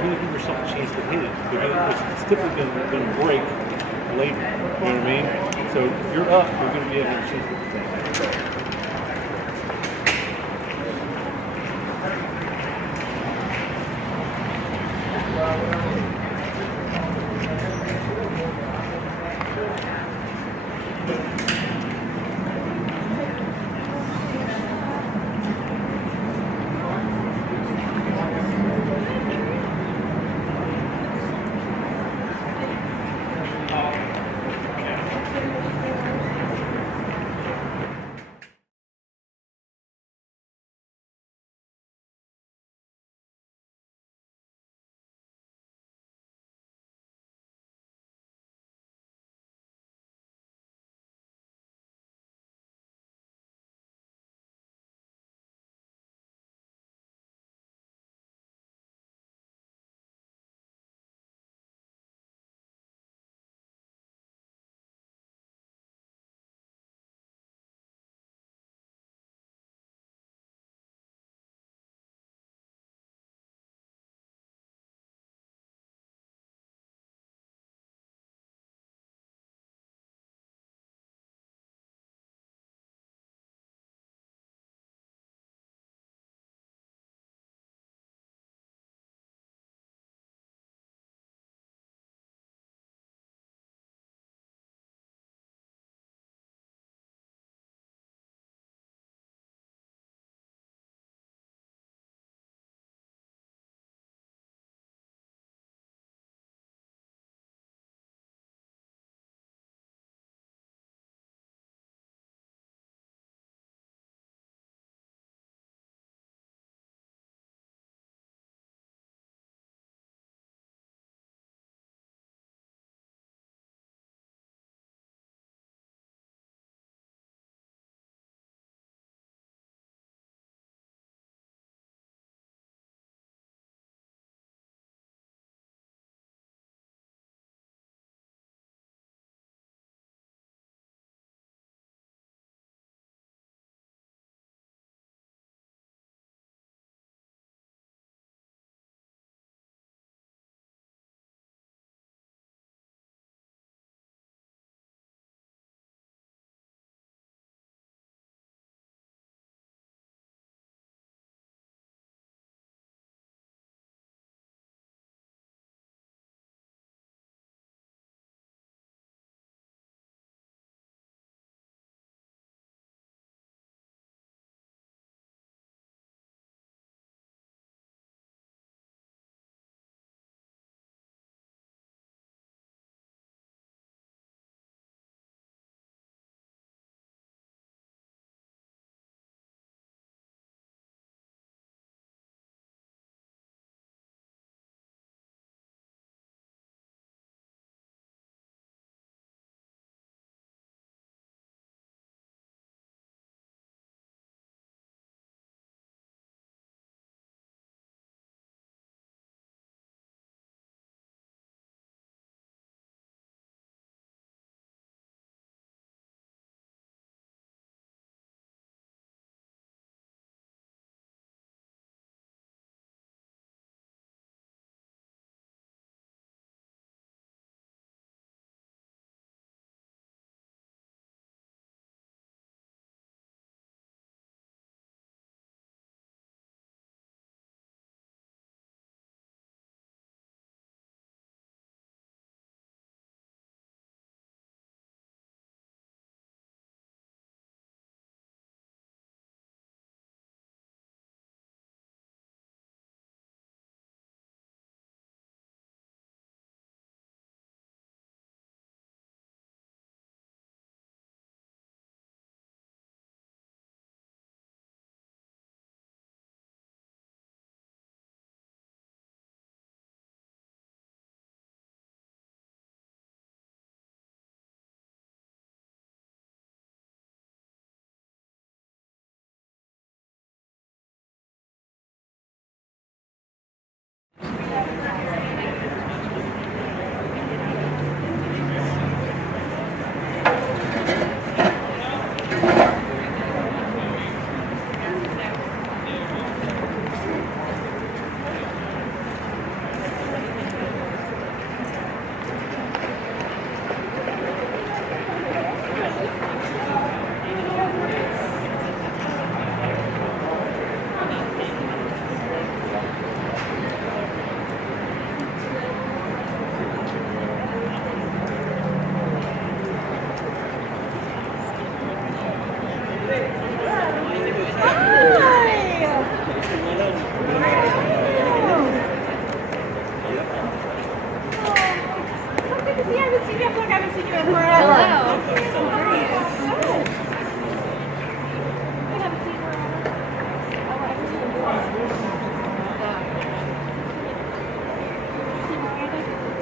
going to give yourself a chance to hit it. It's typically going to break later. You know what I mean? So if you're up, you're going to be able to shoot it.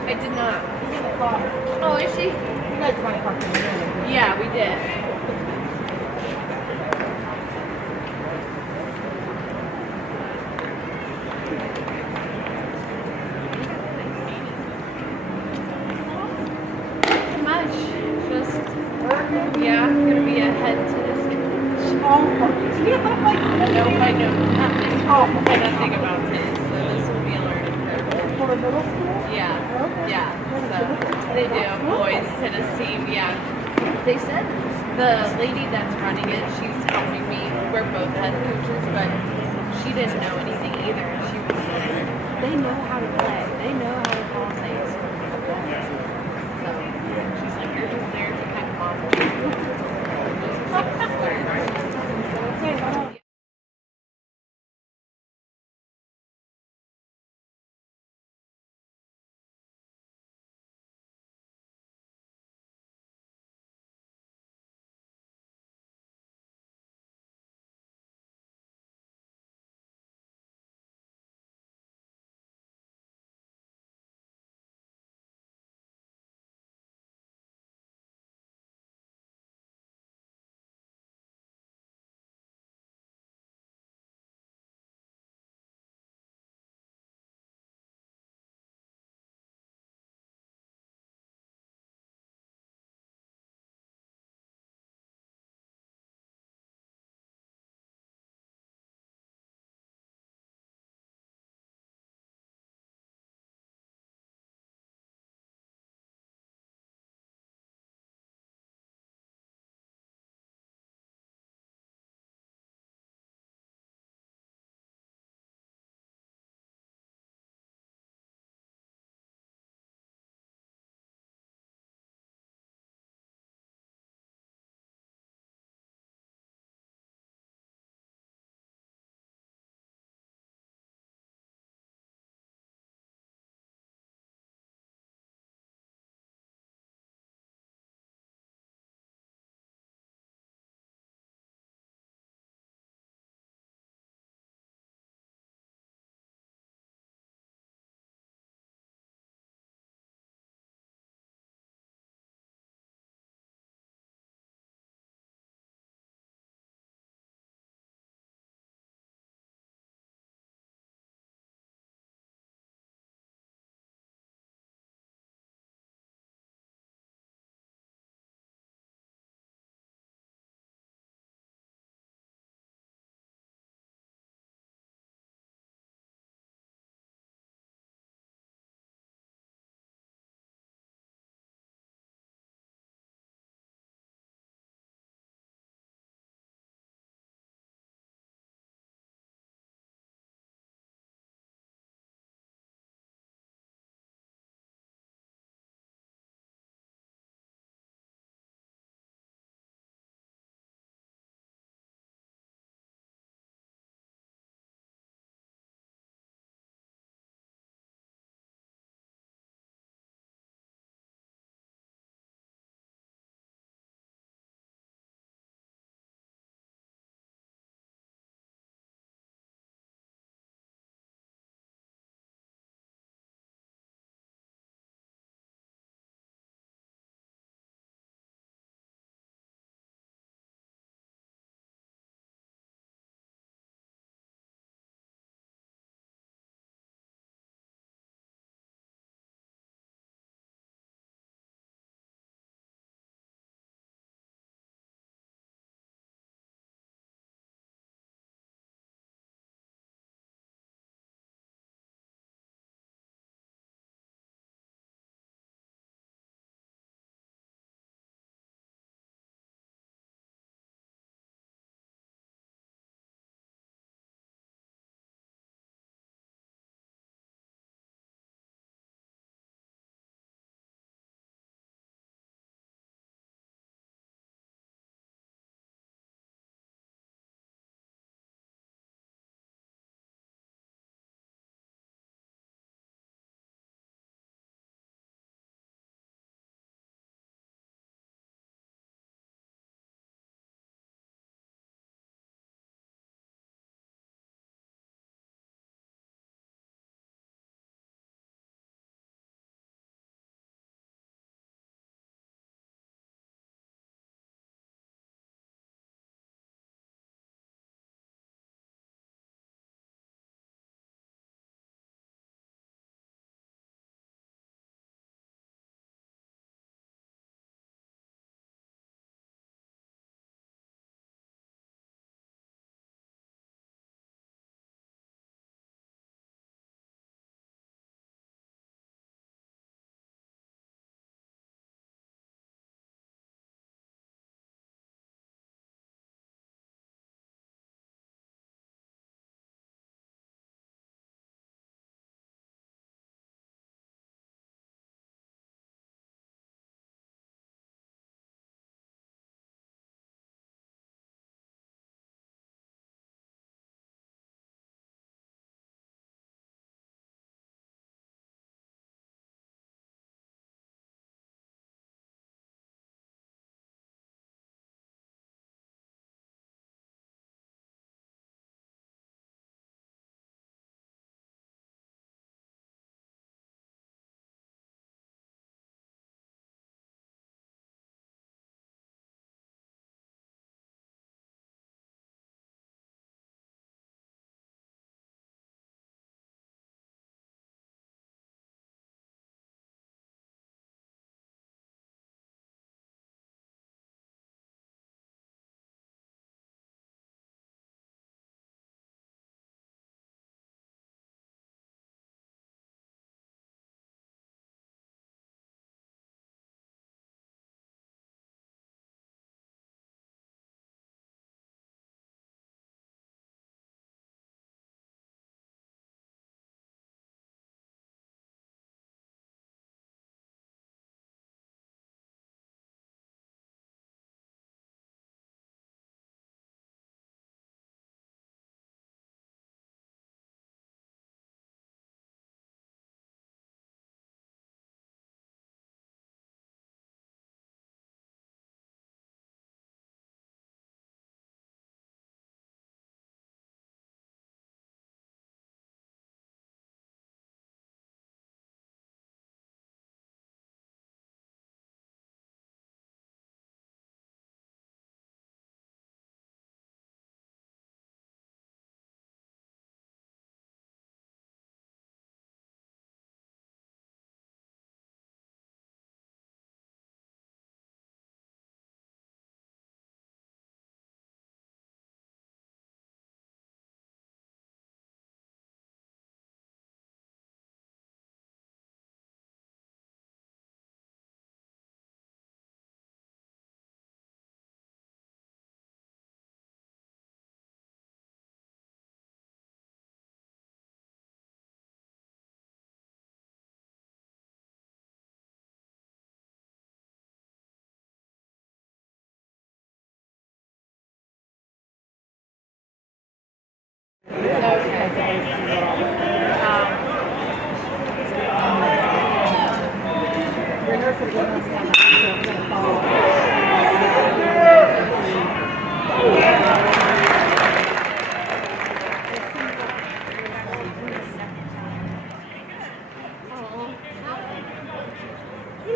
I did not. She's in the car. Oh, is she? You guys might talk to me. Yeah, we did. Not much. Just, yeah, I'm going to be a head tennis coach. Oh, do you have like Nope, I know nothing. Oh, I know nothing about tennis, so this will be a learning curve. for the middle school? Yeah, Okay. yeah. So they do boys tennis team. Yeah. They said the lady that's running it, she's helping me. We're both head coaches, but she didn't know anything either. She was like, they know how to play. They know how to call things. So she's like, you're just there to kind of monitor. Okay,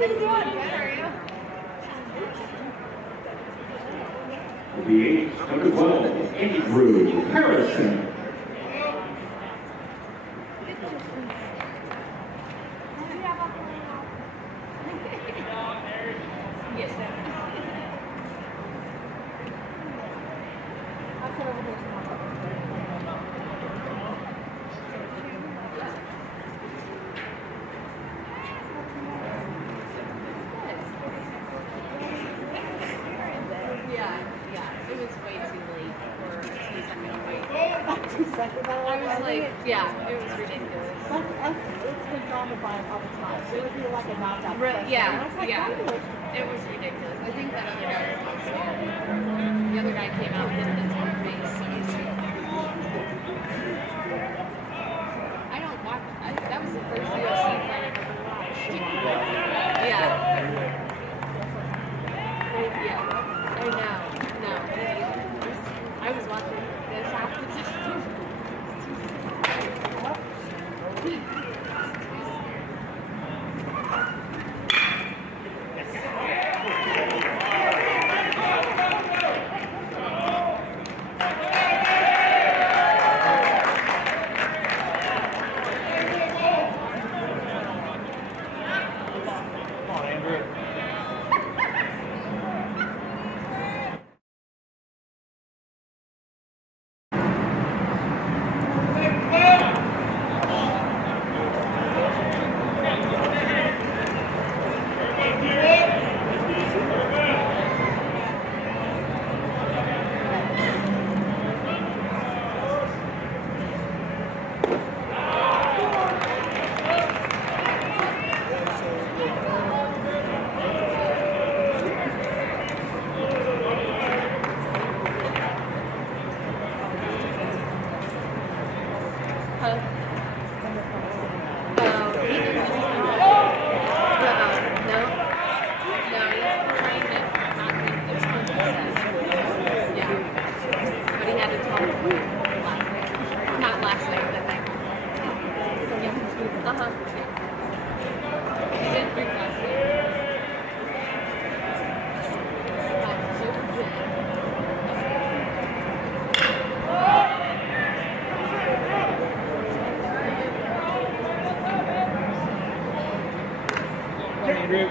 you doing? Good, are you? The number 12, Andrew Harrison. Yes. I'll sit over here tomorrow. Yeah. It was way too late for a 2-second wait. 2 seconds. I was like, yeah, it was ridiculous. It's been drawn by all the time. So it would be like a knockout. Yeah, I was like, yeah. how do you- It was ridiculous. I think that other guy was not scared. The other guy came out and hit his own face. So I don't watch. That was the first UFC fight I've ever watched. Yeah. I know. No. I was watching this half the time. Come on, Andrew. Andrew.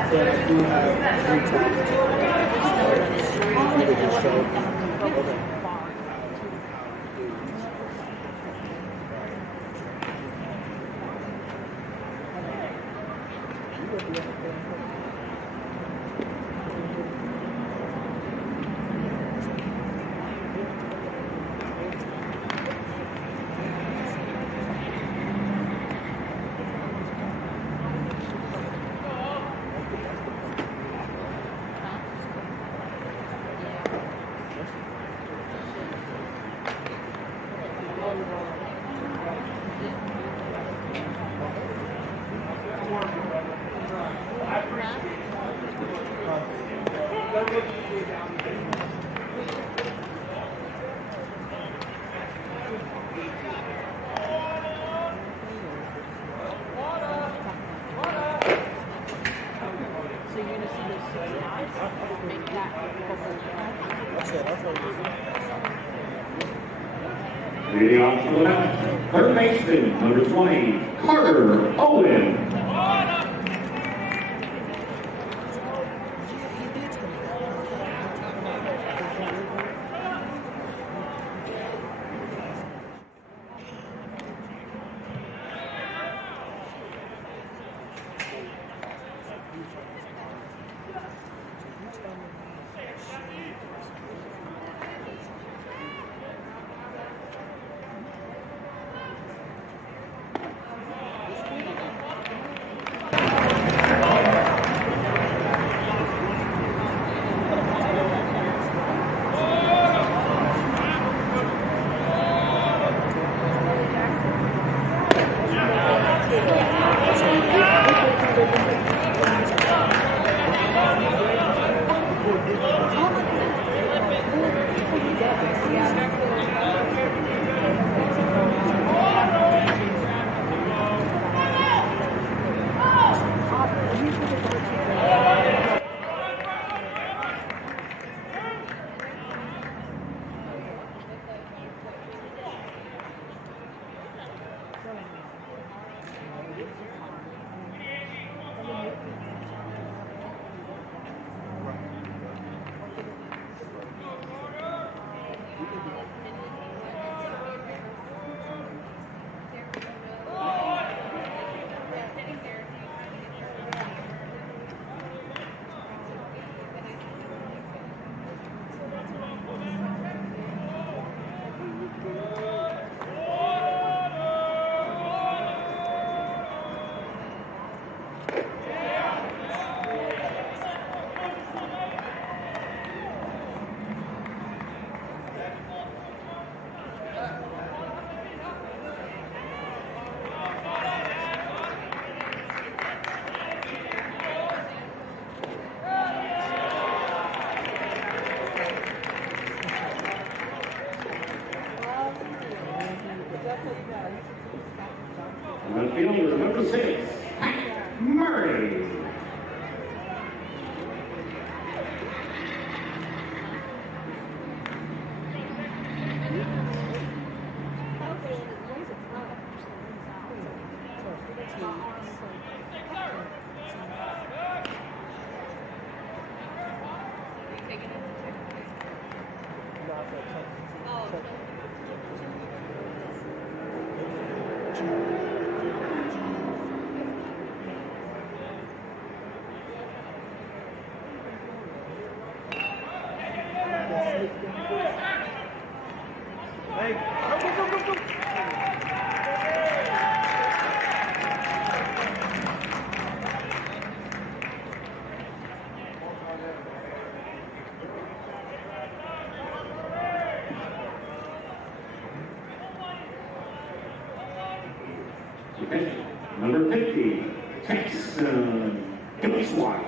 But you have 3 times. Either just show. Okay. Leading off to the left, third baseman, number 20, Carter Owen. The fielder, number 6, Murray. Number 50, Texan Gilswine.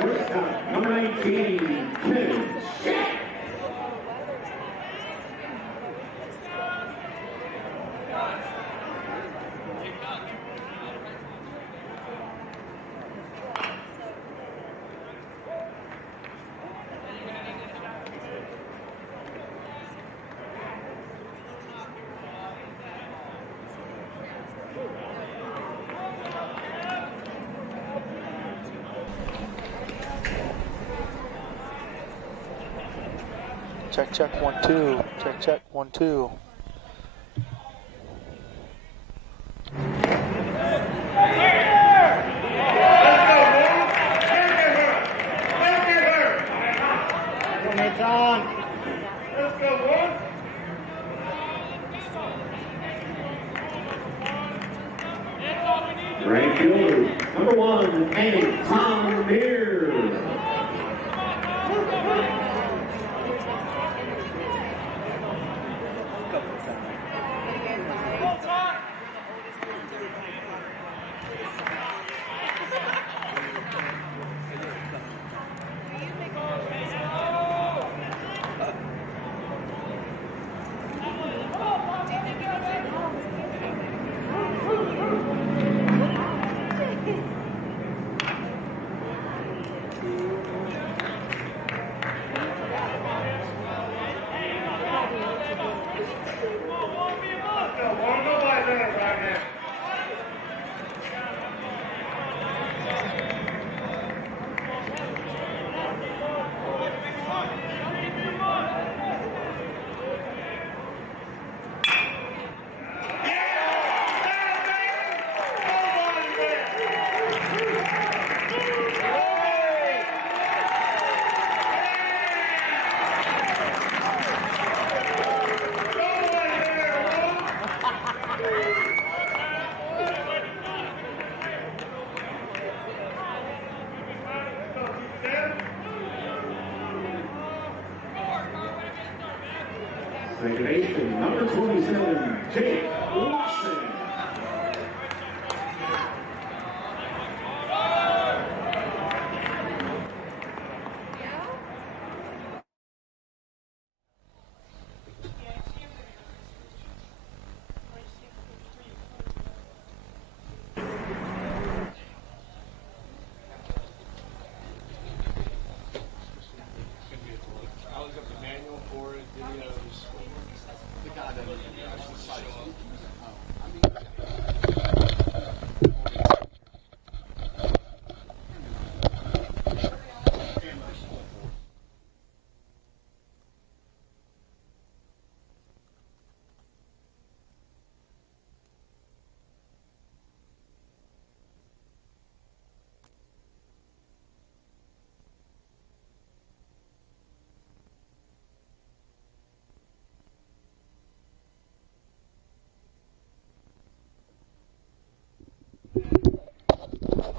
First out, number 19, Kenneth Jack. Check, check, 1, 2. Check, check, 1, 2. It's on. Right fielder, number 1, Tom Mears. Regulation number 27, Jake Lawson.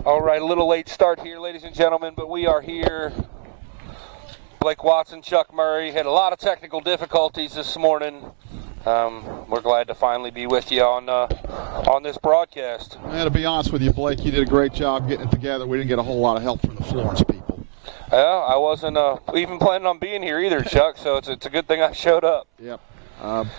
All right, a little late start here, ladies and gentlemen, but we are here. Blake Watson, Chuck Murray had a lot of technical difficulties this morning. We're glad to finally be with you on this broadcast. Man, to be honest with you, Blake, you did a great job getting it together. We didn't get a whole lot of help from the Florence people. Yeah, I wasn't even planning on being here either, Chuck, so it's a good thing I showed up. Yep. 1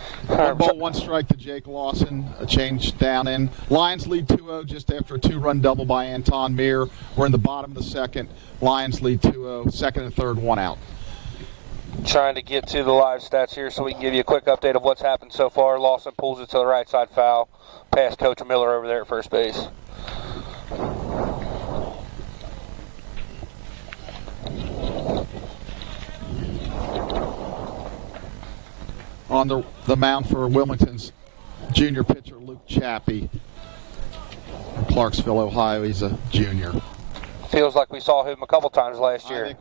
ball, 1 strike to Jake Lawson, a change down in. Lions lead 2-0 just after a 2-run double by Anton Meir. We're in the bottom of the second. Lions lead 2-0, second and third, 1 out. Trying to get to the live stats here so we can give you a quick update of what's happened so far. Lawson pulls it to the right side foul, past Coach Miller over there at first base. On the mound for Wilmington's junior pitcher, Luke Chappie from Clarksville, Ohio. He's a junior. Feels like we saw him a couple times last year. I think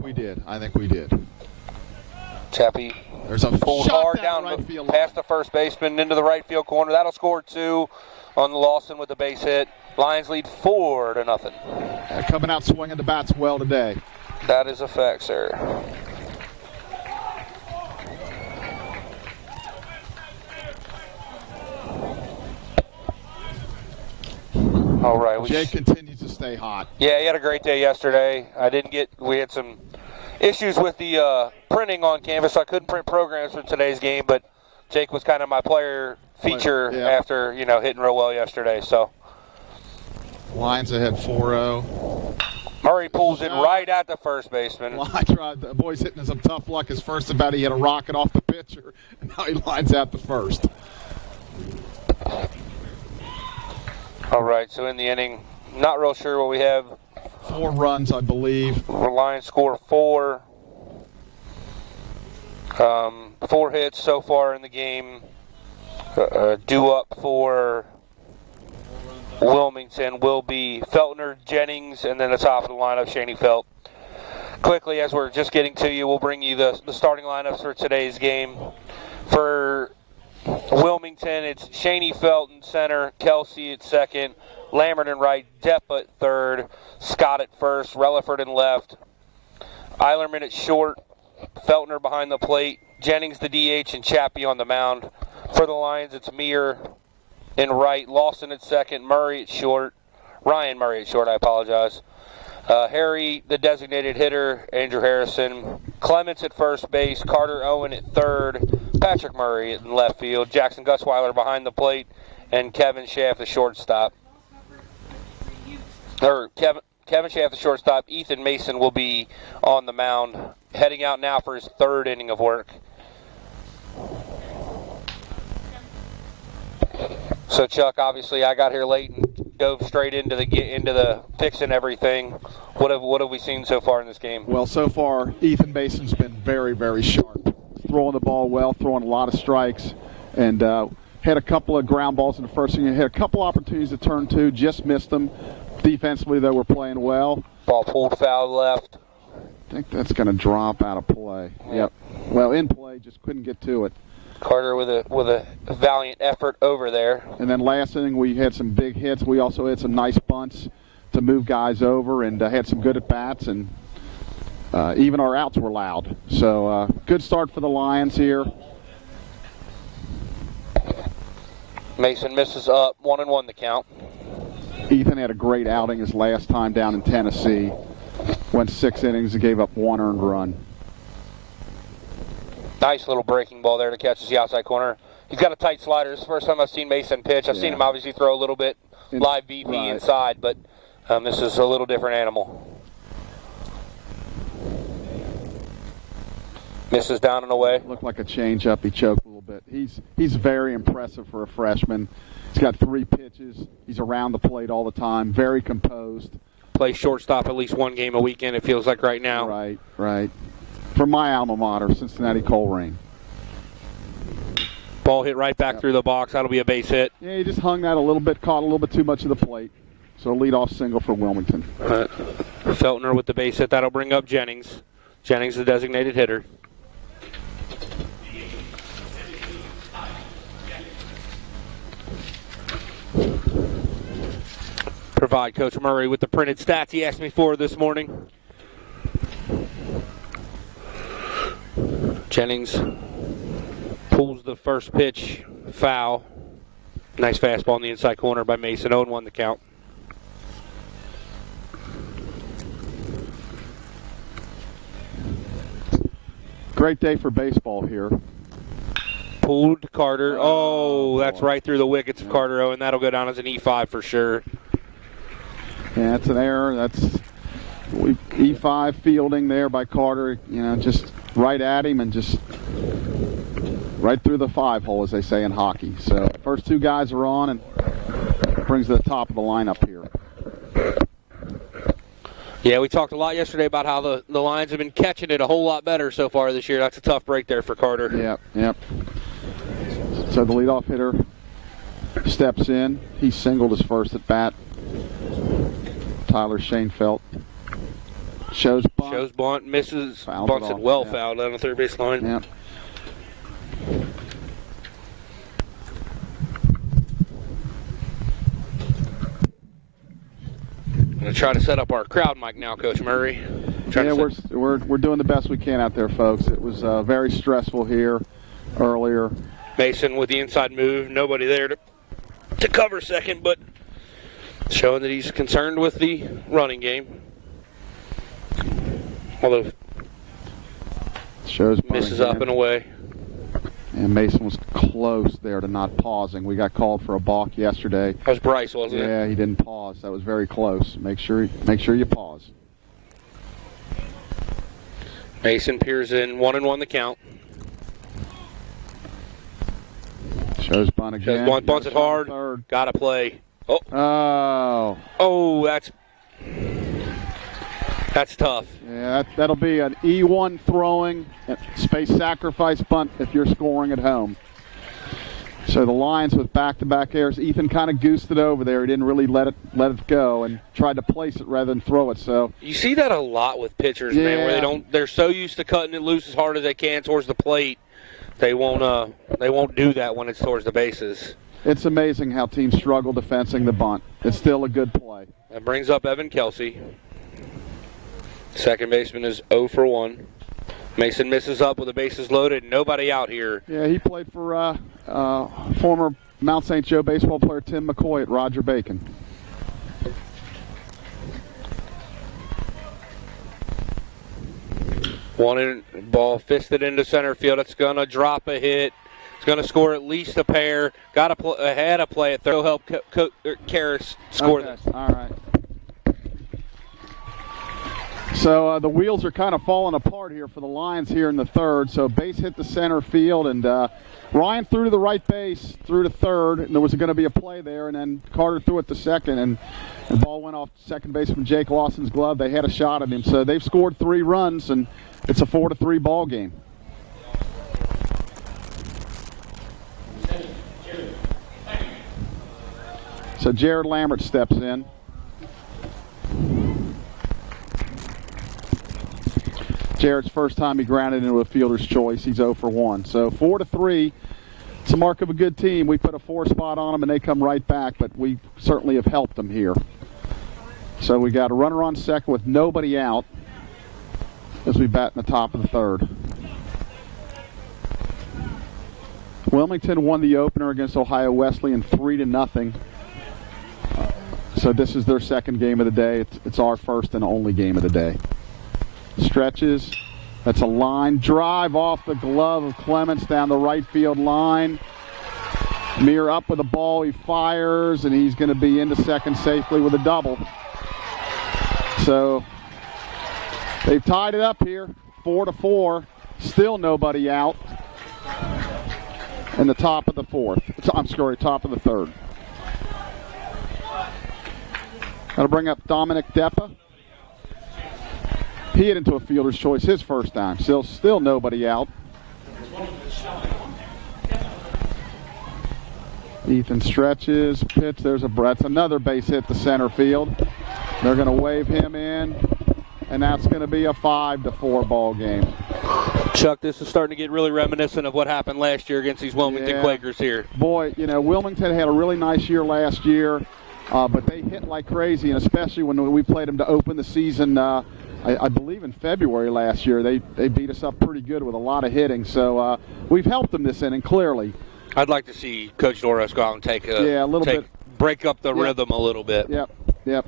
we did. Chappie There's a pulled shot hard down right field past the first baseman into the right field corner. That'll score 2 on Lawson with the base hit. Lions lead 4-0. Coming out swinging the bats well today. That is a fact, sir. All right. Jay continues to stay hot. Yeah, he had a great day yesterday. We had some issues with the printing on canvas, so I couldn't print programs for today's game, but Jake was kind of my player feature after, hitting real well yesterday. So Lions ahead 4-0. Murray pulls it right at the first baseman. The boy's hitting some tough luck. His first at bat, he had a rocket off the pitcher, and now he lines out the first. All right, so in the inning, not real sure what we have. 4 runs, I believe. The Lions score 4. 4 hits so far in the game. Due up for Wilmington will be Feltner, Jennings, and then the top of the lineup, Shaney Felt. Quickly, as we're just getting to you, we'll bring you the starting lineups for today's game. For Wilmington, it's Shaney Felt in center, Kelsey at second, Lambert in right, Depp at third, Scott at first, Relaford in left, Eilerman at short, Feltner behind the plate, Jennings the DH, and Chappie on the mound. For the Lions, it's Meir in right, Lawson at second, Murray at short, Ryan Murray at short, I apologize. Harry, the designated hitter, Andrew Harrison, Clements at first base, Carter Owen at third, Patrick Murray in left field, Jackson Gusweiler behind the plate, and Kevin Schaff, the shortstop. Kevin Schaff, the shortstop. Ethan Mason will be on the mound, heading out now for his 3rd inning of work. So Chuck, obviously I got here late and dove straight into the fixing everything. What have we seen so far in this game? Well, so far Ethan Mason's been very, very sharp, throwing the ball well, throwing a lot of strikes, and had a couple of ground balls in the first inning. Had a couple opportunities to turn 2, just missed them. Defensively, though, we're playing well. Ball pulled foul left. I think that's going to drop out of play. Yep. Well, in play, just couldn't get to it. Carter with a valiant effort over there. And then last inning, we had some big hits. We also had some nice bunts to move guys over, and had some good at-bats, and even our outs were loud. So good start for the Lions here. Mason misses up, 1-1 the count. Ethan had a great outing his last time down in Tennessee. Went 6 innings and gave up 1 earned run. Nice little breaking ball there to catch the outside corner. He's got a tight slider. It's the first time I've seen Mason pitch. I've seen him obviously throw a little bit live BP inside, but this is a little different animal. Misses down and away. Looked like a change-up. He choked a little bit. He's very impressive for a freshman. He's got 3 pitches. He's around the plate all the time. Very composed. Plays shortstop at least 1 game a weekend, it feels like right now. Right. From my alma mater, Cincinnati Colerain. Ball hit right back through the box. That'll be a base hit. Yeah, he just hung that a little bit, caught a little bit too much of the plate. So a leadoff single for Wilmington. Feltner with the base hit. That'll bring up Jennings. Jennings, the designated hitter. Provide Coach Murray with the printed stats he asked me for this morning. Jennings pulls the first pitch, foul. Nice fastball in the inside corner by Mason. 0-1 the count. Great day for baseball here. Pulled Carter. Oh, that's right through the wickets of Carter Owen. That'll go down as an E5 for sure. Yeah, that's an error. That's E5 fielding there by Carter. Just right at him and just right through the 5-hole, as they say in hockey. So first 2 guys are on and brings to the top of the lineup here. Yeah, we talked a lot yesterday about how the Lions have been catching it a whole lot better so far this year. That's a tough break there for Carter. Yep. So the leadoff hitter steps in. He singled his first at bat. Tyler Schoenfeld shows bunt, misses, bunts it well fouled on the third base line. Yep. I'm going to try to set up our crowd mic now, Coach Murray. We're doing the best we can out there, folks. It was very stressful here earlier. Mason with the inside move. Nobody there to cover second, but Showing that he's concerned with the running game. Although shows misses up and away. And Mason was close there to not pausing. We got called for a balk yesterday. That was Bryce, wasn't it? Yeah, he didn't pause. That was very close. Make sure you pause. Mason peers in, 1-1 the count. Shows bunt again. Shows bunt, bunts it hard. Third. Gotta play. Oh. Oh, that's tough. Yeah, that'll be an E1 throwing space sacrifice bunt if you're scoring at home. So the Lions with back-to-back errors. Ethan kind of goosed it over there. He didn't really let it go and tried to place it rather than throw it. So you see that a lot with pitchers, man, where they're so used to cutting it loose as hard as they can towards the plate. They won't do that when it's towards the bases. It's amazing how teams struggle defensing the bunt. It's still a good play. That brings up Evan Kelsey. Second baseman is 0 for 1. Mason misses up with the bases loaded. Nobody out here. Yeah, he played for former Mount St. Joe baseball player Tim McCoy at Roger Bacon. One ball fisted into center field. It's going to drop a hit. It's going to score at least a pair. Got had a play at third. Help Karras score this. All right. So the wheels are kind of falling apart here for the Lions here in the third. So base hit to center field, and Ryan threw to the right base, threw to third, and there was going to be a play there, and then Carter threw it to second, and the ball went off second baseman Jake Lawson's glove. They had a shot at him. So they've scored 3 runs, and it's a 4-3 ball game. So Jared Lambert steps in. Jared's first time he grounded into a fielder's choice. He's 0 for 1. So 4-3. It's a mark of a good team. We put a 4 spot on them, and they come right back, but we certainly have helped them here. So we got a runner on second with nobody out as we bat in the top of the third. Wilmington won the opener against Ohio Wesleyan 3-0. So this is their second game of the day. It's our first and only game of the day. Stretches. That's a line drive off the glove of Clements down the right field line. Meir up with the ball. He fires, and he's going to be into second safely with a double. So they've tied it up here, 4-4. Still nobody out. In the top of the fourth. I'm sorry, top of the third. Got to bring up Dominic Deppa. He hit into a fielder's choice his first time. Still nobody out. Ethan stretches, pitch. That's another base hit to center field. They're going to wave him in, and that's going to be a 5-4 ball game. Chuck, this is starting to get really reminiscent of what happened last year against these Wilmington Quakers here. Boy, Wilmington had a really nice year last year, but they hit like crazy, and especially when we played them to open the season, I believe in February last year, they beat us up pretty good with a lot of hitting. So we've helped them this inning, clearly. I'd like to see Coach Doros go out and take a little bit, break up the rhythm a little bit. Yep.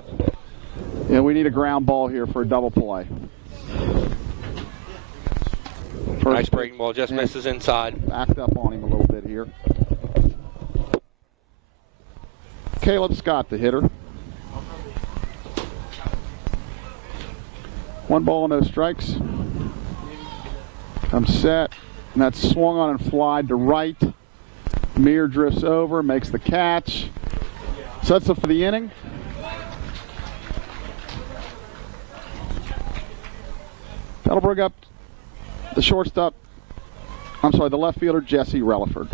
Yeah, we need a ground ball here for a double play. Nice breaking ball, just misses inside. Backed up on him a little bit here. Caleb Scott, the hitter. 1 ball, no strikes. I'm set, and that's swung on and flied to right. Meir drifts over, makes the catch. Sets up for the inning. That'll bring up the shortstop. The left fielder, Jesse Relaford.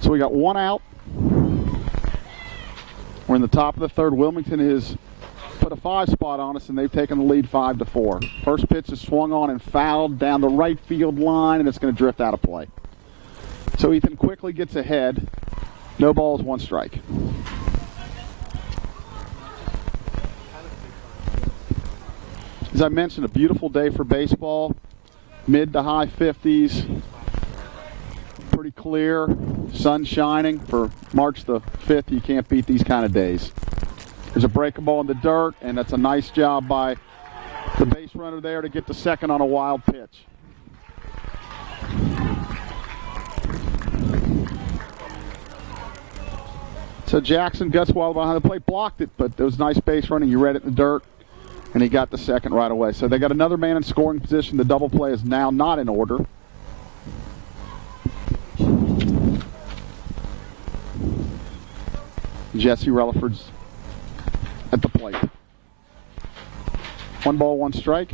So we got 1 out. We're in the top of the third. Wilmington has put a 5 spot on us, and they've taken the lead 5-4. First pitch is swung on and fouled down the right field line, and it's going to drift out of play. So Ethan quickly gets ahead. No balls, 1 strike. As I mentioned, a beautiful day for baseball. Mid to high 50s. Pretty clear. Sun shining for March the 5th. You can't beat these kind of days. There's a breaking ball in the dirt, and that's a nice job by the base runner there to get the second on a wild pitch. So Jackson guts wild behind the plate, blocked it, but it was nice base running. You read it in the dirt, and he got the second right away. So they got another man in scoring position. The double play is now not in order. Jesse Relaford's at the plate. 1 ball, 1 strike.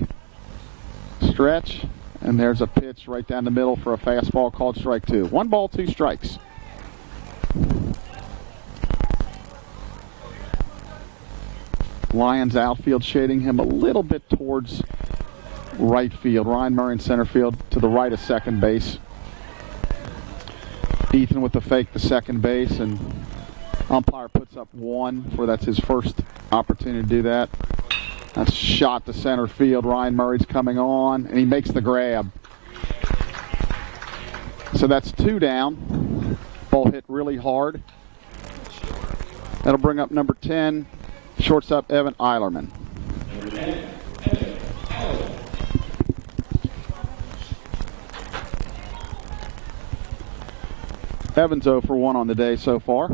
Stretch, and there's a pitch right down the middle for a fastball called strike 2. 1 ball, 2 strikes. Lions outfield shading him a little bit towards right field. Ryan Murray in center field to the right of second base. Ethan with the fake to second base, and umpire puts up 1 for that's his first opportunity to do that. That's shot to center field. Ryan Murray's coming on, and he makes the grab. So that's 2 down. Ball hit really hard. That'll bring up number 10, shortstop Evan Eilerman. Evans 0 for 1 on the day so far.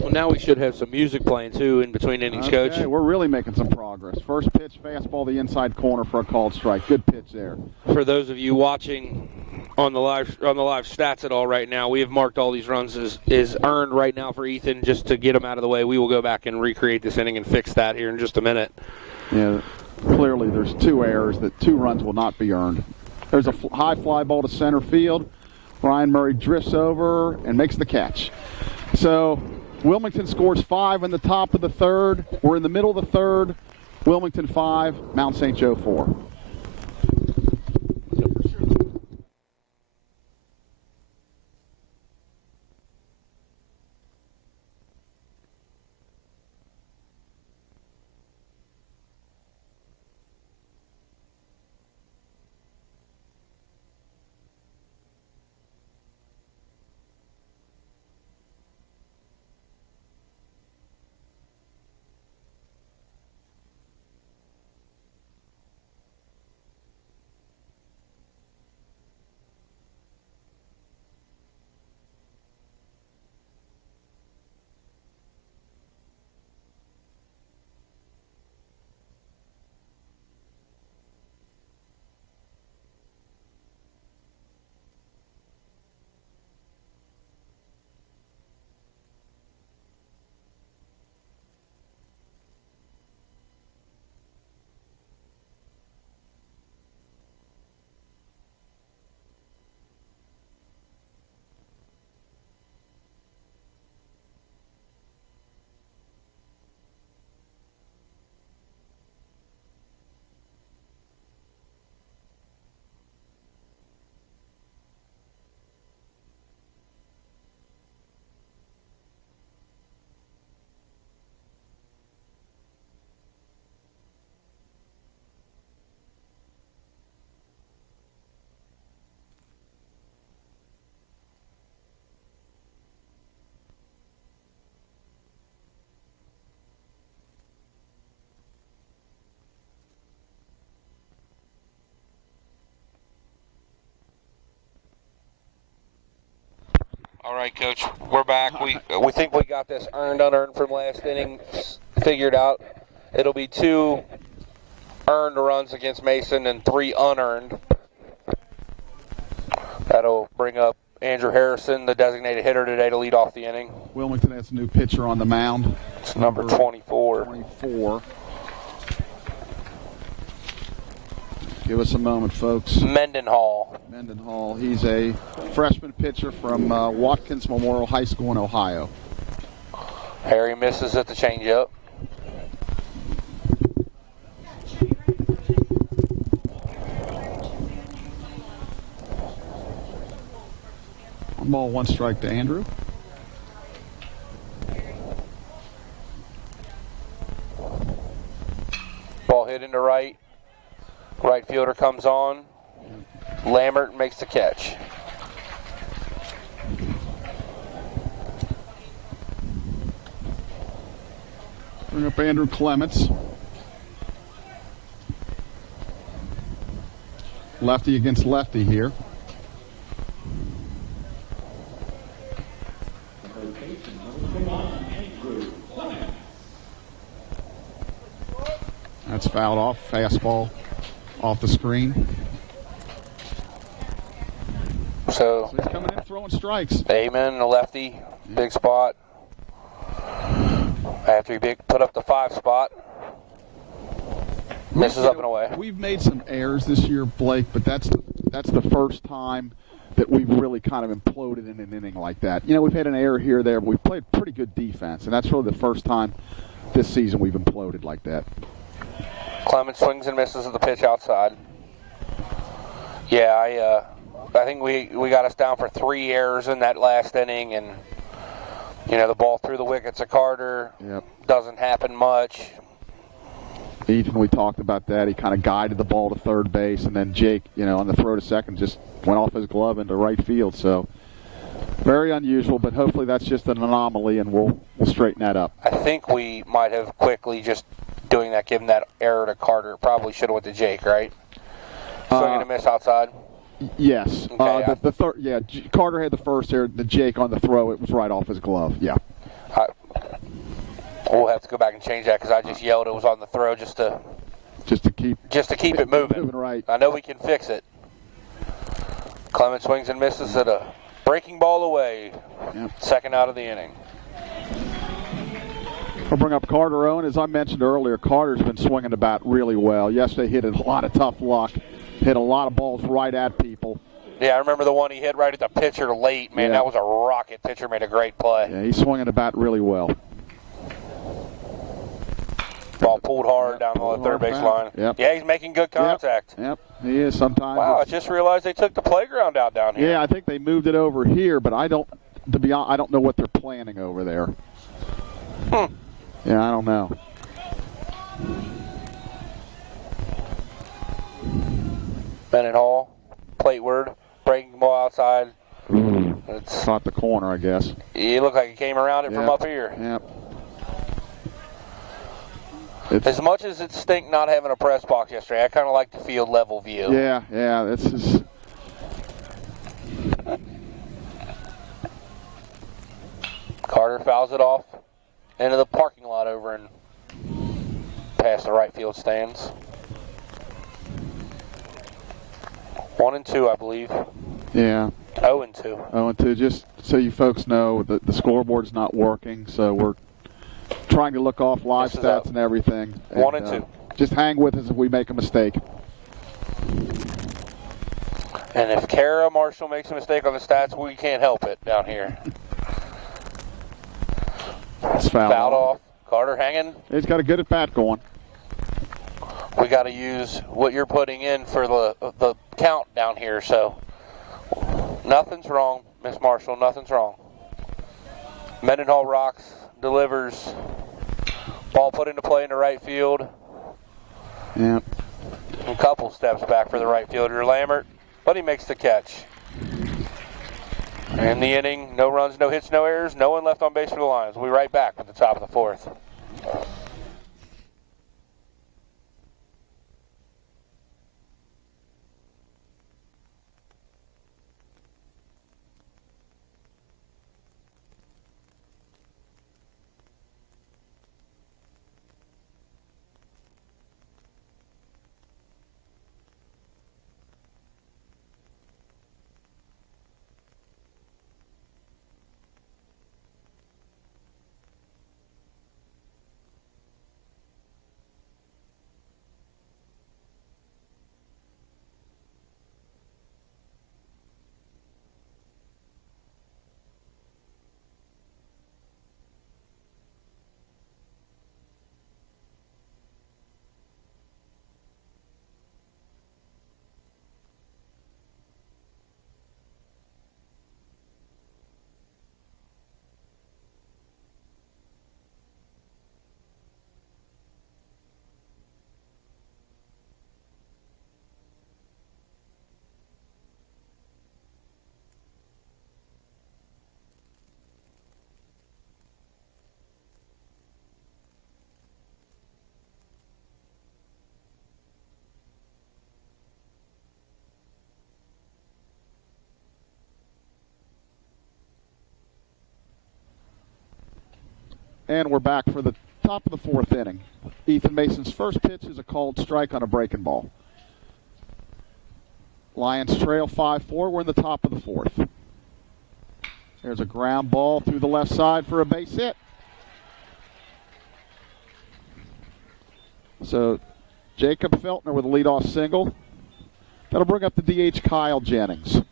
Well, now we should have some music playing, too, in between innings, Coach. We're really making some progress. First pitch, fastball, the inside corner for a called strike. Good pitch there. For those of you watching on the live stats at all right now, we have marked all these runs as earned right now for Ethan just to get them out of the way. We will go back and recreate this inning and fix that here in just a minute. Yeah, clearly there's 2 errors that 2 runs will not be earned. There's a high fly ball to center field. Ryan Murray drifts over and makes the catch. So Wilmington scores 5 in the top of the 3rd. We're in the middle of the 3rd. Wilmington 5, Mount St. Joe 4. All right, Coach, we're back. We think we got this unearned from last inning figured out. It'll be 2 earned runs against Mason and 3 unearned. That'll bring up Andrew Harrison, the designated hitter today, to lead off the inning. Wilmington has a new pitcher on the mound. It's number 24. 24. Give us a moment, folks. Mendenhall. Mendenhall. He's a freshman pitcher from Watkins Memorial High School in Ohio. Harry misses at the changeup. One ball, 1 strike to Andrew. Ball hit into right. Right fielder comes on. Lambert makes the catch. Bring up Andrew Clements. Lefty against lefty here. That's fouled off. Fastball off the screen. So he's coming in throwing strikes. Amen, the lefty, big spot. After he put up the 5 spot. Misses up and away. We've made some errors this year, Blake, but that's the first time that we've really kind of imploded in an inning like that. You know, we've had an error here or there, but we've played pretty good defense, and that's really the first time this season we've imploded like that. Clemens swings and misses at the pitch outside. Yeah, I think we got us down for 3 errors in that last inning, and you know, the ball through the wickets of Carter. Yep. Doesn't happen much. Ethan, we talked about that. He kind of guided the ball to third base, and then Jake, you know, on the throw to second, just went off his glove into right field. So very unusual, but hopefully that's just an anomaly, and we'll straighten that up. I think we might have quickly just doing that, giving that error to Carter. Probably should have went to Jake, right? Swing and a miss outside. Yes. Okay, the third, yeah. Carter had the first error. The Jake on the throw, it was right off his glove. Yeah. We'll have to go back and change that because I just yelled it was on the throw just to keep it moving. Right. I know we can fix it. Clement swings and misses at a breaking ball away. Yep. Second out of the inning. I'll bring up Carter Owen. As I mentioned earlier, Carter's been swinging the bat really well. Yesterday he hit a lot of tough luck. Hit a lot of balls right at people. Yeah, I remember the one he hit right at the pitcher late. Man, that was a rocket. Pitcher made a great play. Yeah, he's swinging the bat really well. Ball pulled hard down the third base line. Yep. Yeah, he's making good contact. Yep, he is sometimes. Wow, I just realized they took the playground out down here. Yeah, I think they moved it over here, but I don't know what they're planning over there. Yeah, I don't know. Bennett Hall, plateward, breaking ball outside. It's caught the corner, I guess. He looked like he came around it from up here. Yep. As much as it stink not having a press box yesterday, I kind of like the field level view. Yeah, this is. Carter fouls it off into the parking lot over and past the right field stands. 1-2, I believe. Yeah. 0-2. 0-2. Just so you folks know, the scoreboard's not working, so we're trying to look off live stats and everything. 1-2. Just hang with us if we make a mistake. And if Kara Marshall makes a mistake on the stats, we can't help it down here. It's fouled off. Carter hanging. He's got a good at bat going. We got to use what you're putting in for the count down here. So nothing's wrong, Miss Marshall. Nothing's wrong. Mendenhall rocks, delivers. Ball put into play in the right field. Yep. A couple steps back for the right fielder, Lambert, but he makes the catch. In the inning, no runs, no hits, no errors, no one left on base for the Lions. We'll be right back with the top of the fourth. And we're back for the top of the fourth inning. Ethan Mason's first pitch is a called strike on a breaking ball. Lions trail 5-4. We're in the top of the fourth. There's a ground ball through the left side for a base hit. So Jacob Feltner with a leadoff single. That'll bring up the DH Kyle Jennings.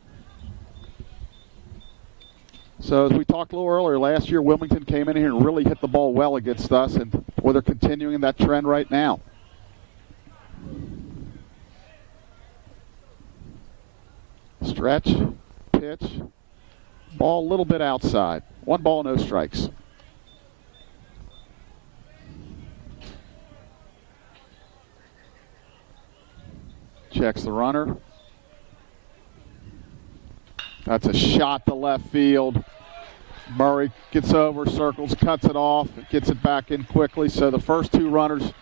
So as we talked a little earlier, last year Wilmington came in here and really hit the ball well against us, and well, they're continuing that trend right now. Stretch, pitch, ball a little bit outside. 1 ball, no strikes. Checks the runner. That's a shot to left field. Murray gets over, circles, cuts it off, gets it back in quickly. So the first 2 runners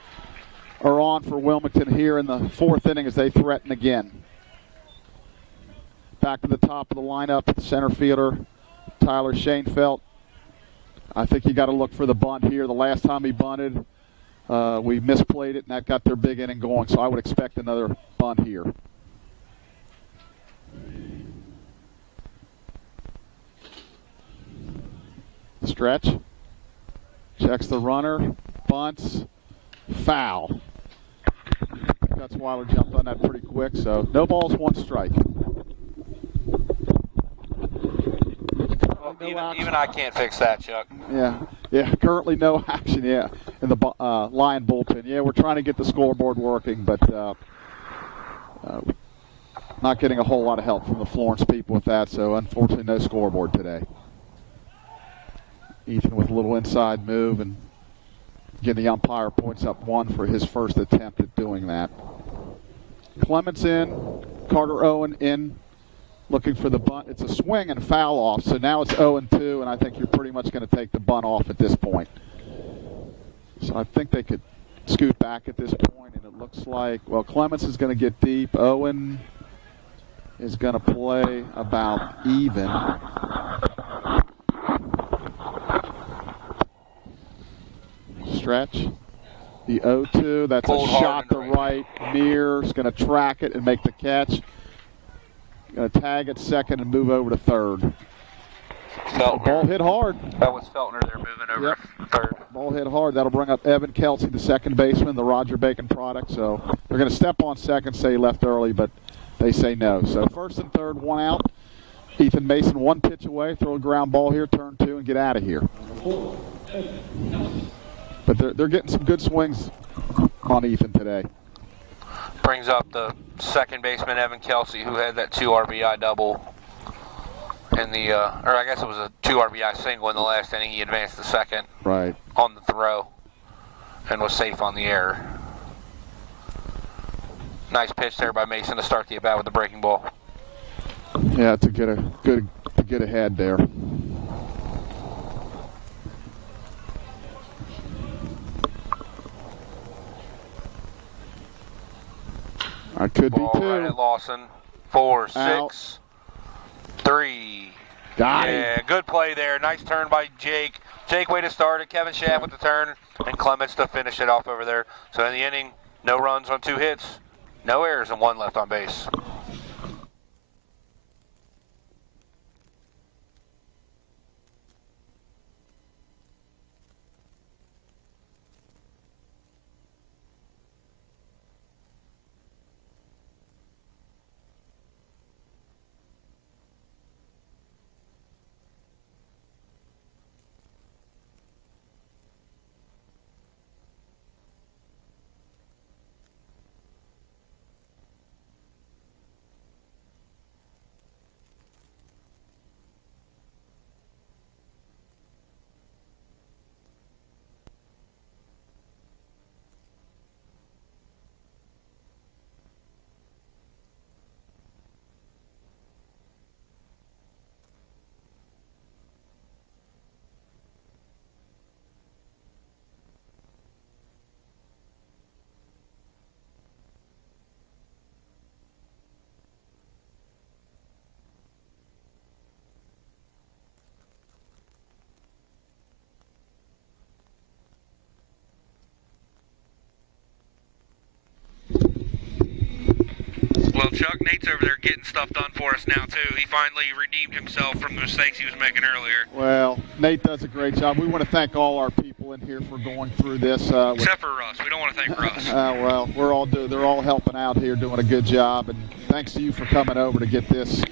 are on for Wilmington here in the fourth inning as they threaten again. Back to the top of the lineup, center fielder Tyler Schoenfeld. I think you got to look for the bunt here. The last time he bunted, we misplayed it, and that got their big inning going. So I would expect another bunt here. Stretch. Checks the runner. Bunts. Foul. Gutzweiler jumped on that pretty quick, so no balls, 1 strike. Even I can't fix that, Chuck. Yeah. Currently no action, in the Lion bullpen. Yeah, we're trying to get the scoreboard working, but not getting a whole lot of help from the Florence people with that, so unfortunately no scoreboard today. Ethan with a little inside move, and again the umpire points up 1 for his first attempt at doing that. Clements in, Carter Owen in, looking for the bunt. It's a swing and foul off, so now it's 0-2, and I think you're pretty much going to take the bunt off at this point. So I think they could scoot back at this point, and it looks like, well, Clements is going to get deep. Owen is going to play about even. Stretch. The 0-2, that's a shot to right. Mears going to track it and make the catch. Going to tag at second and move over to third. Feltner. Ball hit hard. That was Feltner there moving over to third. Ball hit hard. That'll bring up Evan Kelsey, the second baseman, the Roger Bacon product. So they're going to step on second, say he left early, but they say no. So first and third, 1 out. Ethan Mason 1 pitch away. Throw a ground ball here, turn 2, and get out of here. But they're getting some good swings on Ethan today. Brings up the second baseman, Evan Kelsey, who had that 2 RBI double in the, or I guess it was a 2 RBI single in the last inning. He advanced the second on the throw and was safe on the error. Nice pitch there by Mason to start the at bat with the breaking ball. Yeah, to get ahead there. I could be 2. Right at Lawson. 4, 6, 3. Got it. Good play there. Nice turn by Jake. Jake way to start it. Kevin Schaff with the turn, and Clements to finish it off over there. So in the inning, no runs on 2 hits, no errors, and 1 left on base. Well, Chuck, Nate's over there getting stuff done for us now, too. He finally redeemed himself from the mistakes he was making earlier. Well, Nate does a great job. We want to thank all our people in here for going through this. Except for Russ. We don't want to thank Russ. Well, they're all helping out here, doing a good job. And thanks to you for coming over to get this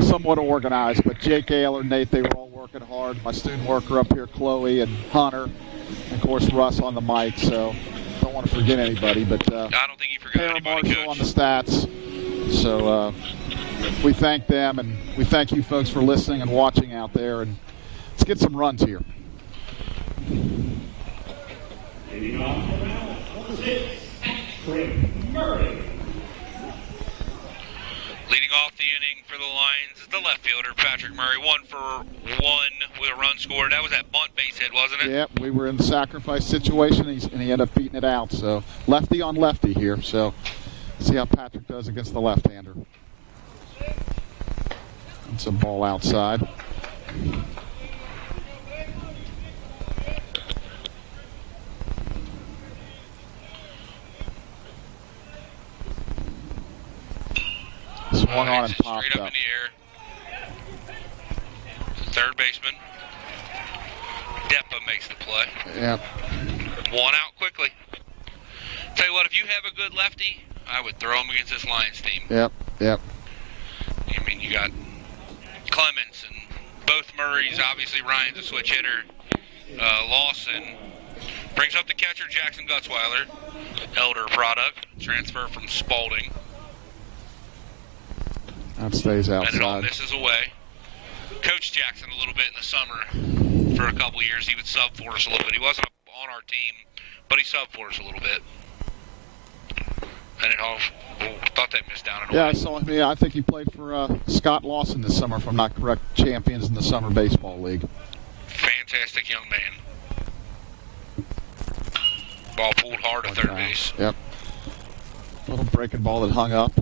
somewhat organized. But Jake Ayler, Nate, they were all working hard. My student worker up here, Chloe, and Hunter. And, of course, Russ on the mic. So don't want to forget anybody. But I don't think you forgot anybody, Marshall Coach. on the stats. So we thank them, and we thank you folks for listening and watching out there. And let's get some runs here. Leading off the round, number 6, Murray. Leading off the inning for the Lions is the left fielder, Patrick Murray. 1 for 1 with a run scored. That was that bunt base hit, wasn't it? Yep, we were in the sacrifice situation, and he ended up beating it out. So lefty on lefty here. So see how Patrick does against the left-hander. It's a ball outside. Swung on and popped straight up in the air. Third baseman. Deppa makes the play. Yep. 1 out quickly. Tell you what, if you have a good lefty, I would throw him against this Lions team. Yep. I mean, you got Clements and both Murrays. Obviously, Ryan's a switch hitter. Lawson brings up the catcher, Jackson Gutzweiler. Elder product. Transfer from Spalding. That stays And it all outside. misses away. Coach Jackson a little bit in the summer. For a couple years, he would sub for us a little bit. He wasn't on our team, but he subbed for us a little bit. And it all thought that missed down and Yeah, away. I saw him. Yeah, I think he played for Scott Lawson this summer, if I'm not correct. Champions in the Summer Baseball League. Fantastic young man. Ball pulled hard to third base. Yep. Little breaking ball that hung up.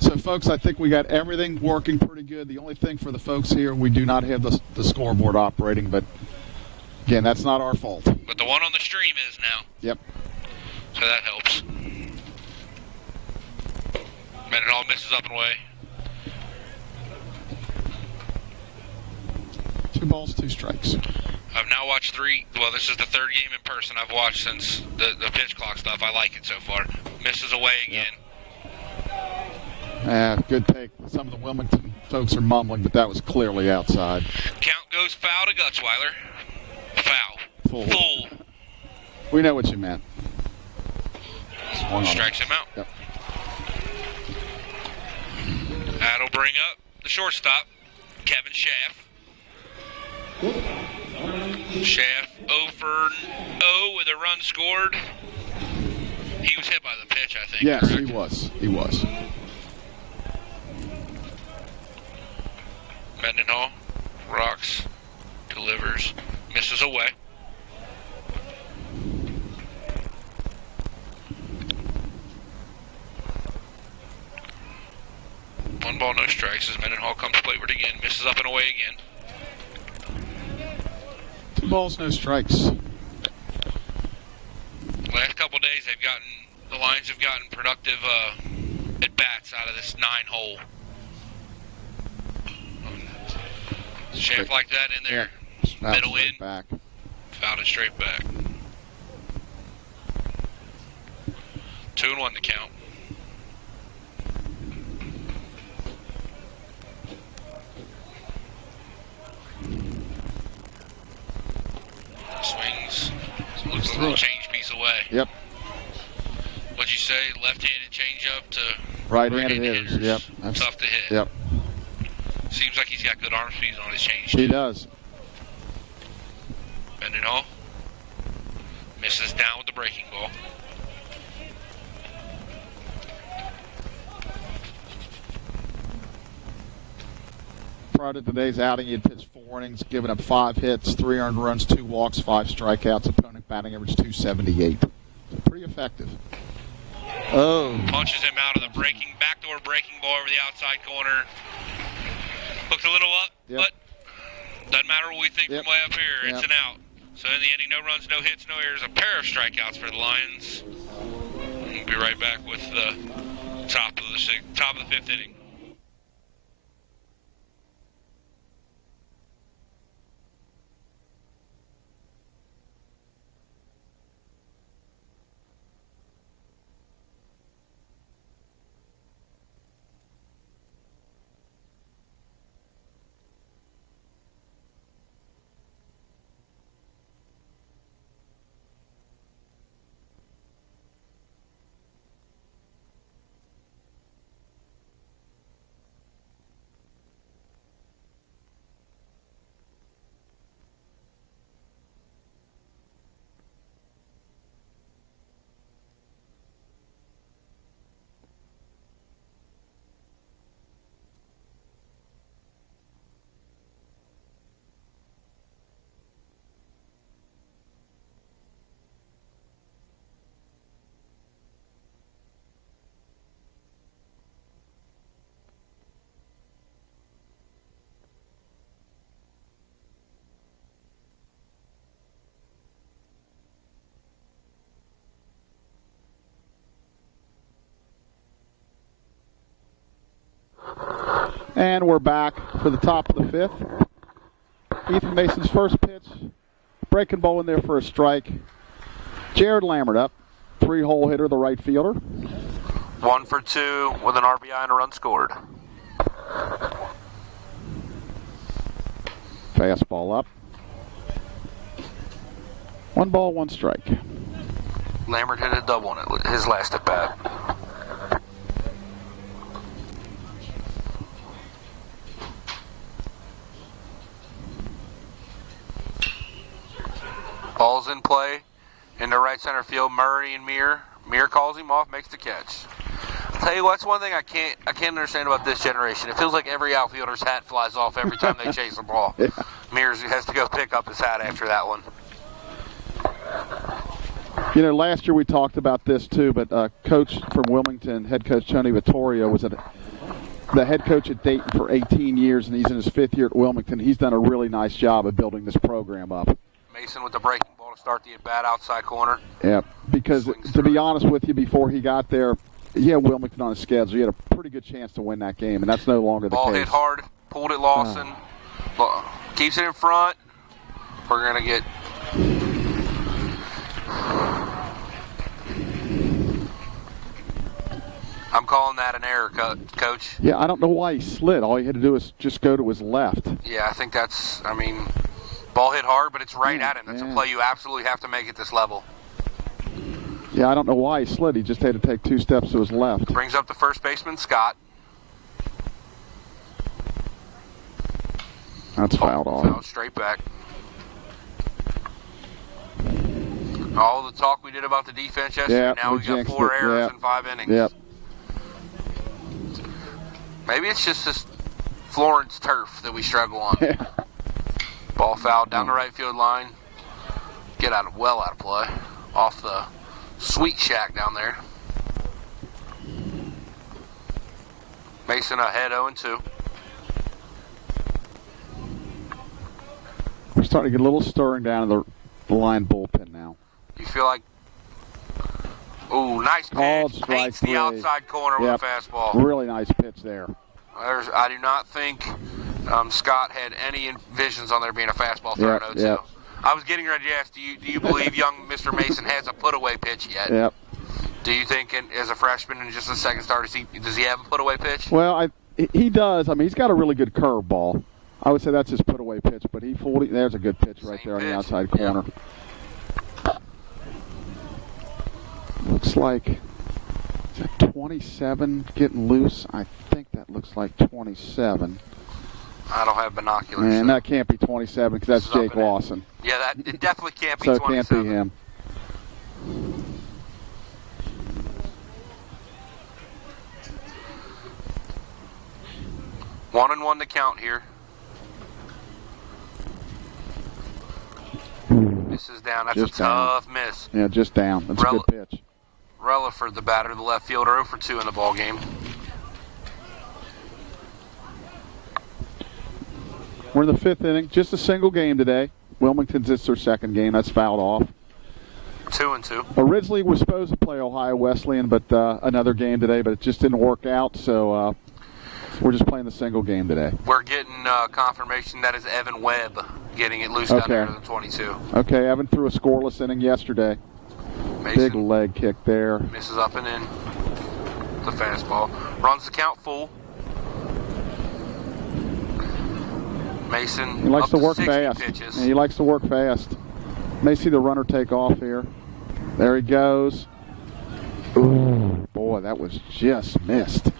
So, folks, I think we got everything working pretty good. The only thing for the folks here, we do not have the scoreboard operating, but, again, that's not our fault. But the one on the stream is now. Yep. So that helps. Mendenhall misses up and away. 2 balls, 2 strikes. I've now watched 3. Well, this is the 3rd game in person I've watched since the pitch clock stuff. I like it so far. Misses away again. Good take. Some of the Wilmington folks are mumbling, but that was clearly outside. Count goes foul to Gutzweiler. Foul. Full. We know what you meant. Strikes him out. Yep. That'll bring up the shortstop, Kevin Schaff. Schaff 0 for 0 with a run scored. He was hit by the pitch, I think. Yes, correct? he was. Mendenhall rocks, delivers, misses away. One ball, no strikes as Mendenhall comes wayward again, misses up and away again. 2 balls, no strikes. Last couple days, the Lions have gotten productive at bats out of this 9-hole. Schaff like that in there, middle in, back. fouled it straight back. 2-1 to count. Swings. Looks a little change piece away. Yep. What'd you say? Left-handed changeup to Right-handed hitters. Yep. That's tough to hit. Yep. Seems like he's got good arm speed on his change. He does. Mendenhall misses down with the breaking ball. Prior to today's outing, he had pitched 4 innings, given up 5 hits, 3 earned runs, 2 walks, 5 strikeouts. Opponent batting average .278. So pretty effective. Oh. Punches him out of the backdoor breaking ball over the outside corner. Looked a little up, but doesn't matter what we think from way up here. It's an out. So in the inning, no runs, no hits, no errors. A pair of strikeouts for the Lions. We'll be right back with the Top of the fifth inning. And we're back for the top of the fifth. Ethan Mason's first pitch. Breaking ball in there for a strike. Jared Lambert up. 3-hole hitter, the right fielder. 1 for 2 with an RBI and a run scored. Fastball up. 1 ball, 1 strike. Lambert hit a double on it, his last at bat. Ball's in play into right center field. Murray and Muir. Muir calls him off, makes the catch. I'll tell you what's one thing I can't understand about this generation. It feels like every outfielder's hat flies off every time they chase the ball. Yeah. Muir has to go pick up his hat after that one. You know, last year we talked about this too, but coach from Wilmington, head coach Tony Vittorio, was the head coach at Dayton for 18 years, and he's in his 5th year at Wilmington. He's done a really nice job of building this program up. Mason with the breaking ball to start the at-bat outside corner. Yeah, because to be honest with you, before he got there, he had Wilmington on his schedule. He had a pretty good chance to win that game, and that's no longer the case. Ball hit hard, pulled it Lawson, keeps it in front. We're going to get... I'm calling that an error, Coach. Yeah, I don't know why he slid. All he had to do was just go to his left. Yeah, I think that's, ball hit hard, but it's right at him. That's a play you absolutely have to make at this level. Yeah, I don't know why he slid. He just had to take 2 steps to his left. Brings up the first baseman, Scott. That's fouled off. Fouled straight back. All the talk we did about the defense yesterday, now we got 4 errors in 5 innings. Yep. Maybe it's just this Florence turf that we struggle on. Ball fouled down the right field line. Well out of play. Off the sweet shack down there. Mason ahead 0-2. We're starting to get a little stirring down in the line bullpen now. You feel like, ooh, nice pitch. Paints the outside corner with a fastball. Really nice pitch there. I do not think Scott had any visions on there being a fastball thrown 0-2. I was getting ready to ask, do you believe young Mr. Mason has a put-away pitch yet? Yep. Do you think, as a freshman and just a second start, does he have a put-away pitch? Well, he does. He's got a really good curveball. I would say that's his put-away pitch, but he fooled it. There's a good pitch right there on the outside corner. Looks like 27 getting loose. I think that looks like 27. I don't have binoculars. And that can't be 27 because that's Jake Lawson. Yeah, it definitely can't be so 27. So it can't be him. One and one to count here. This is down. That's just a tough miss. Yeah, just down. That's a good pitch. Relaford, the batter, the left fielder, 0 for 2 in the ball game. We're in the 5th inning. Just a single game today. Wilmington's, it's their second game. That's fouled off. 2-2. Originally was supposed to play Ohio Wesleyan, but another game today, but it just didn't work out, so we're just playing the single game today. We're getting confirmation that is Evan Webb getting it loose down there to the 22. Okay, Evan threw a scoreless inning yesterday. Mason big leg kick there. Misses up and in. The fastball. Runs the count full. Mason He likes up to work 60 fast. pitches. He likes to work fast. May see the runner take off here. There he goes. Ooh, boy, that was just missed.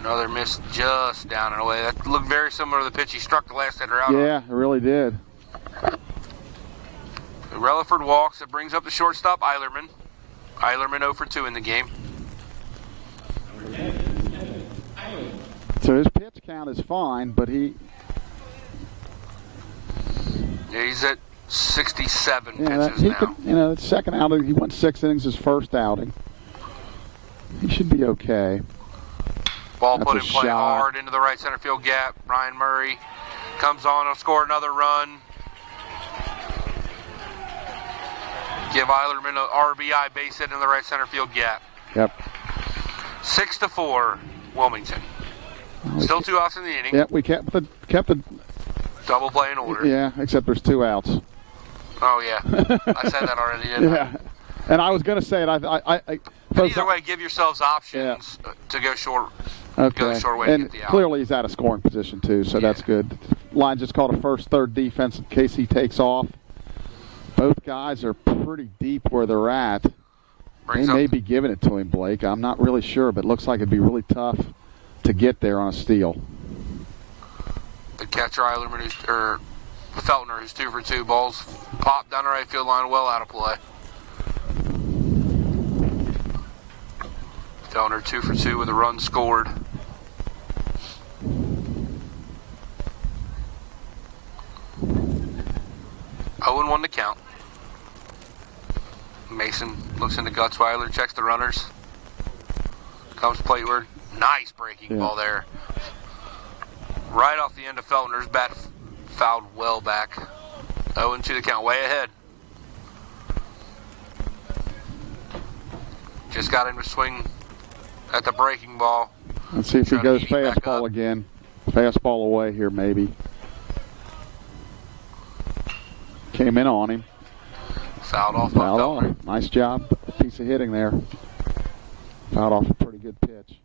Another miss just down and away. That looked very similar to the pitch he struck the last hitter out Yeah, it really did. Relaford walks. It brings up the shortstop, Eilerman. Eilerman 0 for 2 in the game. So his pitch count is fine, but Yeah, he's at 67 pitches he now. could, second outing, he went 6 innings his first outing. He should be okay. Ball That's put a in play shot. hard into the right center field gap. Ryan Murray comes on. He'll score another run. Give Eilerman an RBI base hit in the right center field gap. Yep. 6-4, Wilmington. Still 2 outs in the inning. Yep, we kept the Double play in order. Yeah, except there's 2 outs. Oh yeah, I said that already, didn't Yeah, and I was going to say it. But either way, give yourselves options to go short. Okay. Go the short way to And get the out. clearly he's out of scoring position too, so that's good. Line just called a first, third defense in case he takes off. Both guys are pretty deep where they're at. They may be giving it to him, Blake. I'm not really sure, but it looks like it'd be really tough to get there on a steal. The catcher, Eilerman, or Feltner, who's 2 for 2. Balls popped down the right field line, well out of play. Feltner 2 for 2 with a run scored. Oh and 1 to count. Mason looks into Gutzweiler, checks the runners. Comes plateward. Nice breaking ball there. Right off the end of Feltner's bat, fouled well back. 0-2 to count, way ahead. Just got him to swing at the breaking ball. Let's see if he Trying to goes eat him back fastball up. again. Fastball away here, maybe. Came in on him. Fouled off by Fouled Feltner. off. Nice job. Piece of hitting there. Fouled off a pretty good pitch.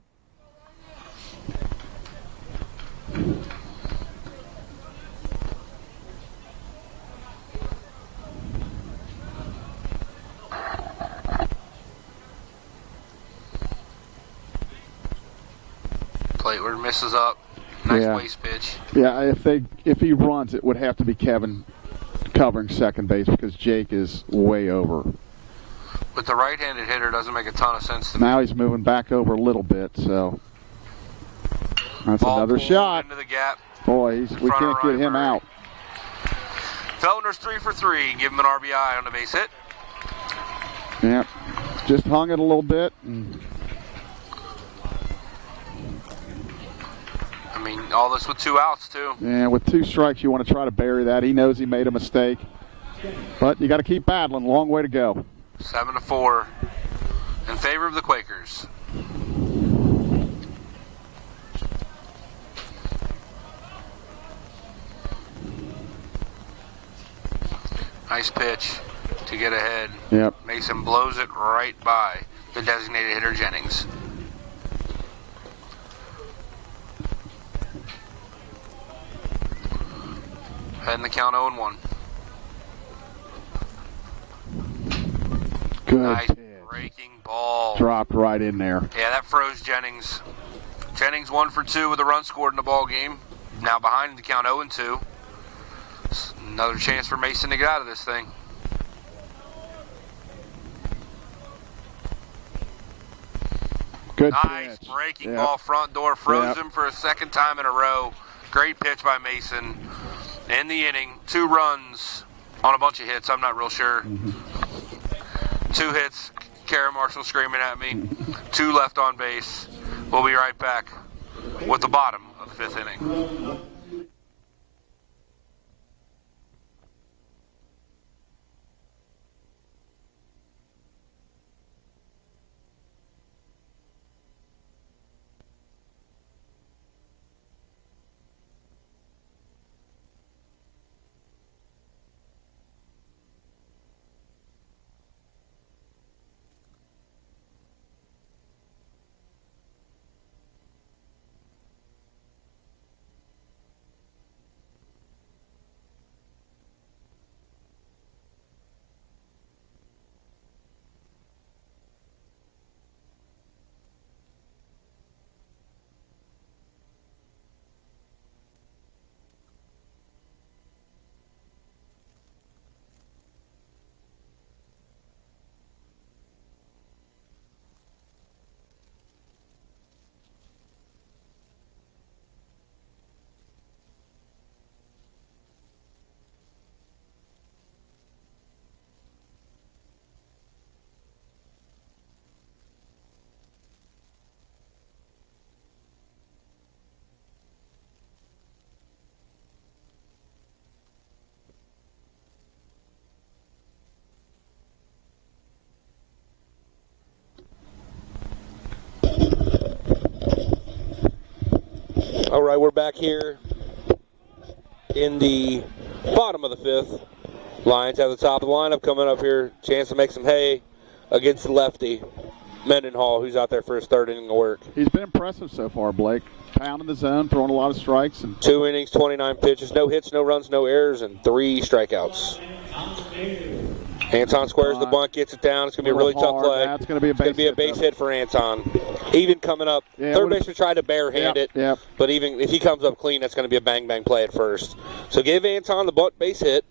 Plateward misses up. Nice Yeah. waist pitch. Yeah, if he runs, it would have to be Kevin covering second base because Jake is way over. With the right-handed hitter, doesn't make a ton of sense to me. Now he's moving back over a little bit, so that's Ball another pulled shot. into the gap. Boy, we front of can't get Ryan him Murray. out. Feltner's 3 for 3. Give him an RBI on the base hit. Yep, just hung it a little bit. And I mean, all this with 2 outs, too. yeah, with 2 strikes, you want to try to bury that. He knows he made a mistake, but you got to keep battling. Long way to go. 7-4 in favor of the Quakers. Nice pitch to get ahead. Yep. Mason blows it right by the designated hitter, Jennings. Heading the count 0-1. Good Nice pitch. breaking ball. Dropped right in there. Yeah, that froze Jennings. Jennings 1 for 2 with a run scored in the ball game. Now behind in the count 0-2. Another chance for Mason to get out of this thing. Good Nice pitch. breaking Yep. ball front door. Froze Yep. him for a second time in a row. Great pitch by Mason. In the inning, 2 runs on a bunch of hits. I'm not real sure. 2 hits. Kara Marshall screaming at me. 2 left on base. We'll be right back with the bottom of the 5th inning. All right, we're back here in the bottom of the fifth. Lions at the top of the lineup coming up here. Chance to make some hay against the lefty, Mendenhall, who's out there for his third inning of work. He's been impressive so far, Blake. Pounding the zone, throwing a lot of strikes. And 2 innings, 29 pitches, no hits, no runs, no errors, and 3 strikeouts. Anton squares the bunt, gets it down. It's going to be a really tough play. It's going to be a base hit for Anton. Even coming up, third baseman tried to barehand it, but even if he comes up clean, that's going to be a bang-bang play at first. So give Anton the bunt base hit.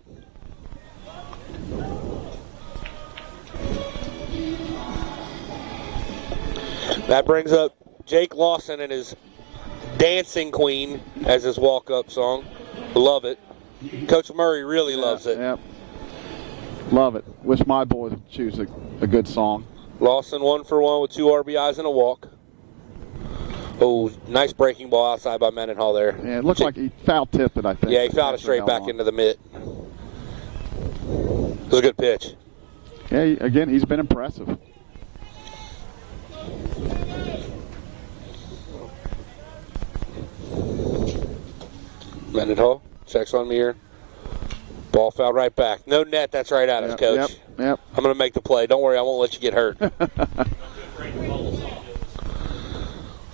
That brings up Jake Lawson and his Dancing Queen as his walk-up song. Love it. Coach Murray really loves it. Yep. Love it. Wish my boys would choose a good song. Lawson 1 for 1 with 2 RBIs and a walk. Oh, nice breaking ball outside by Mendenhall there. Yeah, it looked like he foul-tipped it, I think. Yeah, he fouled it straight back into the mitt. It was a good pitch. Yeah, again, he's been impressive. Mendenhall checks on Muir. Ball fouled right back. No net, that's right at us, Coach. Yep. I'm going to make the play. Don't worry, I won't let you get hurt.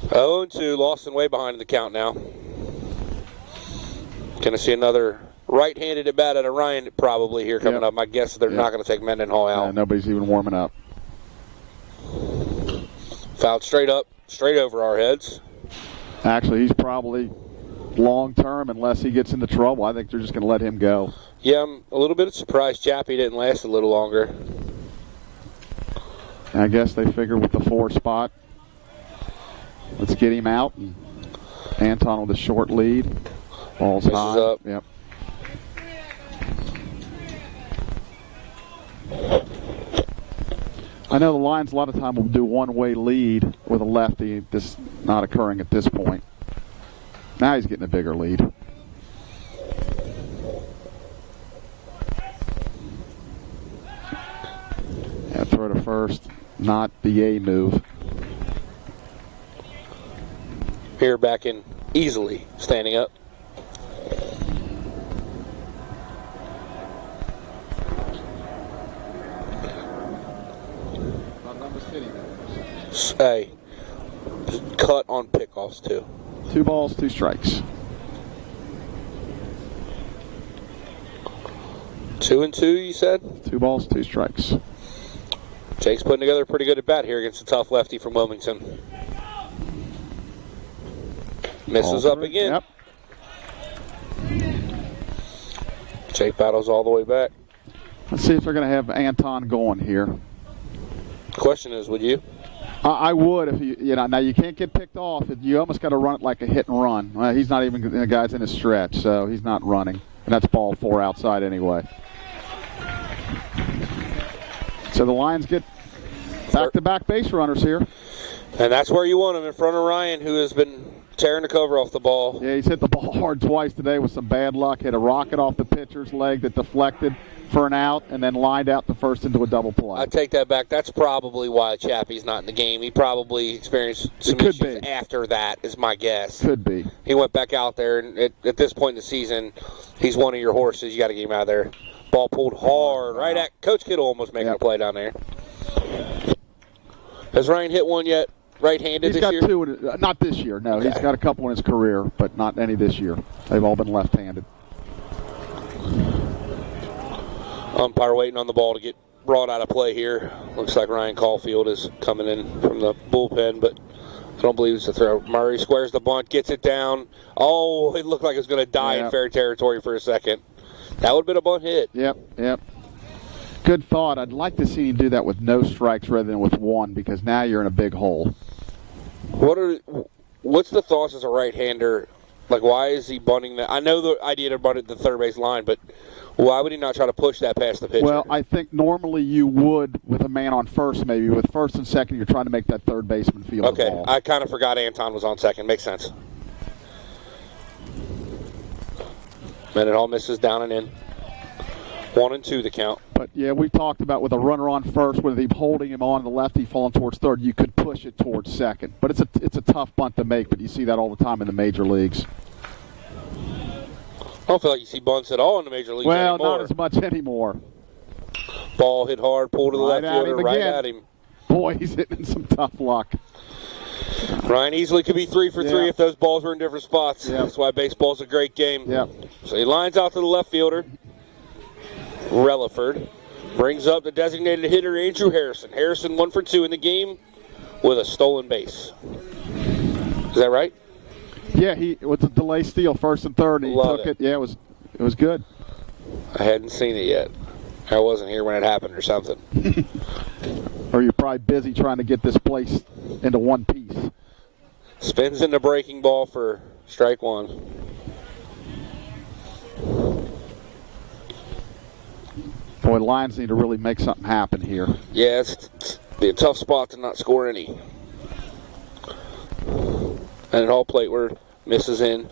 0-2, Lawson way behind in the count now. Going to see another right-handed at bat out of Ryan probably here coming up. My guess is they're not going to take Mendenhall out. Nobody's even warming up. Fouled straight up, straight over our heads. Actually, he's probably long-term, unless he gets into trouble. I think they're just going to let him go. Yeah, I'm a little bit surprised Chappie didn't last a little longer. I guess they figure with the 4 spot, let's get him out. And Anton with a short lead. Ball's Misses high. up. Yep. I know the Lions a lot of time will do one-way lead with a lefty. This not occurring at this point. Now he's getting a bigger lead. Yeah, throw to first, not the A move. Here back in easily, standing up. Hey, cut on pickoffs too. 2 balls, 2 strikes. 2-2, you said? 2 balls, 2 strikes. Jake's putting together a pretty good at bat here against a tough lefty from Wilmington. Misses up again. Yep. Jake battles all the way back. Let's see if they're going to have Anton going here. Question is, would you? I would if you know. Now you can't get picked off. You almost got to run it like a hit and run. Well, he's not even the guy's in his stretch, so he's not running, and that's ball 4 outside anyway. So the Lions get back-to-back base runners here, and that's where you want him, in front of Ryan, who has been tearing the cover off the ball. Yeah, he's hit the ball hard twice today with some bad luck. Hit a rocket off the pitcher's leg that deflected for an out, and then lined out the first into a double play. I take that back. That's probably why Chappie's not in the game. He probably experienced some issues after that, is my guess. Could be. He went back out there, and at this point in the season, he's one of your horses. You got to get him out of there. Ball pulled hard, right at Coach Kittle, almost making a play down there. Has Ryan hit one yet? Right-handed this year? He's got 2, not this year, no. Okay. He's got a couple in his career, but not any this year. They've all been left-handed. Umpire waiting on the ball to get brought out of play here. Looks like Ryan Caulfield is coming in from the bullpen, but I don't believe it's a throw. Murray squares the bunt, gets it down. Oh, it looked like it was going to die in fair territory for a second. That would have been a bunt hit. Yep. Good thought. I'd like to see him do that with no strikes rather than with 1, because now you're in a big hole. What's the thoughts as a right-hander? Like, why is he bunting that? I know the idea to bunt at the third base line, but why would he not try to push that past the pitcher? Well, I think normally you would with a man on first, maybe. With first and second, you're trying to make that third baseman feel the ball. Okay, I kind of forgot Anton was on second. Makes sense. Mendenhall misses down and in. 1-2 the count. But, yeah, we talked about with a runner on first, with him holding him on the lefty falling towards third, you could push it towards second. But it's a tough bunt to make, but you see that all the time in the major leagues. I don't feel like you see bunts at all in the major leagues well, anymore. not as much anymore. Ball hit hard, pulled to the left fielder, right at him. Boy, he's hitting some tough luck. Ryan easily could be 3 for 3 if those balls were in different spots. Yep. That's why baseball's a great game. Yep. So he lines out to the left fielder. Relaford brings up the designated hitter, Andrew Harrison. Harrison 1 for 2 in the game with a stolen base. Is that right? Yeah, he with the delay steal, first and third, and he Love took it. Yeah, it was good. I hadn't seen it yet. I wasn't here when it happened or something. Or you're probably busy trying to get this place into one piece. Spins in the breaking ball for strike 1. Boy, Lions need to really make something happen here. Yeah, it's be a tough spot to not score any. And an all plate where misses in.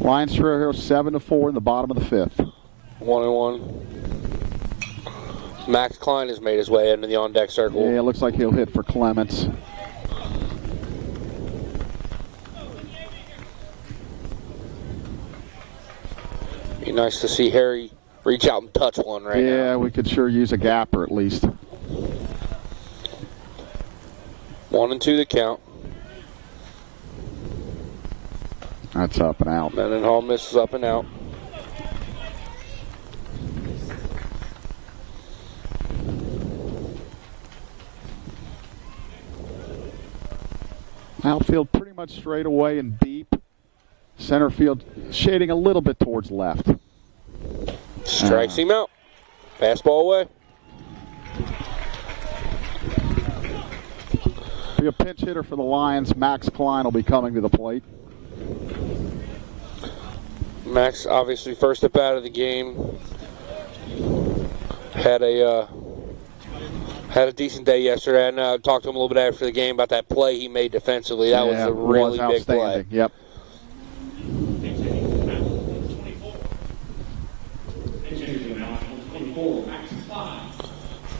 Lions trail here 7-4 in the bottom of the 5th. 1-1. Max Klein has made his way into the on-deck circle. Yeah, it looks like he'll hit for Clements. Be nice to see Harry reach out and touch one right now. Yeah, we could sure use a gapper at least. 1-2 the count. That's up and out. Mendenhall misses up and out. Outfield pretty much straight away and deep. Center field shading a little bit towards left. Strikes him out. Fastball away. Be a pinch hitter for the Lions. Max Klein will be coming to the plate. Max, obviously first at bat of the game, had a decent day yesterday. And I talked to him a little bit after the game about that play he made defensively. That was a really big play. Yep.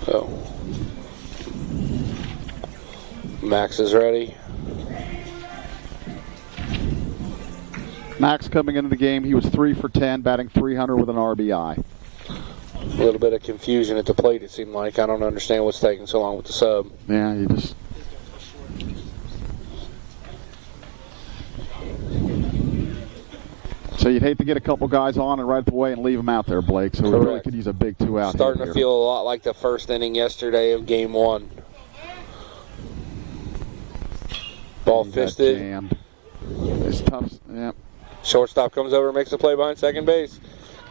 So, Max is ready. Max coming into the game, he was 3 for 10, batting .300 with an RBI. A little bit of confusion at the plate, it seemed like. I don't understand what's taking so long with the sub. Yeah, he just... So you'd hate to get a couple guys on and right away and leave them out there, Blake. So we really could use a big 2 out. Starting to feel a lot like the first inning yesterday of Game 1. Ball fisted. Jammed. It's tough. Yeah. Shortstop comes over and makes a play behind second base.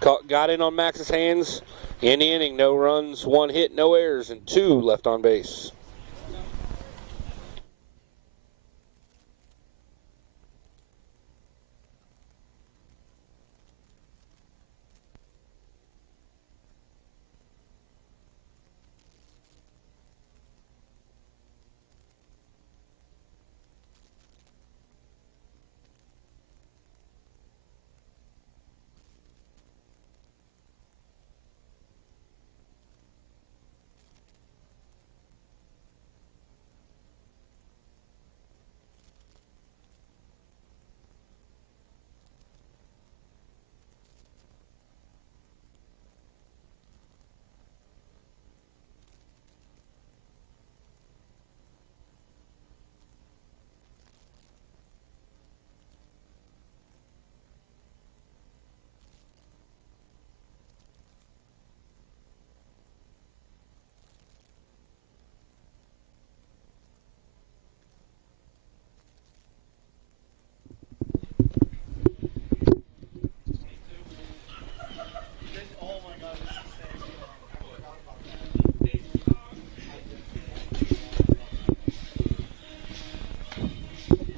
Got in on Max's hands. In the inning, no runs, 1 hit, no errors, and 2 left on base.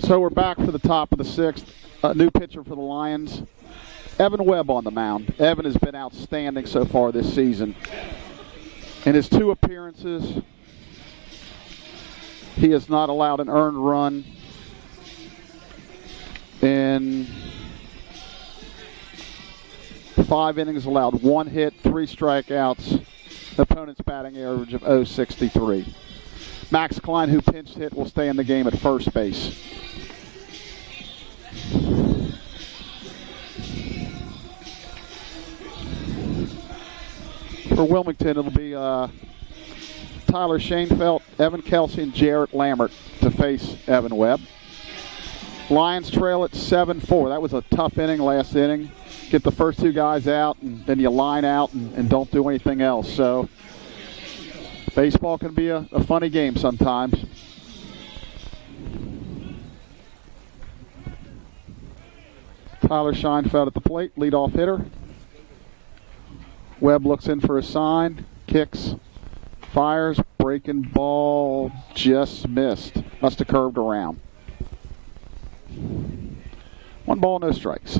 So we're back for the top of the 6th. A new pitcher for the Lions, Evan Webb on the mound. Evan has been outstanding so far this season. In his 2 appearances, He has not allowed an earned run in 5 innings, allowed 1 hit, 3 strikeouts, opponent's batting average of .063. Max Klein, who pinch hit, will stay in the game at first base. For Wilmington, it'll be Tyler Schoenfeld, Evan Kelsey, and Jarrett Lambert to face Evan Webb. Lions trail at 7-4. That was a tough inning last inning. Get the first 2 guys out, and then you line out and don't do anything else. So baseball can be a funny game sometimes. Tyler Schoenfeld at the plate, leadoff hitter. Webb looks in for a sign, kicks, fires, breaking ball, just missed. Must have curved around. 1 ball, no strikes.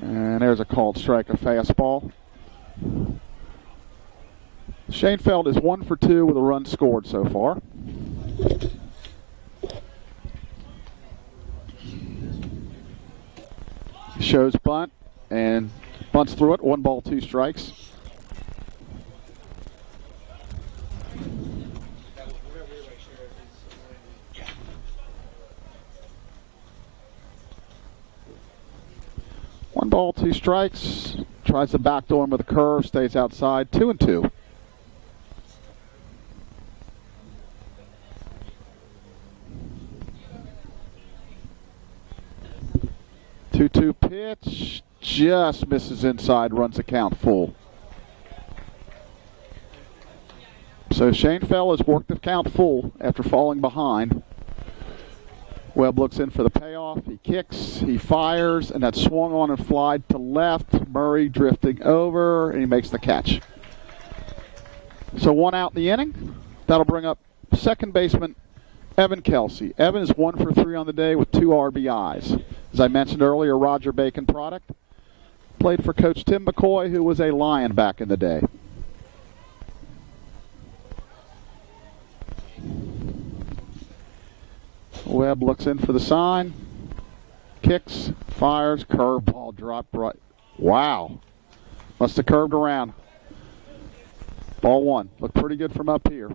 And there's a called strike, a fastball. Schoenfeld is 1 for 2 with a run scored so far. Shows bunt and bunts through it. 1 ball, 2 strikes. One ball, 2 strikes. Tries to backdoor him with a curve. Stays outside. 2-2. Two-two pitch. Just misses inside. Runs the count full. So Schoenfeld has worked the count full after falling behind. Webb looks in for the payoff. He kicks, he fires, and that's swung on and flied to left. Murray drifting over, and he makes the catch. So 1 out in the inning. That'll bring up second baseman Evan Kelsey. Evan is 1 for 3 on the day with 2 RBIs. As I mentioned earlier, Roger Bacon product. Played for Coach Tim McCoy, who was a Lion back in the day. Webb looks in for the sign, kicks, fires, curveball dropped right. Wow. Must have curved around. Ball 1. Looked pretty good from up here.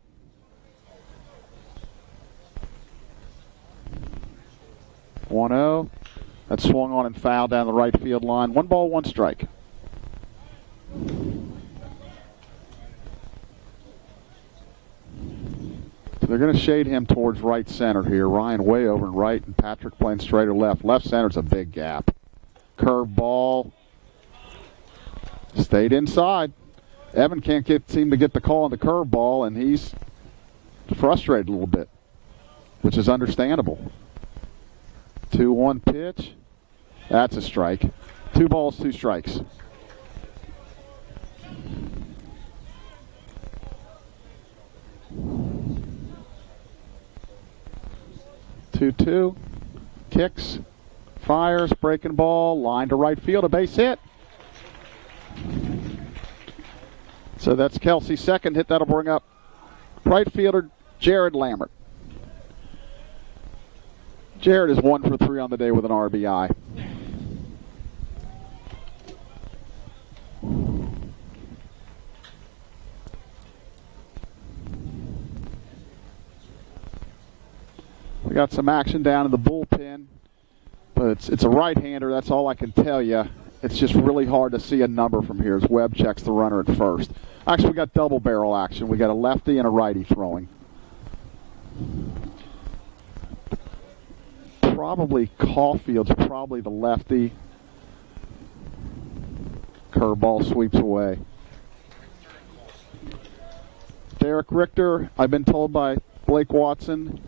One-0. That swung on and fouled down the right field line. 1 ball, 1 strike. They're going to shade him towards right center here. Ryan way over in right, and Patrick playing straight or left. Left center's a big gap. Curve ball. Stayed inside. Evan can't seem to get the call on the curve ball, and he's frustrated a little bit, which is understandable. 2-1 pitch. That's a strike. 2 balls, 2 strikes. Two, kicks, fires, breaking ball, line to right field, a base hit. So that's Kelsey's second hit. That'll bring up right fielder Jared Lambert. Jared is 1 for 3 on the day with an RBI. We got some action down in the bullpen, but it's a right-hander. That's all I can tell you. It's just really hard to see a number from here as Webb checks the runner at first. Actually, we got double barrel action. We got a lefty and a righty throwing. Probably Caulfield's probably the lefty. Curveball sweeps away. Derek Richter, I've been told by Blake Watson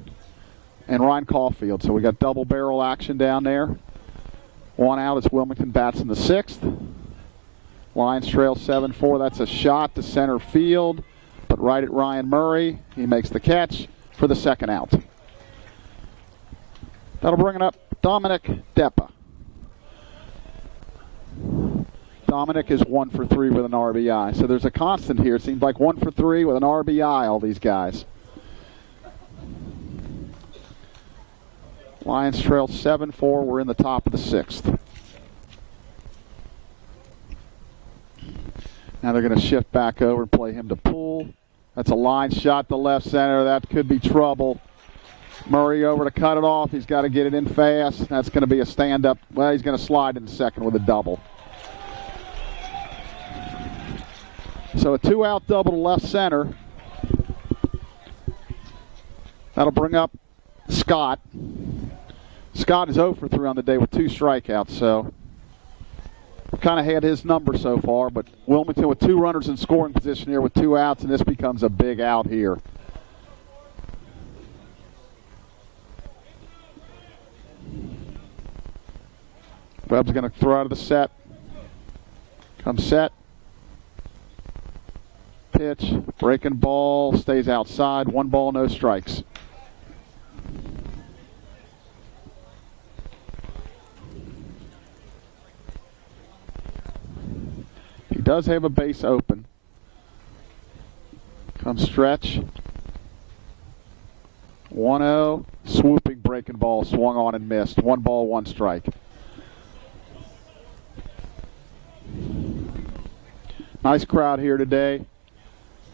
and Ryan Caulfield. So we got double barrel action down there. 1 out as Wilmington bats in the 6th. Lions trail 7-4. That's a shot to center field, but right at Ryan Murray. He makes the catch for the 2nd out. That'll bring it up Dominic Deppa. Dominic is 1 for 3 with an RBI. So there's a constant here. It seems like 1 for 3 with an RBI, all these guys. Lions trail 7-4. We're in the top of the 6th. Now they're going to shift back over and play him to Poole. That's a line shot to left center. That could be trouble. Murray over to cut it off. He's got to get it in fast. That's going to be a stand-up. Well, he's going to slide in second with a double. So a 2-out double to left center. That'll bring up Scott. Scott is 0 for 3 on the day with 2 strikeouts, so kind of had his number so far, but Wilmington with 2 runners in scoring position here with 2 outs, and this becomes a big out here. Webb's going to throw out of the set. Comes set. Pitch. Breaking ball. Stays outside. 1 ball, no strikes. He does have a base open. Comes stretch. 1-0. Swooping breaking ball. Swung on and missed. 1 ball, 1 strike. Nice crowd here today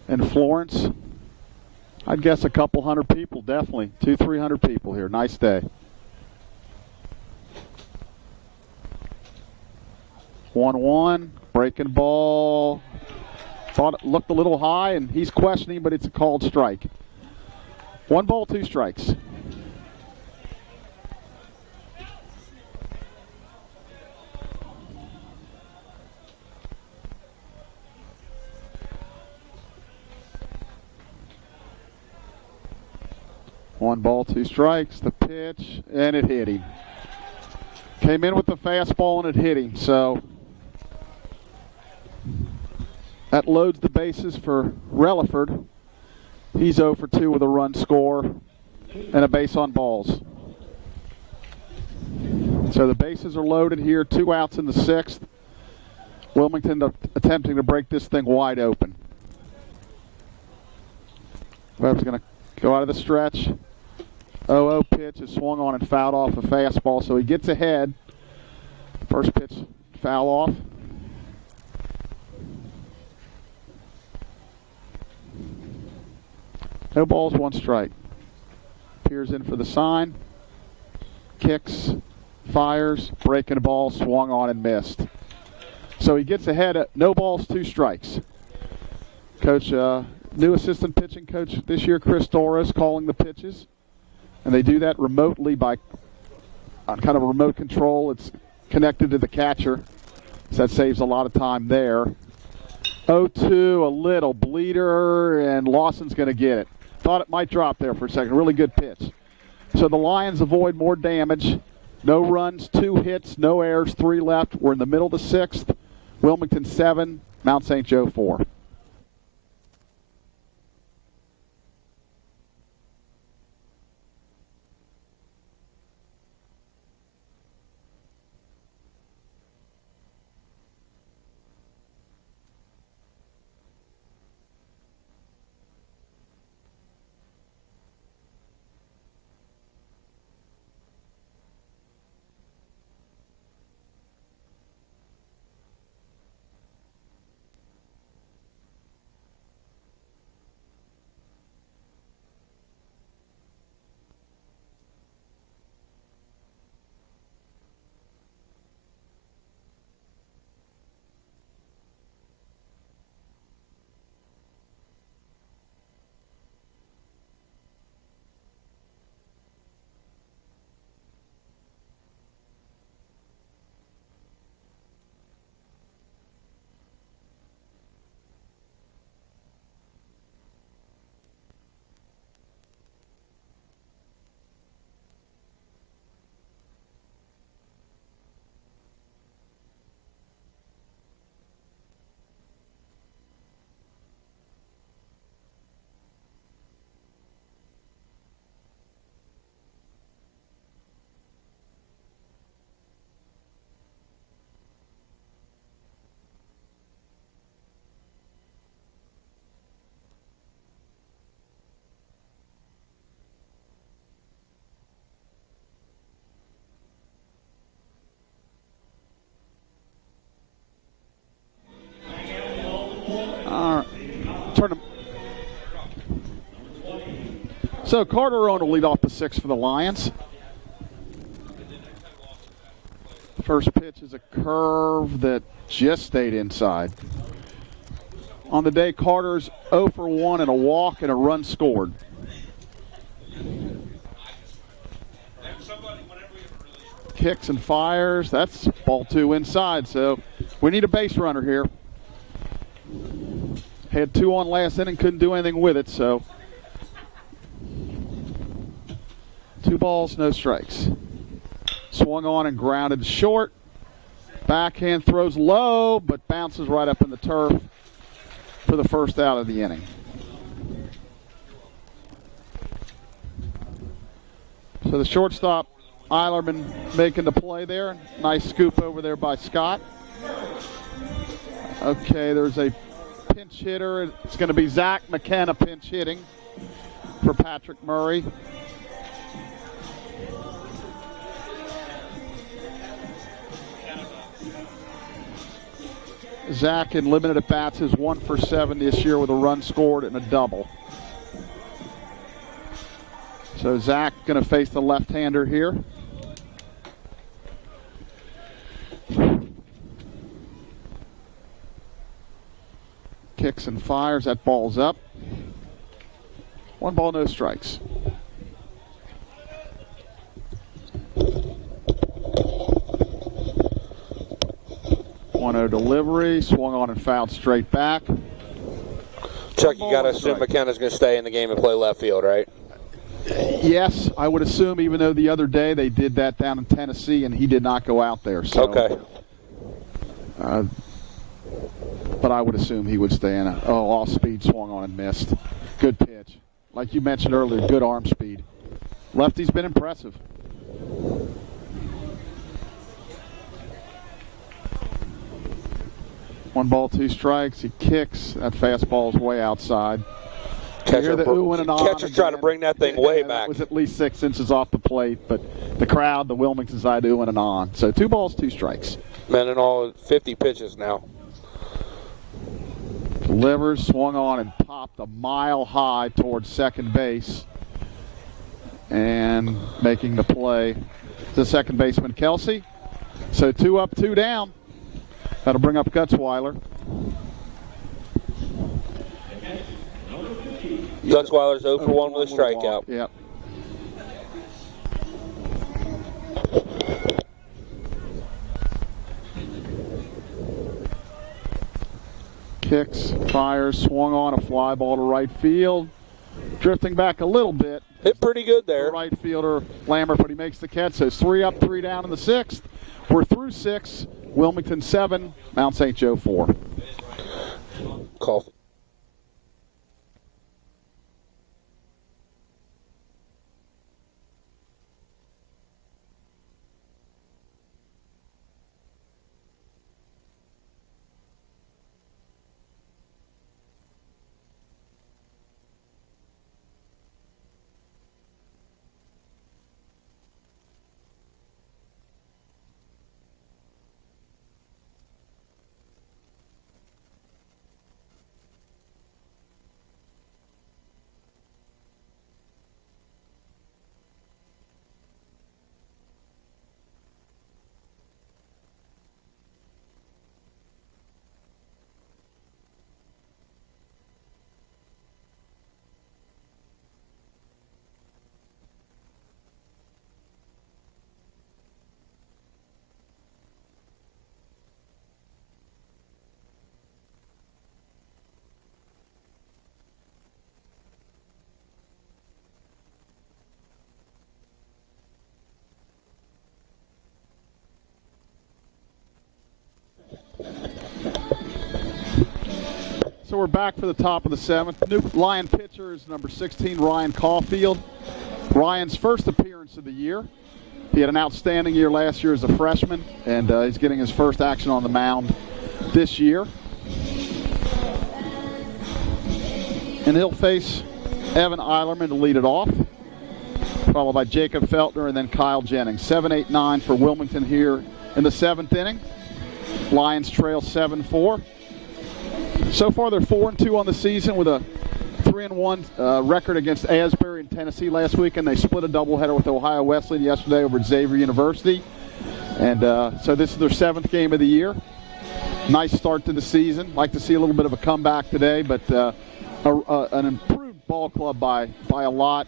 in Florence. I'd guess a couple hundred people, definitely. 200-300 people here. Nice day. 1-1. Breaking ball. Thought it looked a little high, and he's questioning, but it's a called strike. 1 ball, 2 strikes. One ball, 2 strikes. The pitch, and it hit him. Came in with the fastball, and it hit him. So that loads the bases for Relaford. He's 0 for 2 with a run score and a base on balls. So the bases are loaded here. 2 outs in the 6th. Wilmington attempting to break this thing wide open. Webb's going to go out of the stretch. 0-0 pitch is swung on and fouled off a fastball, so he gets ahead. First pitch, foul off. No balls, 1 strike. Peers in for the sign. Kicks, fires, breaking the ball, swung on and missed. So he gets ahead at no balls, 2 strikes. Coach, new assistant pitching coach this year, Chris Doris, calling the pitches. And they do that remotely by on kind of a remote control. It's connected to the catcher, so that saves a lot of time there. 0-2, a little bleeder, and Lawson's going to get it. Thought it might drop there for a second. Really good pitch. So the Lions avoid more damage. No runs, 2 hits, no errors, 3 left. We're in the middle of the 6th. Wilmington 7, Mount St. Joe 4. Turn him. So Carter Owen will lead off the 6th for the Lions. First pitch is a curve that just stayed inside. On the day, Carter's 0 for 1 and a walk and a run scored. Kicks and fires. That's ball 2 inside, so we need a base runner here. Had 2 on last inning, couldn't do anything with it, so 2 balls, no strikes. Swung on and grounded short. Backhand throws low, but bounces right up in the turf for the first out of the inning. So the shortstop, Eilerman, making the play there. Nice scoop over there by Scott. Okay, there's a pinch hitter. It's going to be Zach McKenna pinch hitting for Patrick Murray. Zach in limited at-bats is 1 for 7 this year with a run scored and a double. So Zach going to face the left-hander here. Kicks and fires. That ball's up. 1 ball, no strikes. 1-0 delivery, swung on and fouled straight back. Chuck, you got to assume McKenna's going to stay in the game and play left field, right? Yes, I would assume, even though the other day they did that down in Tennessee and he did not go out there. So, okay. But I would assume he would stay in. Off speed, swung on and missed. Good pitch. Like you mentioned earlier, good arm speed. Lefty's been impressive. One ball, 2 strikes. He kicks. That fastball is way outside. Catcher's trying to bring that thing way back. It was at least 6 inches off the plate, but the crowd, the Wilmington side, oohing and on. So 2 balls, 2 strikes. Man, in all, 50 pitches now. Delivers, swung on, and popped a mile high towards second base. And making the play, the second baseman, Kelsey. So 2 up, 2 down. That'll bring up Gutzweiler. Gutzweiler's 0 for 1 with a strikeout. Yep. Kicks, fires, swung on, a fly ball to right field. Drifting back a little bit. Hit pretty good there. The right fielder, Lambert, but he makes the catch. So it's 3 up, 3 down in the 6th. We're through 6. Wilmington 7, Mount St. Joe 4. Call. So we're back for the top of the 7th. New Lion pitcher is number 16, Ryan Caulfield. Ryan's first appearance of the year. He had an outstanding year last year as a freshman, and he's getting his first action on the mound this year. And he'll face Evan Eilerman to lead it off, followed by Jacob Feltner and then Kyle Jennings. 7-8-9 for Wilmington here in the 7th inning. Lions trail 7-4. So far, they're 4-2 on the season with a 3-1 record against Asbury in Tennessee last week, and they split a doubleheader with Ohio Wesleyan yesterday over at Xavier University. And so this is their 7th game of the year. Nice start to the season. Like to see a little bit of a comeback today, but an improved ball club by a lot.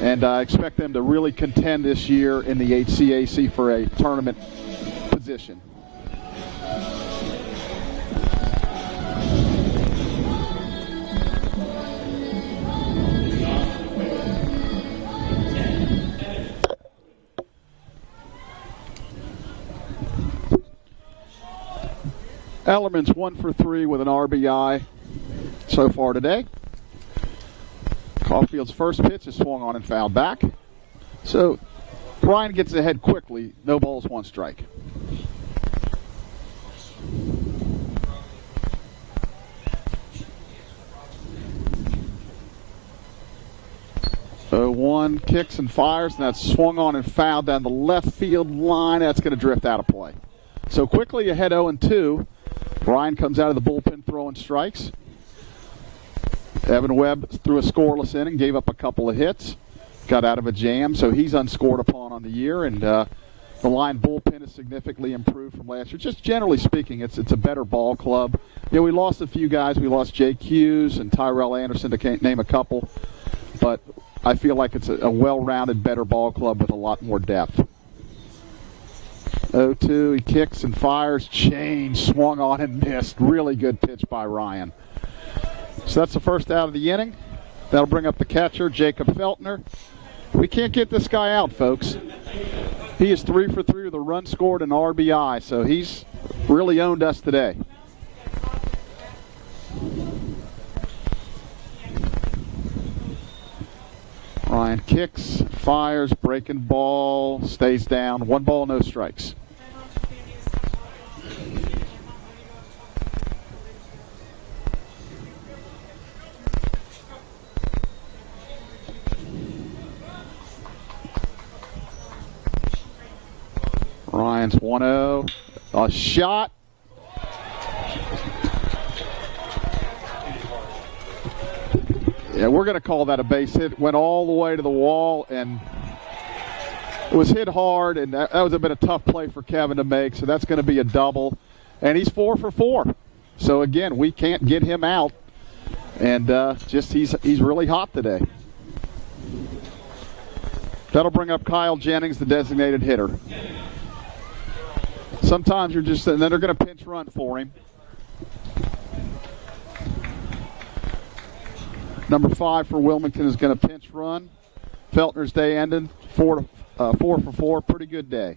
And I expect them to really contend this year in the HCAC for a tournament position. Ellerman's 1 for 3 with an RBI so far today. Caulfield's first pitch is swung on and fouled back. So Ryan gets ahead quickly. No balls, 1 strike. So 1 kicks and fires, and that's swung on and fouled down the left field line. That's going to drift out of play. So quickly ahead 0-2. Ryan comes out of the bullpen throwing strikes. Evan Webb threw a scoreless inning, gave up a couple of hits, got out of a jam, so he's unscored upon on the year, and the line bullpen is significantly improved from last year. Just generally speaking, it's a better ball club. You know, we lost a few guys. We lost Jake Hughes and Tyrell Anderson, to name a couple, but I feel like it's a well-rounded, better ball club with a lot more depth. 0-2, he kicks and fires, change, swung on and missed. Really good pitch by Ryan. So that's the first out of the inning. That'll bring up the catcher, Jacob Feltner. We can't get this guy out, folks. He is 3 for 3 with a run scored and RBI, so he's really owned us today. Ryan kicks, fires, breaking ball, stays down. 1 ball, no strikes. Ryan's 1-0. A shot. Yeah, we're going to call that a base hit. Went all the way to the wall, and it was hit hard, and that was a bit of a tough play for Kevin to make, so that's going to be a double. And he's 4 for 4. So, again, we can't get him out, and he's really hot today. That'll bring up Kyle Jennings, the designated hitter. Sometimes you're just, and then they're going to pinch run for him. Number 5 for Wilmington is going to pinch run. Feltner's day ended 4 for 4. Pretty good day.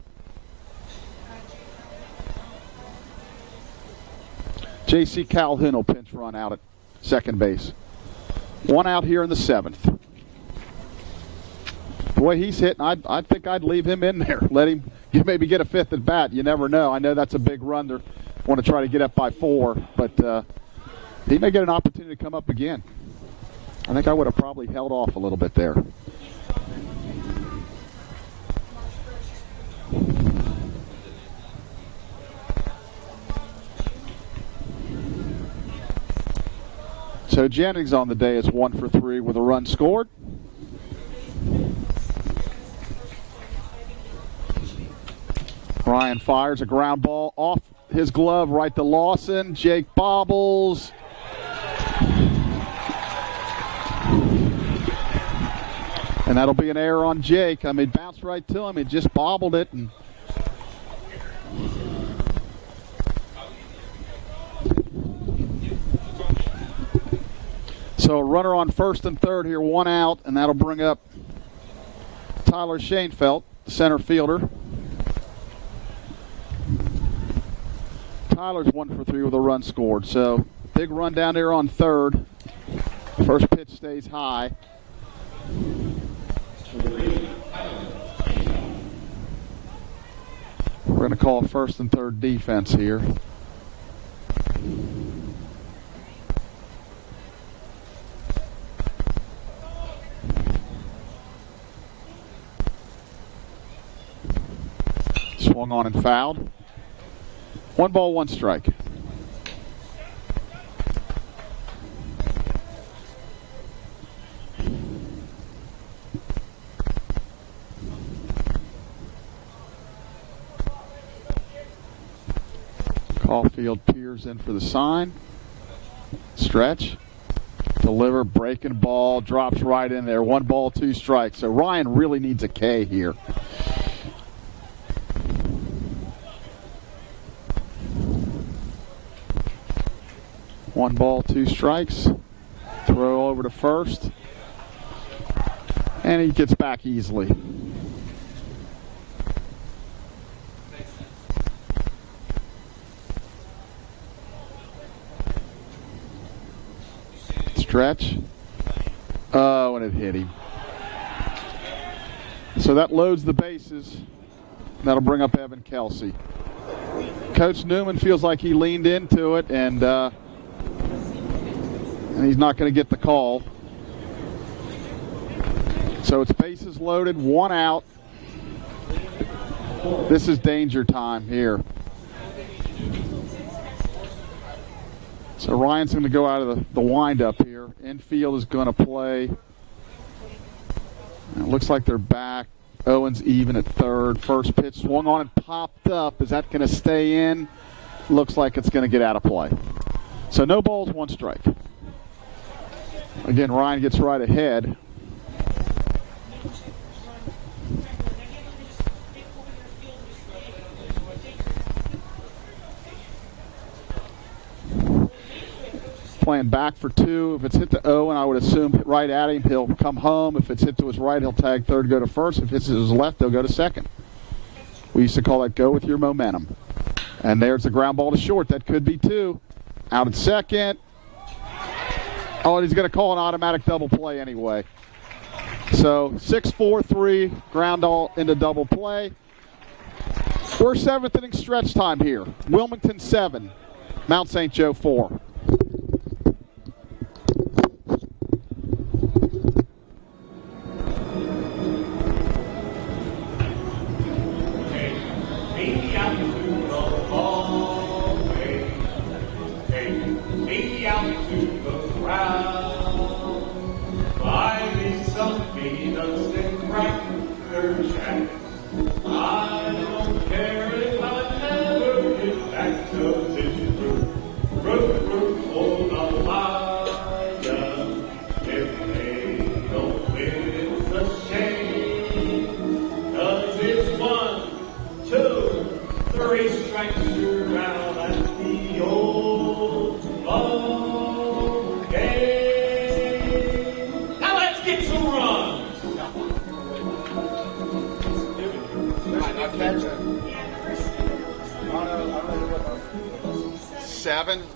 J.C. Calhoun will pinch run out at second base. 1 out here in the 7th. The way he's hitting, I think I'd leave him in there. Let him maybe get a 5th at bat. You never know. I know that's a big run. They want to try to get up by 4, but he may get an opportunity to come up again. I think I would have probably held off a little bit there. So Jennings on the day is 1 for 3 with a run scored. Ryan fires a ground ball off his glove right to Lawson. Jake bobbles. And that'll be an error on Jake. I mean, bounced right to him. He just bobbled it. And so a runner on first and third here, 1 out, and that'll bring up Tyler Schoenfeld, the center fielder. Tyler's 1 for 3 with a run scored. So big run down there on third. First pitch stays high. We're going to call first and third defense here. Swung on and fouled. 1 ball, 1 strike. Field peers in for the sign. Stretch. Deliver, breaking ball, drops right in there. 1 ball, 2 strikes. So Ryan really needs a K here. One ball, 2 strikes. Throw over to first. And he gets back easily. Stretch. Oh, and it hit him. So that loads the bases. That'll bring up Evan Kelsey. Coach Newman feels like he leaned into it, and he's not going to get the call. So it's bases loaded, 1 out. This is danger time here. So Ryan's going to go out of the windup here. Infield is going to play. It looks like they're back. Owens even at third. First pitch swung on and popped up. Is that going to stay in? Looks like it's going to get out of play. So no balls, 1 strike. Again, Ryan gets right ahead. Playing back for 2. If it's hit to Owen, I would assume right at him, he'll come home. If it's hit to his right, he'll tag third, go to first. If it's to his left, he'll go to second. We used to call that go with your momentum. And there's the ground ball to short. That could be 2. Out at second. Oh, and he's going to call an automatic double play anyway. So 6-4-3, ground ball into double play. We're 7th inning stretch time here. Wilmington 7, Mount St. Joe 4.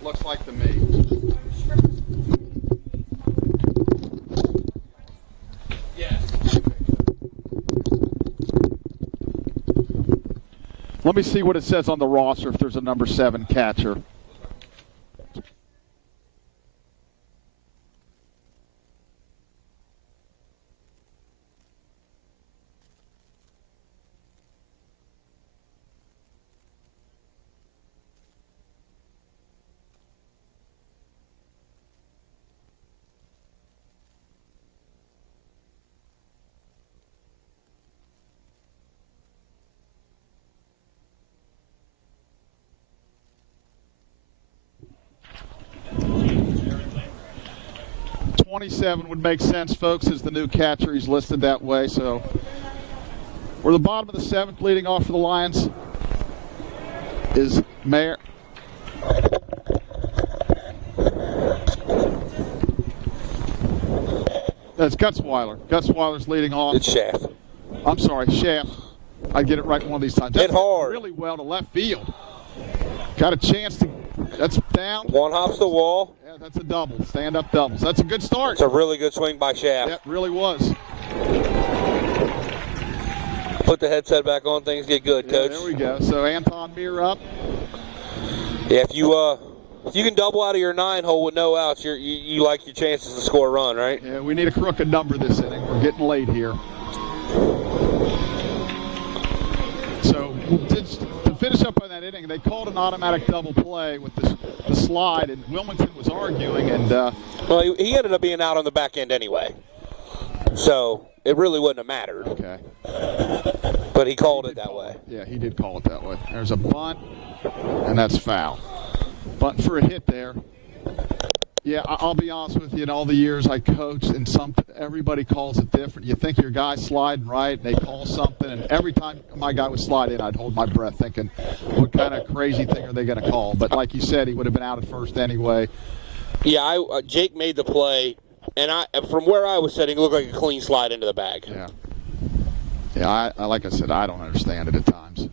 Looks like to me. Yes. Let me see what it says on the roster if there's a number 7 catcher. .27 would make sense, folks, as the new catcher. He's listed that way. So we're the bottom of the 7th. Leading off for the Lions is Mayer. That's Gutzweiler. Gutzweiler's leading off. It's Schaff. I'm sorry, Schaff. I get it right one of these times. Hit hard. Really well to left field. Got a chance to. That's down. 1 hops the wall. Yeah, that's a double. Stand-up doubles. That's a good start. It's a really good swing by Schaff. Yep, really was. Put the headset back on. Things get good, Coach. There we go. So Anton Meir up. Yeah, if you can double out of your 9-hole with no outs, you like your chances to score a run, right? Yeah, we need a crooked number this inning. We're getting late here. So to finish up on that inning, they called an automatic double play with the slide, and Wilmington was arguing. And well, he ended up being out on the back end anyway, so it really wouldn't have mattered. Okay. But he called it that way. Yeah, he did call it that way. There's a bunt, and that's foul. But for a hit there. Yeah, I'll be honest with you. In all the years I coached, and everybody calls it different. You think your guy's sliding right, they call something, and every time my guy would slide in, I'd hold my breath thinking, what kind of crazy thing are they going to call? But like you said, he would have been out at first anyway. Yeah, Jake made the play, and from where I was sitting, it looked like a clean slide into the bag. Yeah. Yeah, like I said, I don't understand it at times.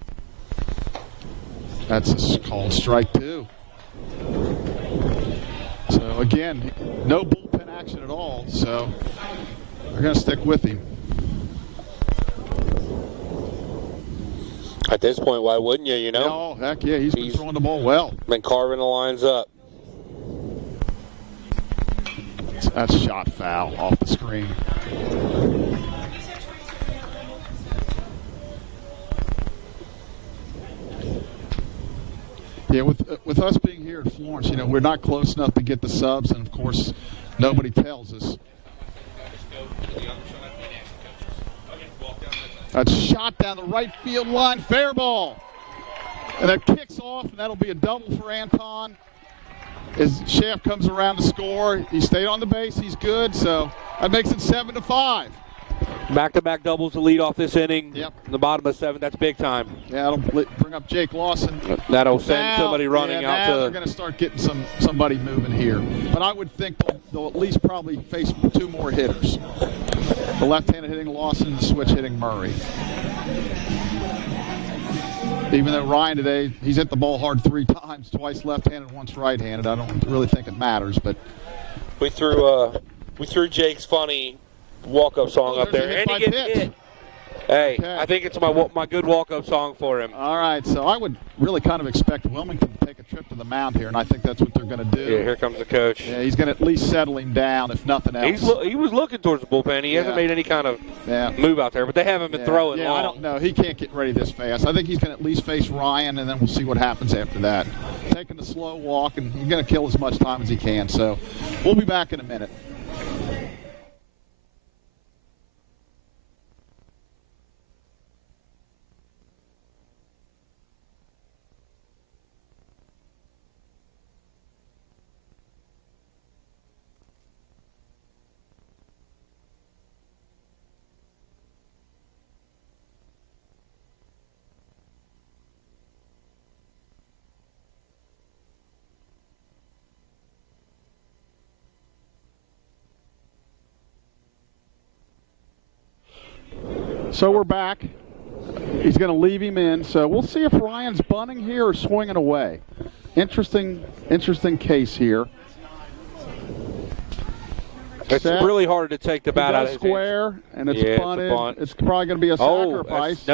That's a called strike 2. So, again, no bullpen action at all, so they're going to stick with him. At this point, why wouldn't you, you know? No, heck yeah, he's been throwing the ball well. Been carving the lines up. That's shot foul off the screen. Yeah, with us being here at Florence, you know, we're not close enough to get the subs, and of course, nobody tells us. That's shot down the right field line, fair ball. And that kicks off, and that'll be a double for Anton. As Schaff comes around to score, he stayed on the base, he's good, so that makes it 7-5. Back-to-back doubles to lead off this inning. Yep. In the bottom of 7, that's big time. Yeah, that'll bring up Jake Lawson. That'll send somebody running out now to. They're going to start getting somebody moving here. But I would think they'll at least probably face 2 more hitters. The left-handed hitting Lawson and the switch hitting Murray. Even though Ryan today, he's hit the ball hard 3 times, twice left-handed, once right-handed. I don't really think it matters, but We threw Jake's funny walk-up song up there, and he gets hit. Hey, Okay. I think it's my good walk-up song for him. All right, so I would really kind of expect Wilmington to take a trip to the mound here, and I think that's what they're going to do. Yeah, here comes the coach. Yeah, he's going to at least settle him down, if nothing else. He was looking towards the bullpen. He hasn't made any kind of move out there, but they haven't been throwing long. I don't know. He can't get ready this fast. I think he's going to at least face Ryan, and then we'll see what happens after that. Taking the slow walk, and he's going to kill as much time as he can. So we'll be back in a minute. So we're back. He's going to leave him in. So we'll see if Ryan's bunting here or swinging away. Interesting case here. It's really hard to take the bat out of his square, hands. And it's bunted. It's probably going to be a sacrifice.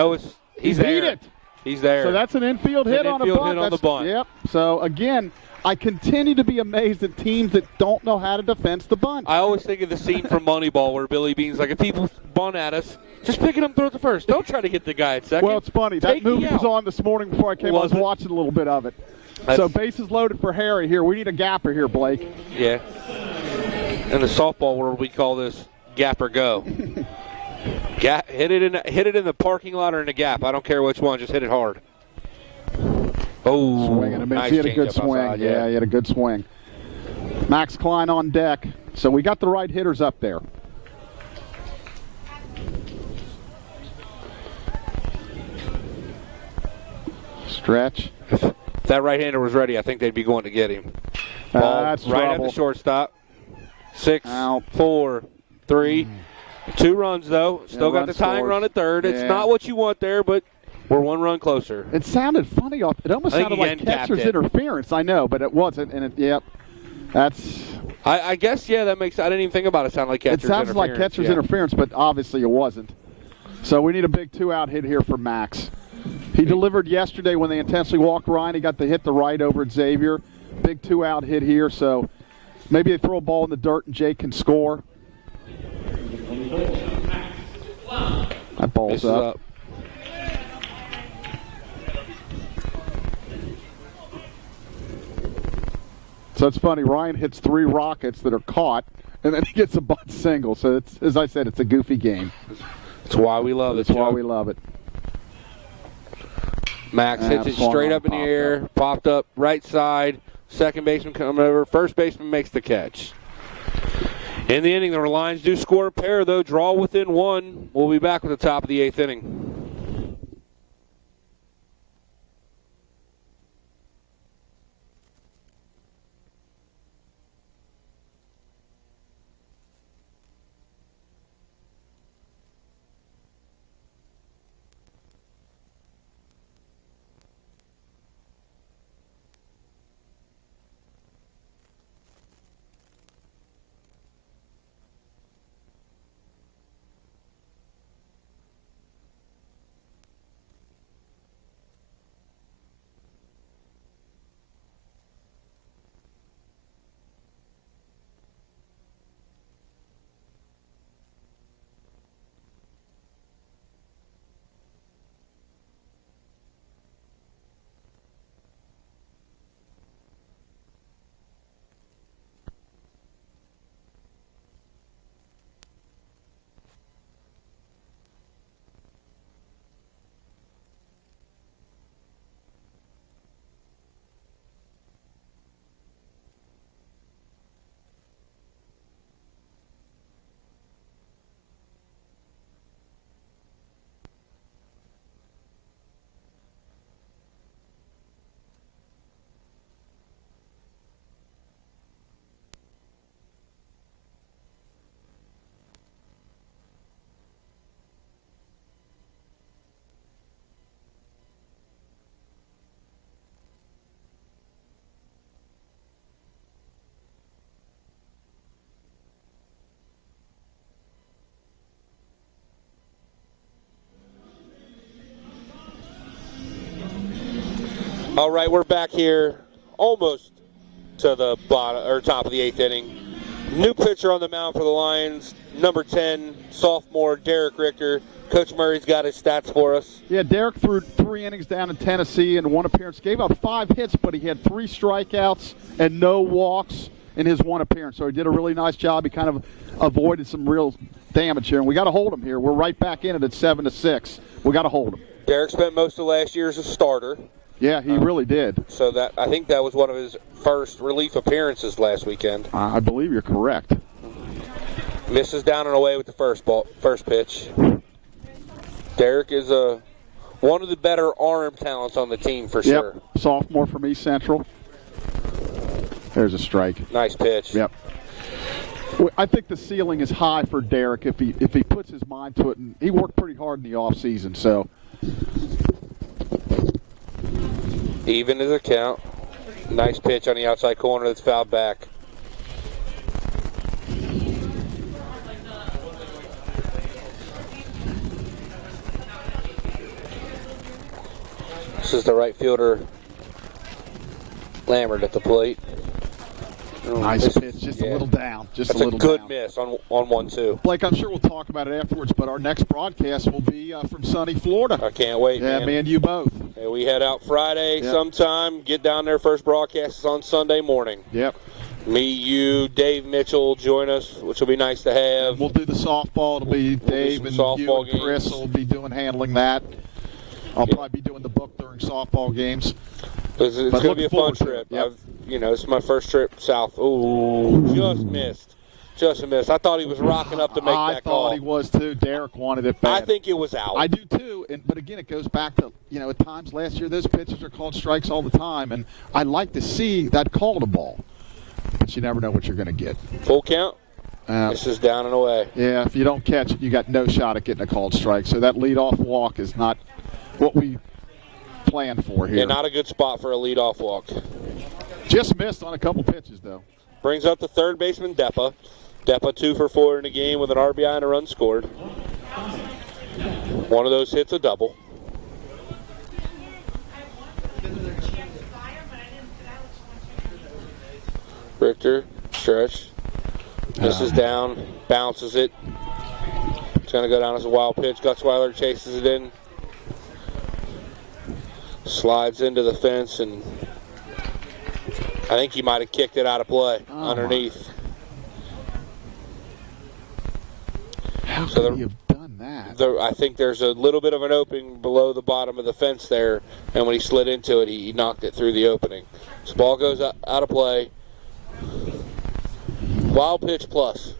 He's beat there. it. He's there. So that's an infield hit on a bunt. Yep. So again, I continue to be amazed at teams that don't know how to defend the bunt. I always think of the scene from Moneyball where Billy Bean's like, if people bunt at us, just pick it up and throw it to first. Don't try to hit the guy at second. Well, it's funny. That movie was on this morning before I came. I was watching a little bit of it. So bases loaded for Harry here. We need a gapper here, Blake. Yeah. In the softball world, we call this gap or go. Hit it in the parking lot or in the gap. I don't care which one. Just hit it hard. Oh, swing and a miss. Nice He had a good swing. Outside, yeah, he had a good swing. Max Klein on deck. So we got the right hitters up there. Stretch. If that right-hander was ready, I think they'd be going to get him. Ball That's right trouble. at the shortstop. 6, 4, 3. 2 runs, though. Still got the tying run at third. It's not what you want there, but we're 1 run closer. It sounded funny. It almost sounded like catcher's interference. I know, but it wasn't. And that's. I guess, that makes. I didn't even think about it. Sound like catcher's interference. It sounds like catcher's interference, but obviously it wasn't. So we need a big 2-out hit here for Max. He delivered yesterday when they intentionally walked Ryan. He got the hit to right over at Xavier. Big 2-out hit here. So maybe they throw a ball in the dirt and Jake can score. That ball's up. So it's funny. Ryan hits 3 rockets that are caught, and then he gets a bunt single. So it's, as I said, it's a goofy game. That's why we love it. That's why we love it. Max hits it straight up in the air, popped up right side, Second baseman coming over. First baseman makes the catch. In the inning, the Lions do score a pair, though. Draw within one. We'll be back with the top of the 8th inning. All right, we're back here almost to the bottom or top of the 8th inning. New pitcher on the mound for the Lions, number 10, sophomore Derek Richter. Coach Murray's got his stats for us. Yeah, Derek threw 3 innings down in Tennessee and 1 appearance. Gave up 5 hits, but he had 3 strikeouts and no walks in his 1 appearance. So he did a really nice job. He kind of avoided some real damage here, and we got to hold him here. We're right back in it at 7-6. We got to hold him. Derek spent most of last year as a starter. Yeah, he really did. So that I think that was one of his first relief appearances last weekend. I believe you're correct. Misses down and away with the first pitch. Derek is one of the better arm talents on the team for sure. Yep, sophomore from East Central. There's a strike. Nice pitch. Yep. I think the ceiling is high for Derek if he puts his mind to it, and he worked pretty hard in the off season. So. Even is a count. Nice pitch on the outside corner that's fouled back. This is the right fielder, Lambert at the plate. Nice pitch, just a little down. That's a good miss on 1-2. Blake, I'm sure we'll talk about it afterwards, but our next broadcast will be from sunny Florida. I can't wait, man. Yeah, me and you both. Yeah, we head out Friday sometime, get down there. First broadcast is on Sunday morning. Yep. Me, you, Dave Mitchell join us, which will be nice to have. We'll do the softball. It'll be Dave and you and Chris will be handling that. I'll probably be doing the book during softball games. It's going to be a fun trip. Yep. It's my first trip south. Ooh, just missed. Just a miss. I thought he was rocking up to make that call. I thought he was too. Derek wanted it bad. I think it was out. I do too. But again, it goes back to, at times last year, those pitches are called strikes all the time. And I like to see that called a ball. But you never know what you're going to get. Full count? This is down and away. Yeah, if you don't catch it, you got no shot at getting a called strike. So that leadoff walk is not what we planned for here. Yeah, not a good spot for a leadoff walk. Just missed on a couple pitches, though. Brings up the third baseman, Depa. Depa 2 for 4 in the game with an RBI and a run scored. One of those hits a double. Richter, stretch. This is down, bounces it. It's going to go down as a wild pitch. Gutzweiler chases it in. Slides into the fence, and I think he might have kicked it out of play underneath. How could he have done that? I think there's a little bit of an opening below the bottom of the fence there, and when he slid into it, he knocked it through the opening. So ball goes out of play. Wild pitch plus.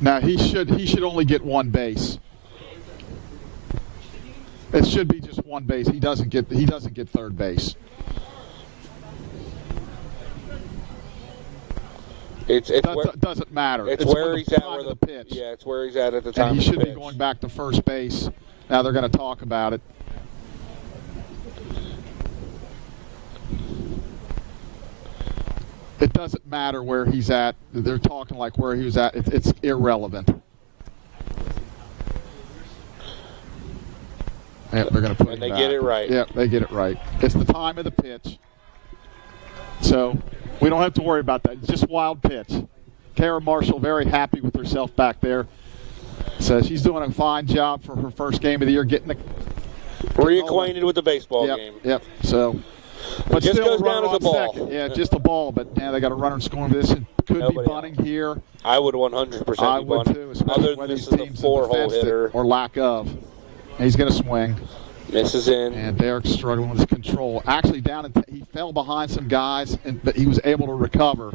Now he should only get one base. It should be just one base. He doesn't get third base. Doesn't matter. It's where he's at. Where the pitch. Yeah, it's where he's at the time. And he should of the be pitch. going back to first base. Now they're going to talk about it. It doesn't matter where he's at. They're talking like where he was at. It's irrelevant. Yep, they're going to put and him they back. get it right. Yep, they get it right. It's the time of the pitch. So we don't have to worry about that. It's just wild pitch. Kara Marshall very happy with herself back there. So she's doing a fine job for her first game of the year, getting reacquainted with the baseball game. Yep. So, but just still goes a runner down as a on ball. second. Yeah, just a ball. But yeah, they got a runner scoring this. It could Nobody be bunting here. I would 100% I be would bunting. too, especially Other than when this these is a teams 4-hole hitter. or lack of. And he's going to swing. Misses in. And Derek's struggling with his control. Actually, he fell behind some guys, but he was able to recover.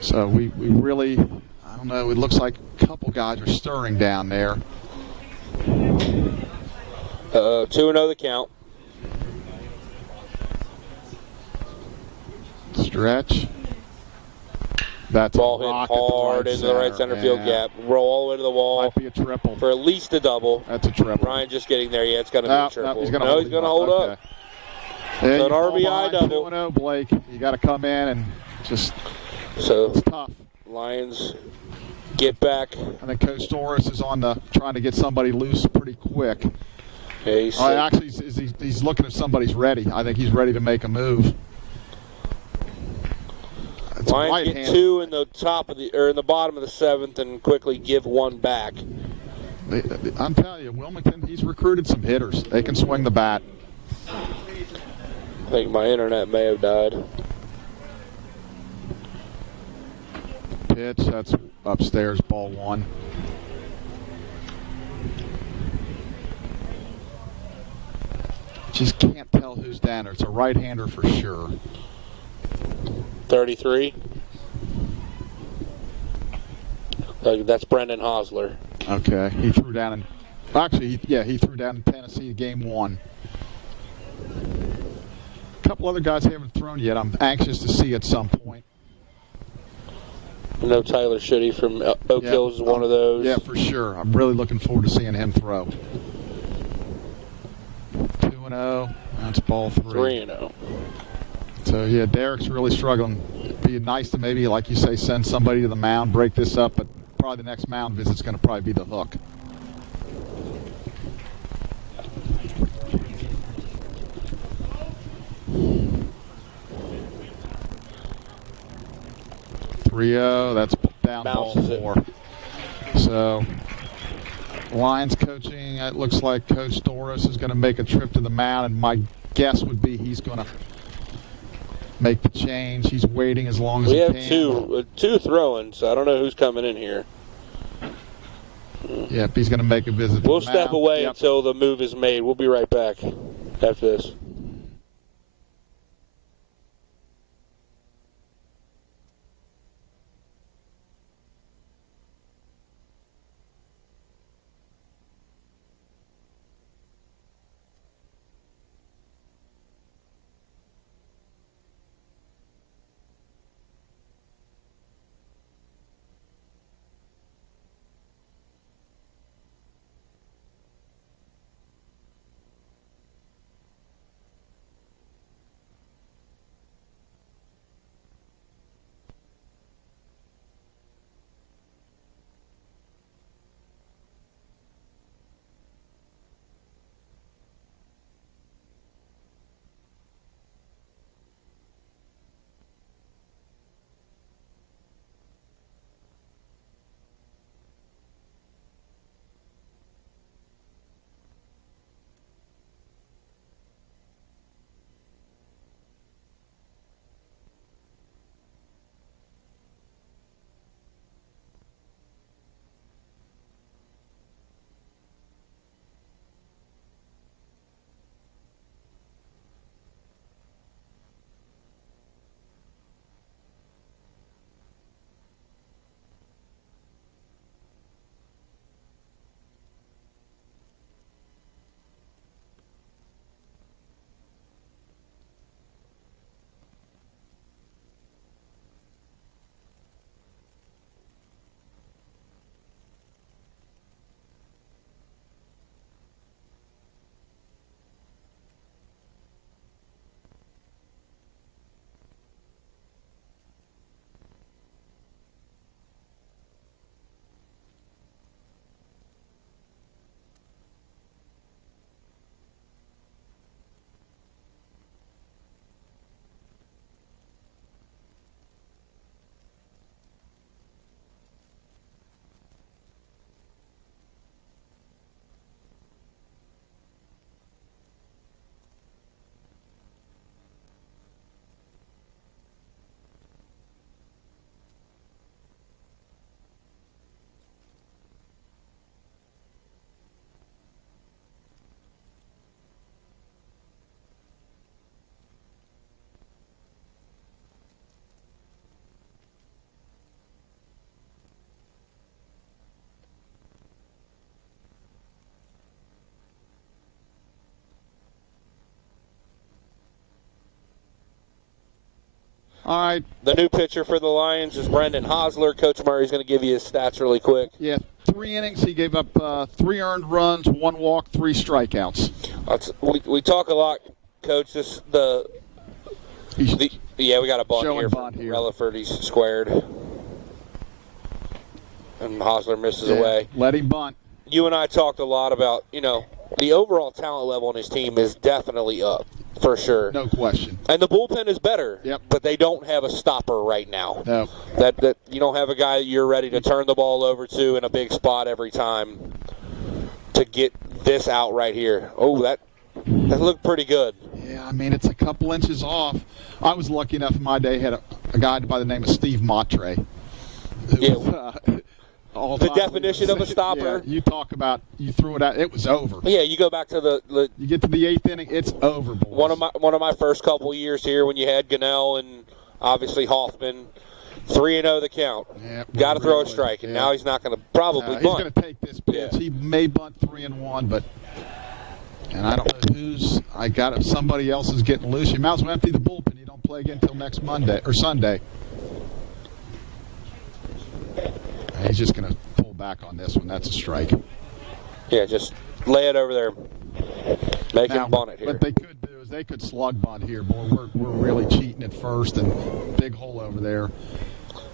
So we really, I don't know, it looks like a couple guys are stirring down there. 2-0 the count. Stretch. That's Ball a hit rock hard into the right center field gap. Roll all the way to the wall. Might be a triple. For at least a double. That's a triple. Ryan just getting there. Yeah, it's going to be a triple. No, he's going to hold okay. up. Yeah, So an RBI double. 2-0, Blake. You got to come in and just. So it's tough. Lions get back. I think Coach Doris is trying to get somebody loose pretty quick. Yeah, actually, he's looking at somebody's ready. I think he's ready to make a move. Lions get 2 in the in the bottom of the 7th and quickly give 1 back. I'm telling you, Wilmington, he's recruited some hitters. They can swing the bat. I think my internet may have died. Pitch, that's upstairs, ball 1. Just can't tell who's down there. It's a right-hander for sure. 33. That's Brendan Hosler. Okay, he threw down in. Actually, he threw down in Tennessee game 1. A couple other guys haven't thrown yet. I'm anxious to see at some point. I know Tyler Shitty from Oak Hills is one of those. Yeah, for sure. I'm really looking forward to seeing him throw. 2-0. That's ball 3. 3-0. So, yeah, Derek's really struggling. It'd be nice to maybe, like you say, send somebody to the mound, break this up, but probably the next mound visit's going to probably be the hook. That's down ball 4. So, Lions coaching, it looks like Coach Doris is going to make a trip to the mound, and my guess would be he's going to make the change. He's waiting as long as he can. We have two throwing, so I don't know who's coming in here. Yep, he's going to make a visit. We'll step away until the move is made. We'll be right back after this. All right. The new pitcher for the Lions is Brendan Hosler. Coach Murray's going to give you his stats really quick. Yeah, 3 innings. He gave up 3 earned runs, 1 walk, 3 strikeouts. We talk a lot, Coach. Yeah, we got a bunt here from Rutherford. He's squared. And Hosler misses away. Let him bunt. You and I talked a lot about, the overall talent level on his team is definitely up, for sure. No question. And the bullpen is better. Yep. But they don't have a stopper right now. No. That you don't have a guy that you're ready to turn the ball over to in a big spot every time to get this out right here. Oh, that looked pretty good. Yeah, I mean, it's a couple inches off. I was lucky enough in my day, had a guy by the name of Steve Matre. The definition of a stopper. Yeah, you talk about, you threw it out, it was over. Yeah, you go back to you get to the 8th inning, it's over, boys. One of my first couple years here when you had Gunnell and obviously Hoffman, 3-0 the count. Yeah, got to throw a strike, and now he's not going to probably bunt. He's going to take this pitch. Yeah. He may bunt 3-1, but and I don't know somebody else is getting loose. You might as well empty the bullpen. You don't play again until next Monday or Sunday. He's just going to pull back on this one. That's a strike. Yeah, just lay it over there. Make him bunt it here. What they could do is they could slug bunt here. Boy, we're really cheating at first, and big hole over there.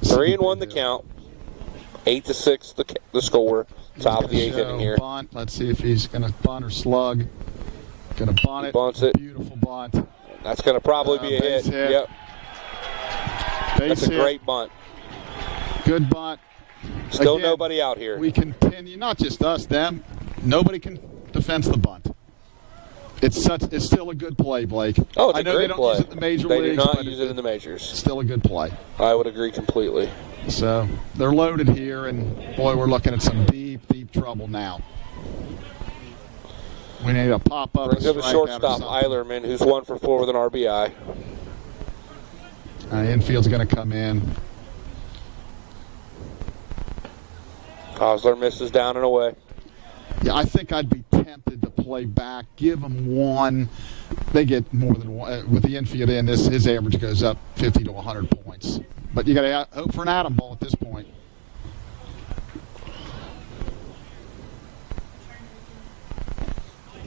3-1 the count. 8-6 the score. Top of the 8th inning here. Bunt. Let's see if he's going to bunt or slug. Going to bunt it. Bunts it. Beautiful bunt. That's going to probably be a hit. Yep. That's a great bunt. Good bunt. Still nobody out here. We continue, not just us, them. Nobody can defend the bunt. It's still a good play, Blake. Oh, it's I a know great they don't play. use it in the major leagues. They do not use it in the majors. Still a good play. I would agree completely. So they're loaded here, and boy, we're looking at some deep, deep trouble now. We need a pop-up. Brings up a shortstop, Eilerman, who's 1 for 4 with an RBI. Infield's going to come in. Hosler misses down and away. Yeah, I think I'd be tempted to play back, give them one. They get more than one. With the infield in, his average goes up 50 to 100 points. But you got to hope for an atom ball at this point.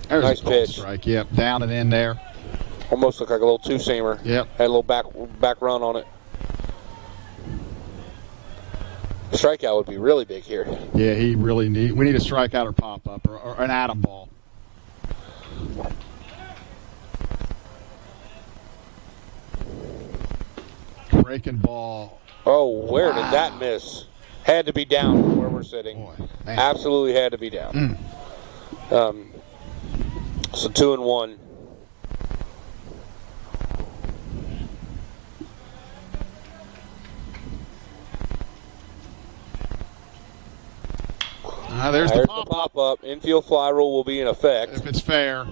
There's nice pitch. Strike. Yep, down and in there. Almost looked like a little two-seamer. Yep. Had a little back run on it. Strikeout would be really big here. Yeah, we need a strikeout or pop-up or an atom ball. Breaking ball. Oh, where did that miss? Had to be down from where we're sitting. Boy, absolutely had to be down. So 2-1. There's the pop-up. Infield fly rule will be in effect. If it's fair.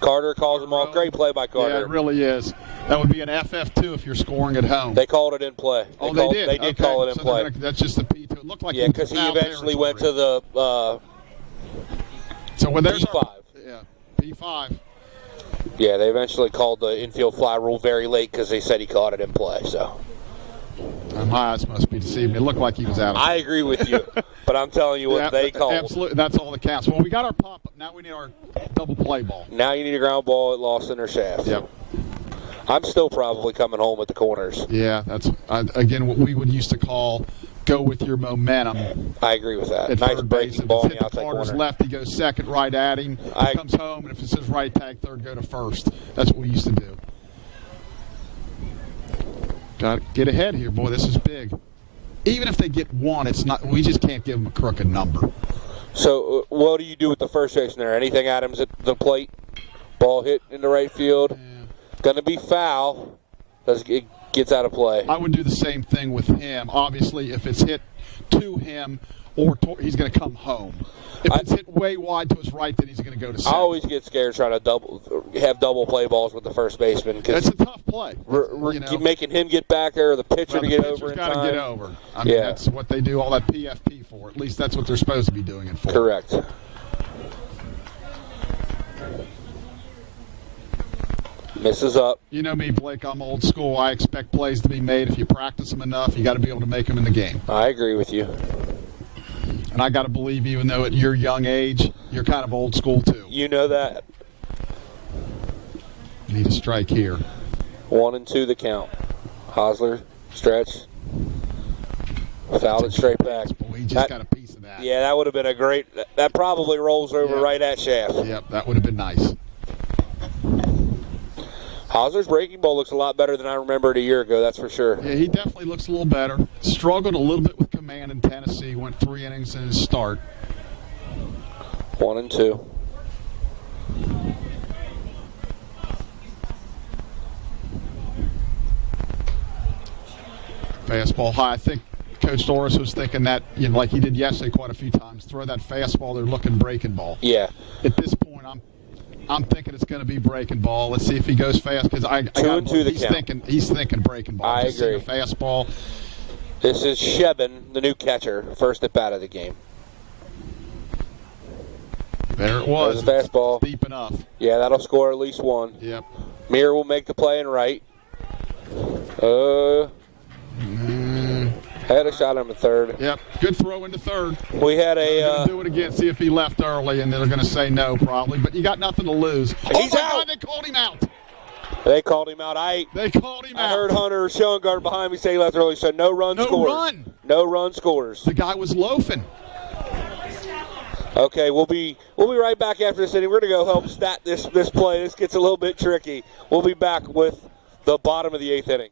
Carter calls him off. Great play by Carter. Yeah, it really is. That would be an FF2 if you're scoring at home. They called it in play. They did? They did call it in play. That's just the P2. It looked like because he eventually went to the so when there's P5. P5. Yeah, they eventually called the infield fly rule very late because they said he caught it in play. So my eyes must be deceiving me. It looked like he was out of it. I agree with you, but I'm telling you what they called. Absolutely, that's all that counts. Well, we got our pop-up. Now we need our double play ball. Now you need a ground ball at lost center shaft. Yep. I'm still probably coming home at the corners. Yeah, that's again what we would used to call go with your momentum. I agree with that. At Nice breaking ball in the outside Carter's corner. left, he goes second, right at him. He comes home, and if it says right tag third, go to first. That's what we used to do. Got to get ahead here, boy. This is big. Even if they get one, it's not. We just can't give them a crooked number. So, what do you do with the first base there? Anything Adams at the plate? Ball hit in the right field. Yeah. Going to be foul. It gets out of play. I would do the same thing with him. Obviously, if it's hit to him or he's going to come home. If it's hit way wide to his right, then he's going to go to second. I always get scared trying to have double play balls with the first baseman. That's a tough play. We're making him get back there, or the pitcher to get over in time. Got to get over. I mean, that's what they do all that PFP for. At least that's what they're supposed to be doing it for. Correct. Misses up. You know me, Blake, I'm old school. I expect plays to be made. If you practice them enough, you got to be able to make them in the game. I agree with you. And I got to believe, even though at your young age, you're kind of old school too. You know that. Need a strike here. 1-2 the count. Hosler, stretch. Fouled it straight back. Boy, he just got a piece of that. Yeah, that would have been a great. That probably rolls over right at shaft. Yep, that would have been nice. Hosler's breaking ball looks a lot better than I remembered a year ago, that's for sure. Yeah, he definitely looks a little better. Struggled a little bit with command in Tennessee. Went 3 innings in his start. 1-2. Fastball high. I think Coach Doris was thinking that, you know, like he did yesterday quite a few times, throw that fastball, they're looking breaking ball. Yeah. At this point, I'm thinking it's going to be breaking ball. Let's see if he goes fast, because he's thinking breaking ball. I Just agree. a fastball. This is Sheben, the new catcher, first at bat of the game. There it was. There's a fastball. Deep enough. Yeah, that'll score at least one. Yep. Mir will make the play in right. Had a shot on the third. Yep. Good throw into third. We had do it again. See if he left early, and they're going to say no probably. But you got nothing to lose. He's oh my out. God! They called him out. They called him out. They called him out. I heard Hunter Schoengard behind me say he left early. So no run scores. No run scores. The guy was loafing. Okay, we'll be right back after this inning. We're going to go help stat this play. This gets a little bit tricky. We'll be back with the bottom of the 8th inning.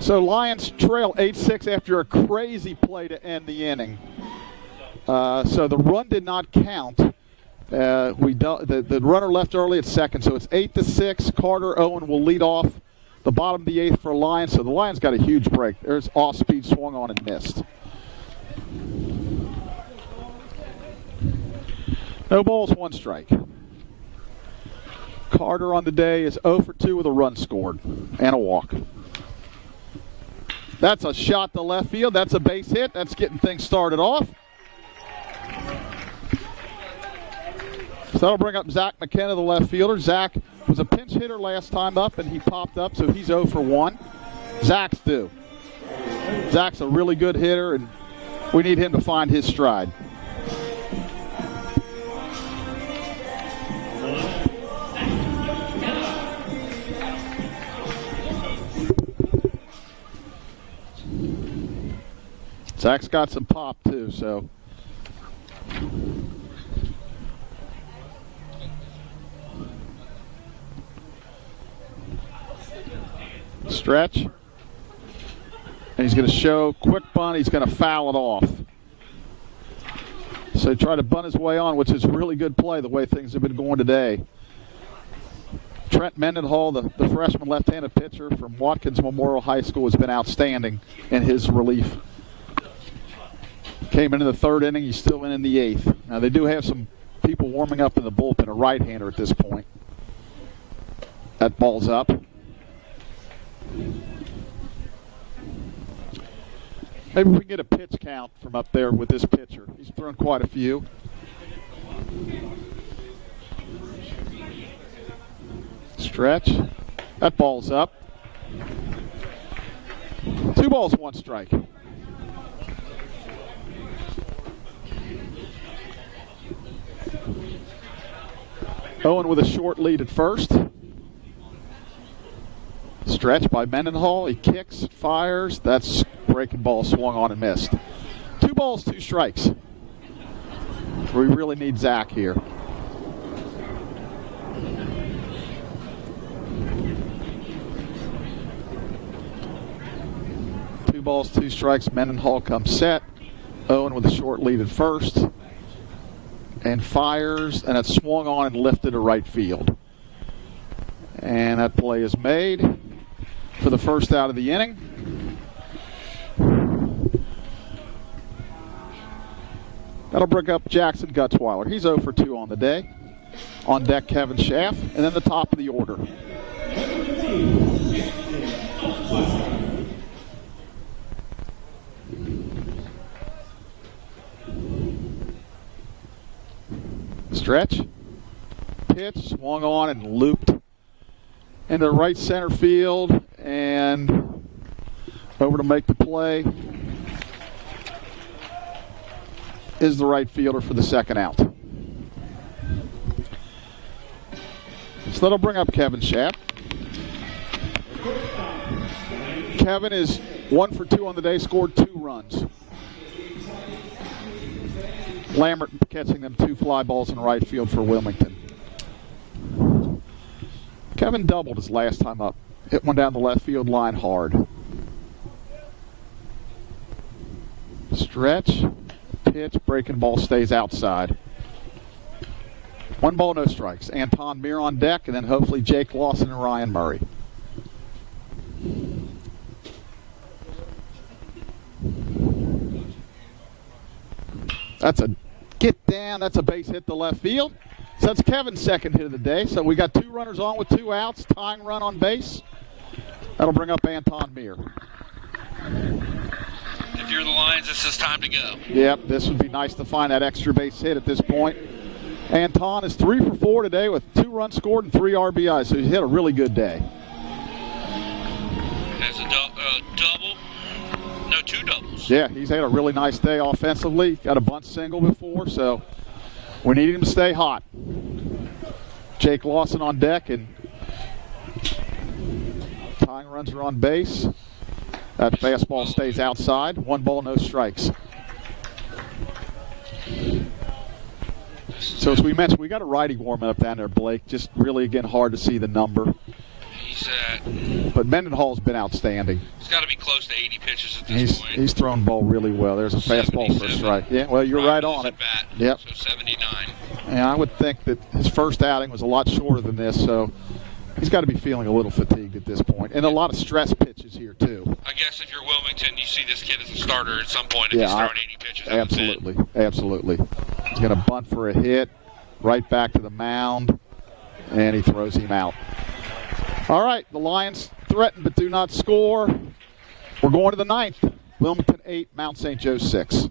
So Lions trail 8-6 after a crazy play to end the inning. So the run did not count. The runner left early at second, so it's 8-6. Carter Owen will lead off the bottom of the 8th for Lions. So the Lions got a huge break. There's off-speed, swung on and missed. No balls, 1 strike. Carter on the day is 0 for 2 with a run scored and a walk. That's a shot to left field. That's a base hit. That's getting things started off. So that'll bring up Zach McKenna, the left fielder. Zach was a pinch hitter last time up, and he popped up, so he's 0 for 1. Zach's due. Zach's a really good hitter, and we need him to find his stride. Zach's got some pop, too, so. Stretch. And he's going to show quick bunt. He's going to foul it off. So try to bunt his way on, which is really good play the way things have been going today. Trent Mendenhall, the freshman left-handed pitcher from Watkins Memorial High School, has been outstanding in his relief. Came into the third inning. He's still in the eighth. Now, they do have some people warming up in the bullpen, a right-hander at this point. That ball's up. Maybe we can get a pitch count from up there with this pitcher. He's thrown quite a few. Stretch. That ball's up. 2 balls, 1 strike. Owen with a short lead at first. Stretch by Mendenhall. He kicks, fires. That's breaking ball, swung on and missed. 2 balls, 2 strikes. We really need Zach here. Two balls, 2 strikes. Mendenhall comes set. Owen with a short lead at first. And fires, and it's swung on and lifted to right field. And that play is made for the first out of the inning. That'll bring up Jackson Gutzweiler. He's 0 for 2 on the day. On deck, Kevin Schaff, and then the top of the order. Stretch, pitch, swung on and looped into right center field, and over to make the play is the right fielder for the second out. So that'll bring up Kevin Schaff. Kevin is 1 for 2 on the day, scored 2 runs. Lambert catching them 2 fly balls in right field for Wilmington. Kevin doubled his last time up. Hit one down the left field line hard. Stretch, pitch, breaking ball stays outside. 1 ball, no strikes. Anton Meir on deck, and then hopefully Jake Lawson and Ryan Murray. That's a get down. That's a base hit to left field. So that's Kevin's second hit of the day. So we got 2 runners on with 2 outs, tying run on base. That'll bring up Anton Meir. If you're the Lions, this is time to go. Yep, this would be nice to find that extra base hit at this point. Anton is 3 for 4 today with 2 runs scored and 3 RBIs. So he's had a really good day. Has a double. No, 2 doubles. Yeah, he's had a really nice day offensively. Got a bunt single before, so we need him to stay hot. Jake Lawson on deck, and tying runs are on base. That fastball stays outside. 1 ball, no strikes. So as we mentioned, we got a righty warming up down there, Blake. Just really, again, hard to see the number. He's at... But Mendenhall's been outstanding. He's got to be close to 80 pitches at this point. He's thrown the ball really well. There's a fastball for a strike. Yeah, well, you're right on it. Bat, yep. So 79. And I would think that his first outing was a lot shorter than this, so he's got to be feeling a little fatigued at this point. And a lot of stress pitches here, too. I guess if you're Wilmington, you see this kid as a starter at some point if he's throwing 80 pitches. Absolutely, absolutely. He's going to bunt for a hit, right back to the mound, and he throws him out. All right, the Lions threaten but do not score. We're going to the 9th. Wilmington 8, Mount St. Joe 6.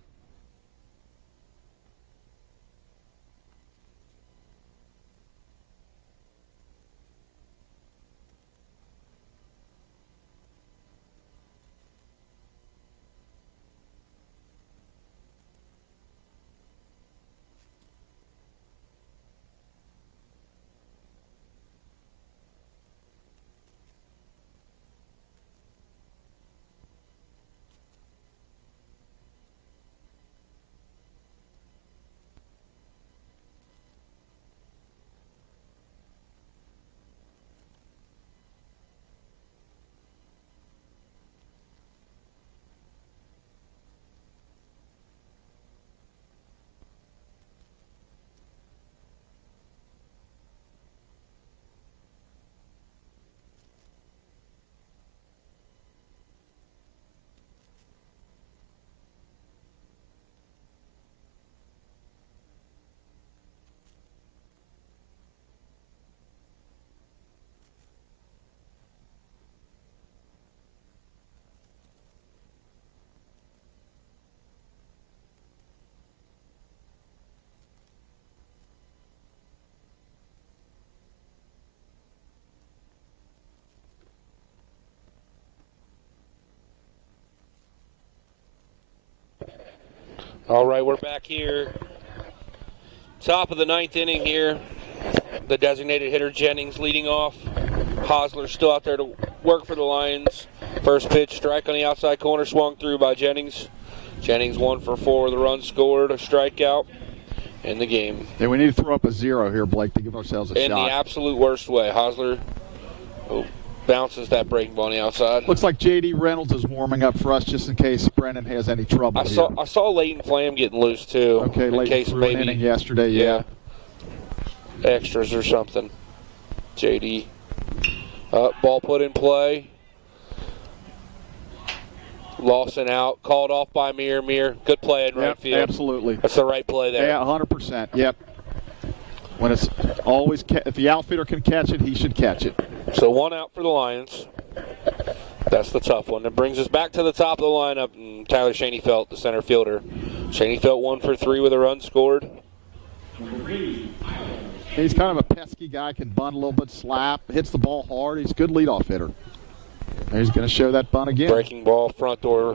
All right, we're back here. Top of the 9th inning here. The designated hitter Jennings leading off. Hosler still out there to work for the Lions. First pitch, strike on the outside corner, swung through by Jennings. Jennings 1 for 4 with a run scored, a strikeout in the game. Yeah, we need to throw up a 0 here, Blake, to give ourselves a shot. In the absolute worst way. Hosler bounces that breaking ball on the outside. Looks like J.D. Reynolds is warming up for us just in case Brennan has any trouble I saw Leighton Flam getting loose too. Okay, in Leighton case threw maybe an inning yesterday, yeah. Extras or something. J.D. Ball put in play. Lawson out, called off by Mir. Good play in right field. Absolutely. That's the right play there. Yeah, 100%. Yep. When it's always, if the outfielder can catch it, he should catch it. So 1 out for the Lions. That's the tough one. It brings us back to the top of the lineup. And Tyler Shaneyfelt, the center fielder. Shaneyfelt 1 for 3 with a run scored. He's kind of a pesky guy, can bunt a little bit, slap, hits the ball hard. He's a good leadoff hitter. And he's going to show that bunt again. Breaking ball, front door.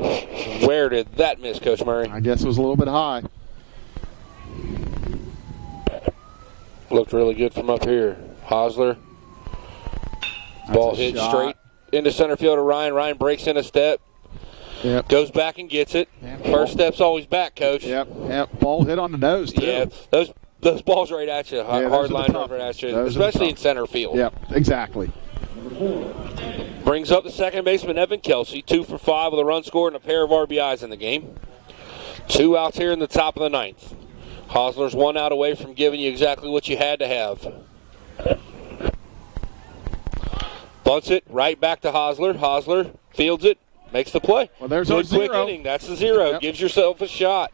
Where did that miss, Coach Murray? I guess it was a little bit high. Looked really good from up here. Hosler. Ball hit straight into center fielder Ryan. Ryan breaks in a step. Yep. Goes back and gets it. First step's always back, Coach. Yep. Ball hit on the nose, too. Yeah, those balls right at you. Hard line right at you, especially in center field. Yep, exactly. Brings up the second baseman, Evan Kelsey, 2 for 5 with a run scored and a pair of RBIs in the game. 2 outs here in the top of the 9th. Hosler's 1 out away from giving you exactly what you had to have. Bunts it right back to Hosler. Hosler fields it, makes the play. Well, there's good quick 0. inning. That's the 0. Yep. Gives yourself a shot.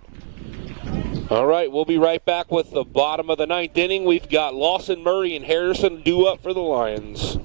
All right, we'll be right back with the bottom of the 9th inning. We've got Lawson, Murray, and Harrison due up for the Lions.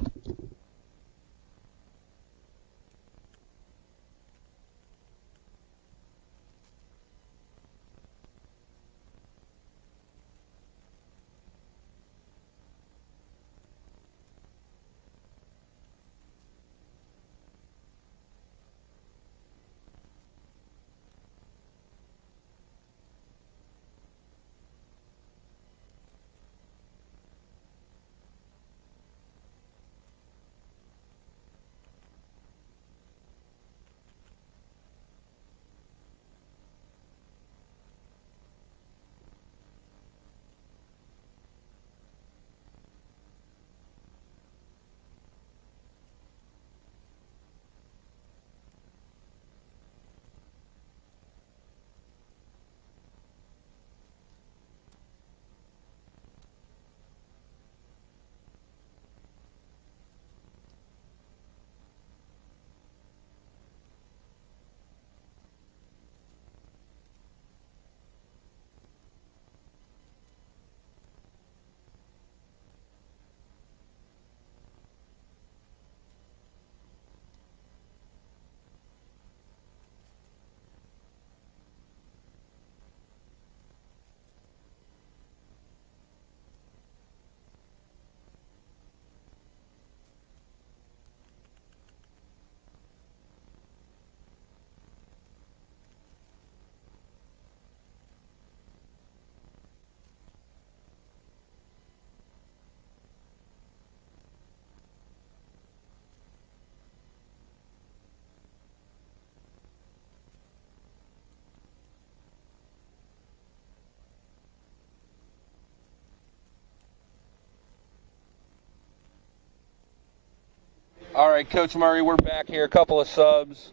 All right, Coach Murray, we're back here. A couple of subs.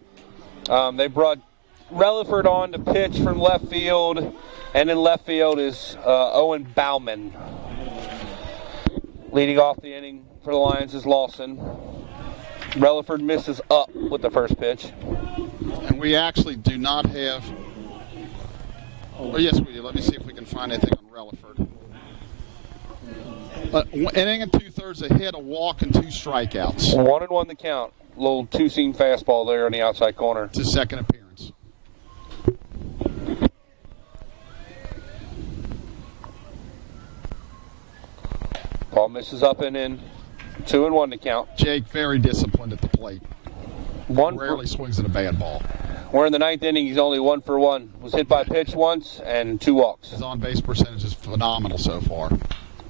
They brought Relaford on to pitch from left field, and in left field is Owen Bauman. Leading off the inning for the Lions is Lawson. Relaford misses up with the first pitch. And we actually do not have... Oh, yes, we do. Let me see if we can find anything on Relaford. Inning and 2/3, a hit, a walk, and 2 strikeouts. 1-1 the count. Little two-seam fastball there on the outside corner. It's his second appearance. Ball misses up and in. 2-1 to count. Jake very disciplined at the plate. Rarely swings at a bad ball. We're in the 9th inning. He's only 1 for 1. Was hit by pitch once and 2 walks. His on-base percentage is phenomenal so far.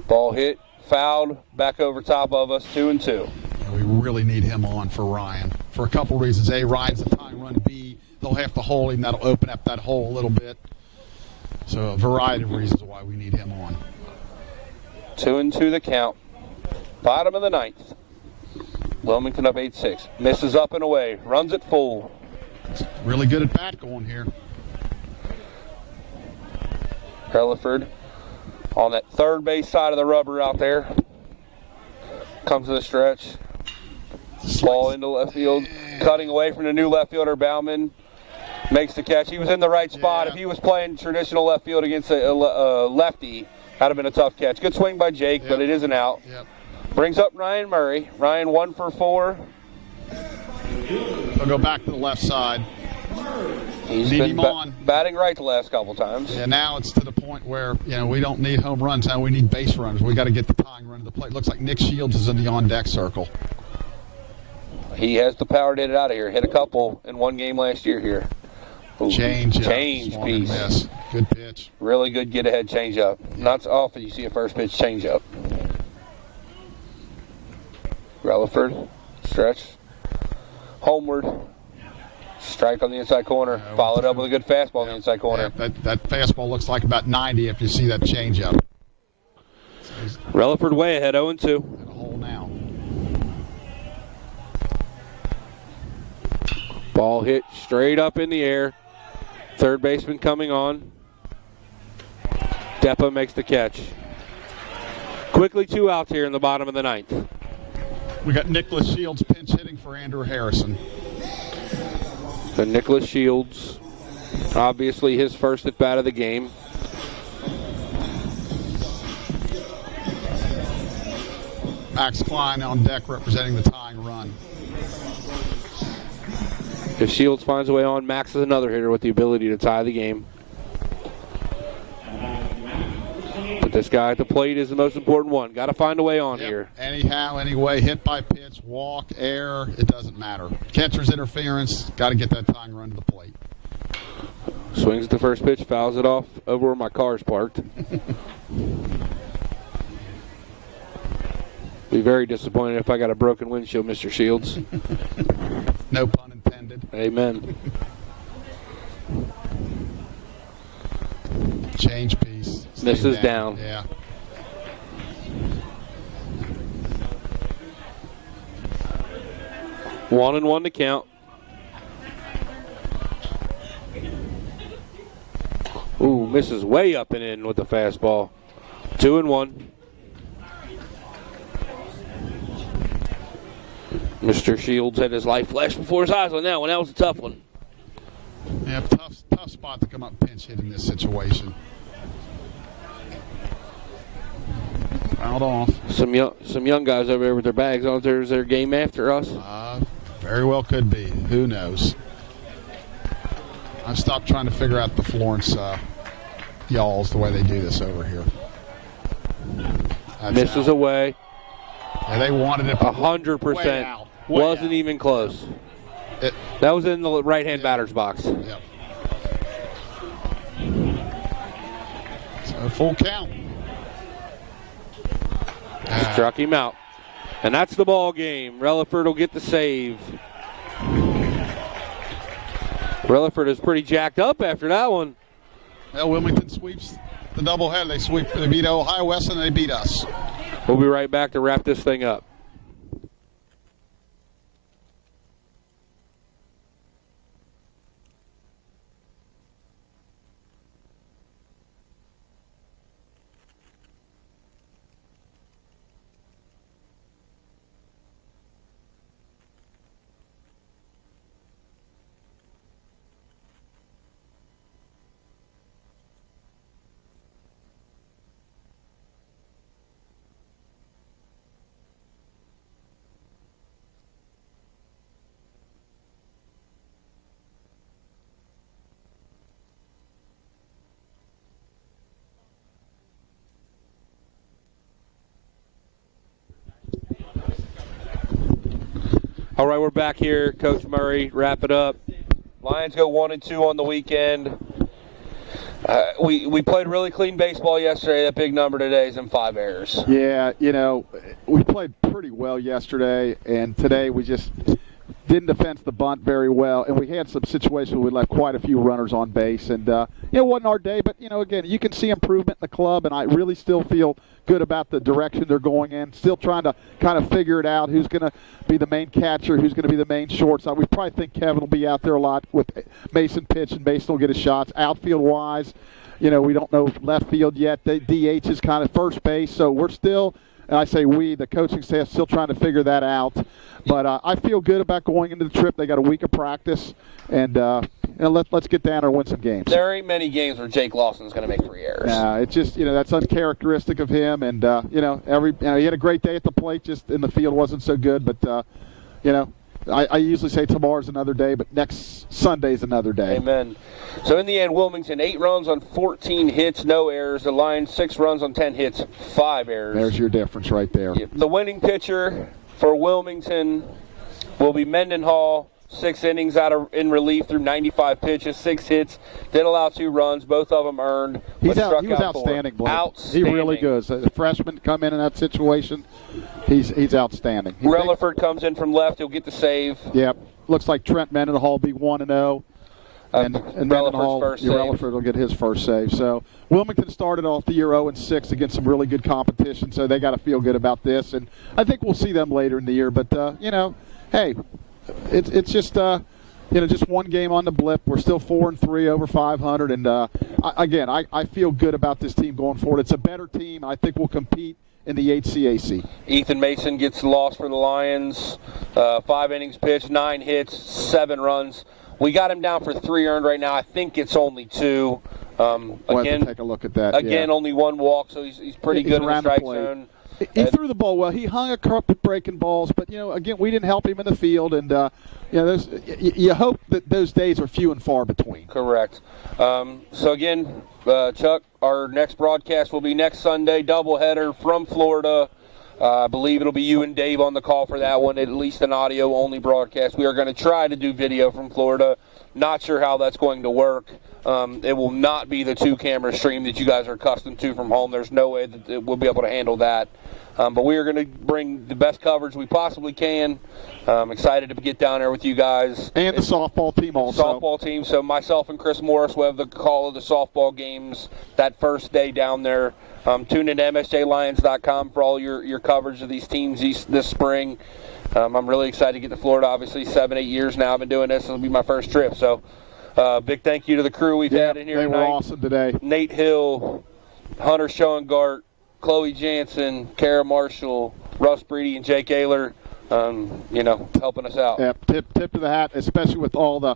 Ball hit, fouled, back over top of us, 2-2. We really need him on for Ryan for a couple reasons. A, Ryan's the tying run. B, they'll have to hold him. That'll open up that hole a little bit. So a variety of reasons why we need him on. 2-2 the count. Bottom of the 9th. Wilmington up 8-6. Misses up and away. Runs it full. Really good at bat going here. Relaford on that third base side of the rubber out there. Comes to the stretch. Ball into left field. Cutting away from the new left fielder, Bauman. Makes the catch. He was in the right spot. Yeah. If he was playing traditional left field against a lefty, that'd have been a tough catch. Good swing by Jake, but it isn't out. Yep. Brings up Ryan Murray. Ryan 1 for 4. They'll go back to the left side. He's Need been him on. batting right the last couple times. Yeah, now it's to the point where, we don't need home runs. Now we need base runners. We got to get the tying run to the plate. Looks like Nick Shields is in the on-deck circle. He has the power to hit it out of here. Hit a couple in one game last year here. Ooh, Change piece. Miss. Good pitch. Really good get-ahead change-up. Not so often you see a first pitch change-up. Relaford, stretch. Homeward. Strike on the inside corner. Followed up with a good fastball on the inside corner. Yeah, that fastball looks like about 90 if you see that changeup. Relaford way ahead, 0-2. In a hole now. Ball hit straight up in the air. Third baseman coming on. Depa makes the catch. Quickly 2 outs here in the bottom of the 9th. We got Nicholas Shields pinch hitting for Andrew Harrison. So Nicholas Shields, obviously his first at bat of the game. Max Klein on deck representing the tying run. If Shields finds a way on, Max is another hitter with the ability to tie the game. But this guy at the plate is the most important one. Got to find a way on here. Anyhow, anyway, hit by pitch, walk, error, it doesn't matter. Catcher's interference, got to get that tying run to the plate. Swings at the first pitch, fouls it off over where my car's parked. Be very disappointed if I got a broken windshield, Mr. Shields. No pun intended. Amen. Change piece. Misses down. Yeah. One and one to count. Ooh, misses way up and in with the fastball. 2-1. Mr. Shields had his life flash before his eyes on that one. That was a tough one. Yeah, tough spot to come up pinch hit in this situation. Fouled off. Some young guys over there with their bags on. There's their game after us. Very well could be. Who knows? I've stopped trying to figure out the Florence y'alls the way they do this over here. That's Misses out. away. Yeah, they wanted it 100%. Wasn't even close. That was in the right-hand batter's box. Yep. So full count. Struck him out. And that's the ball game. Relaford will get the save. Relaford is pretty jacked up after that one. Well, Wilmington sweeps the doubleheader. They beat Ohio Western and they beat us. We'll be right back to wrap this thing up. All right, we're back here. Coach Murray, wrap it up. Lions go 1-2 on the weekend. We played really clean baseball yesterday. That big number today is in 5 errors. Yeah, we played pretty well yesterday, and today we just didn't defend the bunt very well, and we had some situations where we left quite a few runners on base, and it wasn't our day, but again, you can see improvement in the club, and I really still feel good about the direction they're going in. Still trying to kind of figure it out, who's going to be the main catcher, who's going to be the main shortstop. We probably think Kevin will be out there a lot with Mason pitch, and Mason will get his shots. Outfield wise, we don't know left field yet. The DH is kind of first base, so we're still, and I say we, the coaching staff, still trying to figure that out. But I feel good about going into the trip. They got a week of practice, and let's get down there and win some games. There ain't many games where Jake Lawson's going to make 3 errors. It's just that's uncharacteristic of him, and he had a great day at the plate. Just in the field wasn't so good, but I usually say tomorrow's another day, but next Sunday's another day. Amen. So in the end, Wilmington 8 runs on 14 hits, no errors. The Lions 6 runs on 10 hits, 5 errors. There's your difference right there. The winning pitcher for Wilmington will be Mendenhall. 6 innings in relief through 95 pitches, 6 hits, did allow 2 runs, both of them earned. He was outstanding, Blake. Outstanding. He really good. A freshman come in that situation, he's outstanding. Relaford comes in from left, he'll get the save. Yep. Looks like Trent Mendenhall will be 1-0. And Relaford will get his first save. So Wilmington started off the year 0-6 against some really good competition, so they got to feel good about this. And I think we'll see them later in the year. But, hey, it's just just one game on the blip. We're still 4-3 over 500, and I feel good about this team going forward. It's a better team. I think we'll compete in the HCAC. Ethan Mason gets lost for the Lions. 5 innings pitched, 9 hits, 7 runs. We got him down for 3 earned right now. I think it's only 2. We'll have to take a look at that. Again, only 1 walk, so he's pretty good in the strike zone. He threw the ball well. He hung a couple breaking balls, but again, we didn't help him in the field, and you hope that those days are few and far between. Correct. So again, Chuck, our next broadcast will be next Sunday, doubleheader from Florida. I believe it'll be you and Dave on the call for that one, at least an audio-only broadcast. We are going to try to do video from Florida. Not sure how that's going to work. It will not be the 2-camera stream that you guys are accustomed to from home. There's no way that we'll be able to handle that. But we are going to bring the best coverage we possibly can. I'm excited to get down there with you guys. And the softball team also. Softball team. So myself and Chris Morris will have the call of the softball games that first day down there. Tune in to MSJLions.com for all your coverage of these teams this spring. I'm really excited to get to Florida. Obviously, 7-8 years now I've been doing this. This will be my first trip. So big thank you to the crew we've had in here tonight. They were awesome today. Nate Hill, Hunter Schoengart, Chloe Jansen, Kara Marshall, Russ Breedy, and Jake Ayler, helping us out. Yeah, tip to the hat, especially with all the,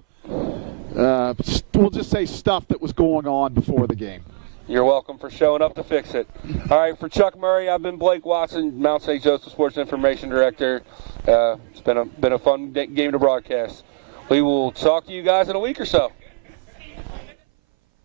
we'll just say stuff that was going on before the game. You're welcome for showing up to fix it. All right, for Chuck Murray, I've been Blake Watson, Mount St. Joseph Sports Information Director. It's been a fun game to broadcast. We will talk to you guys in a week or so.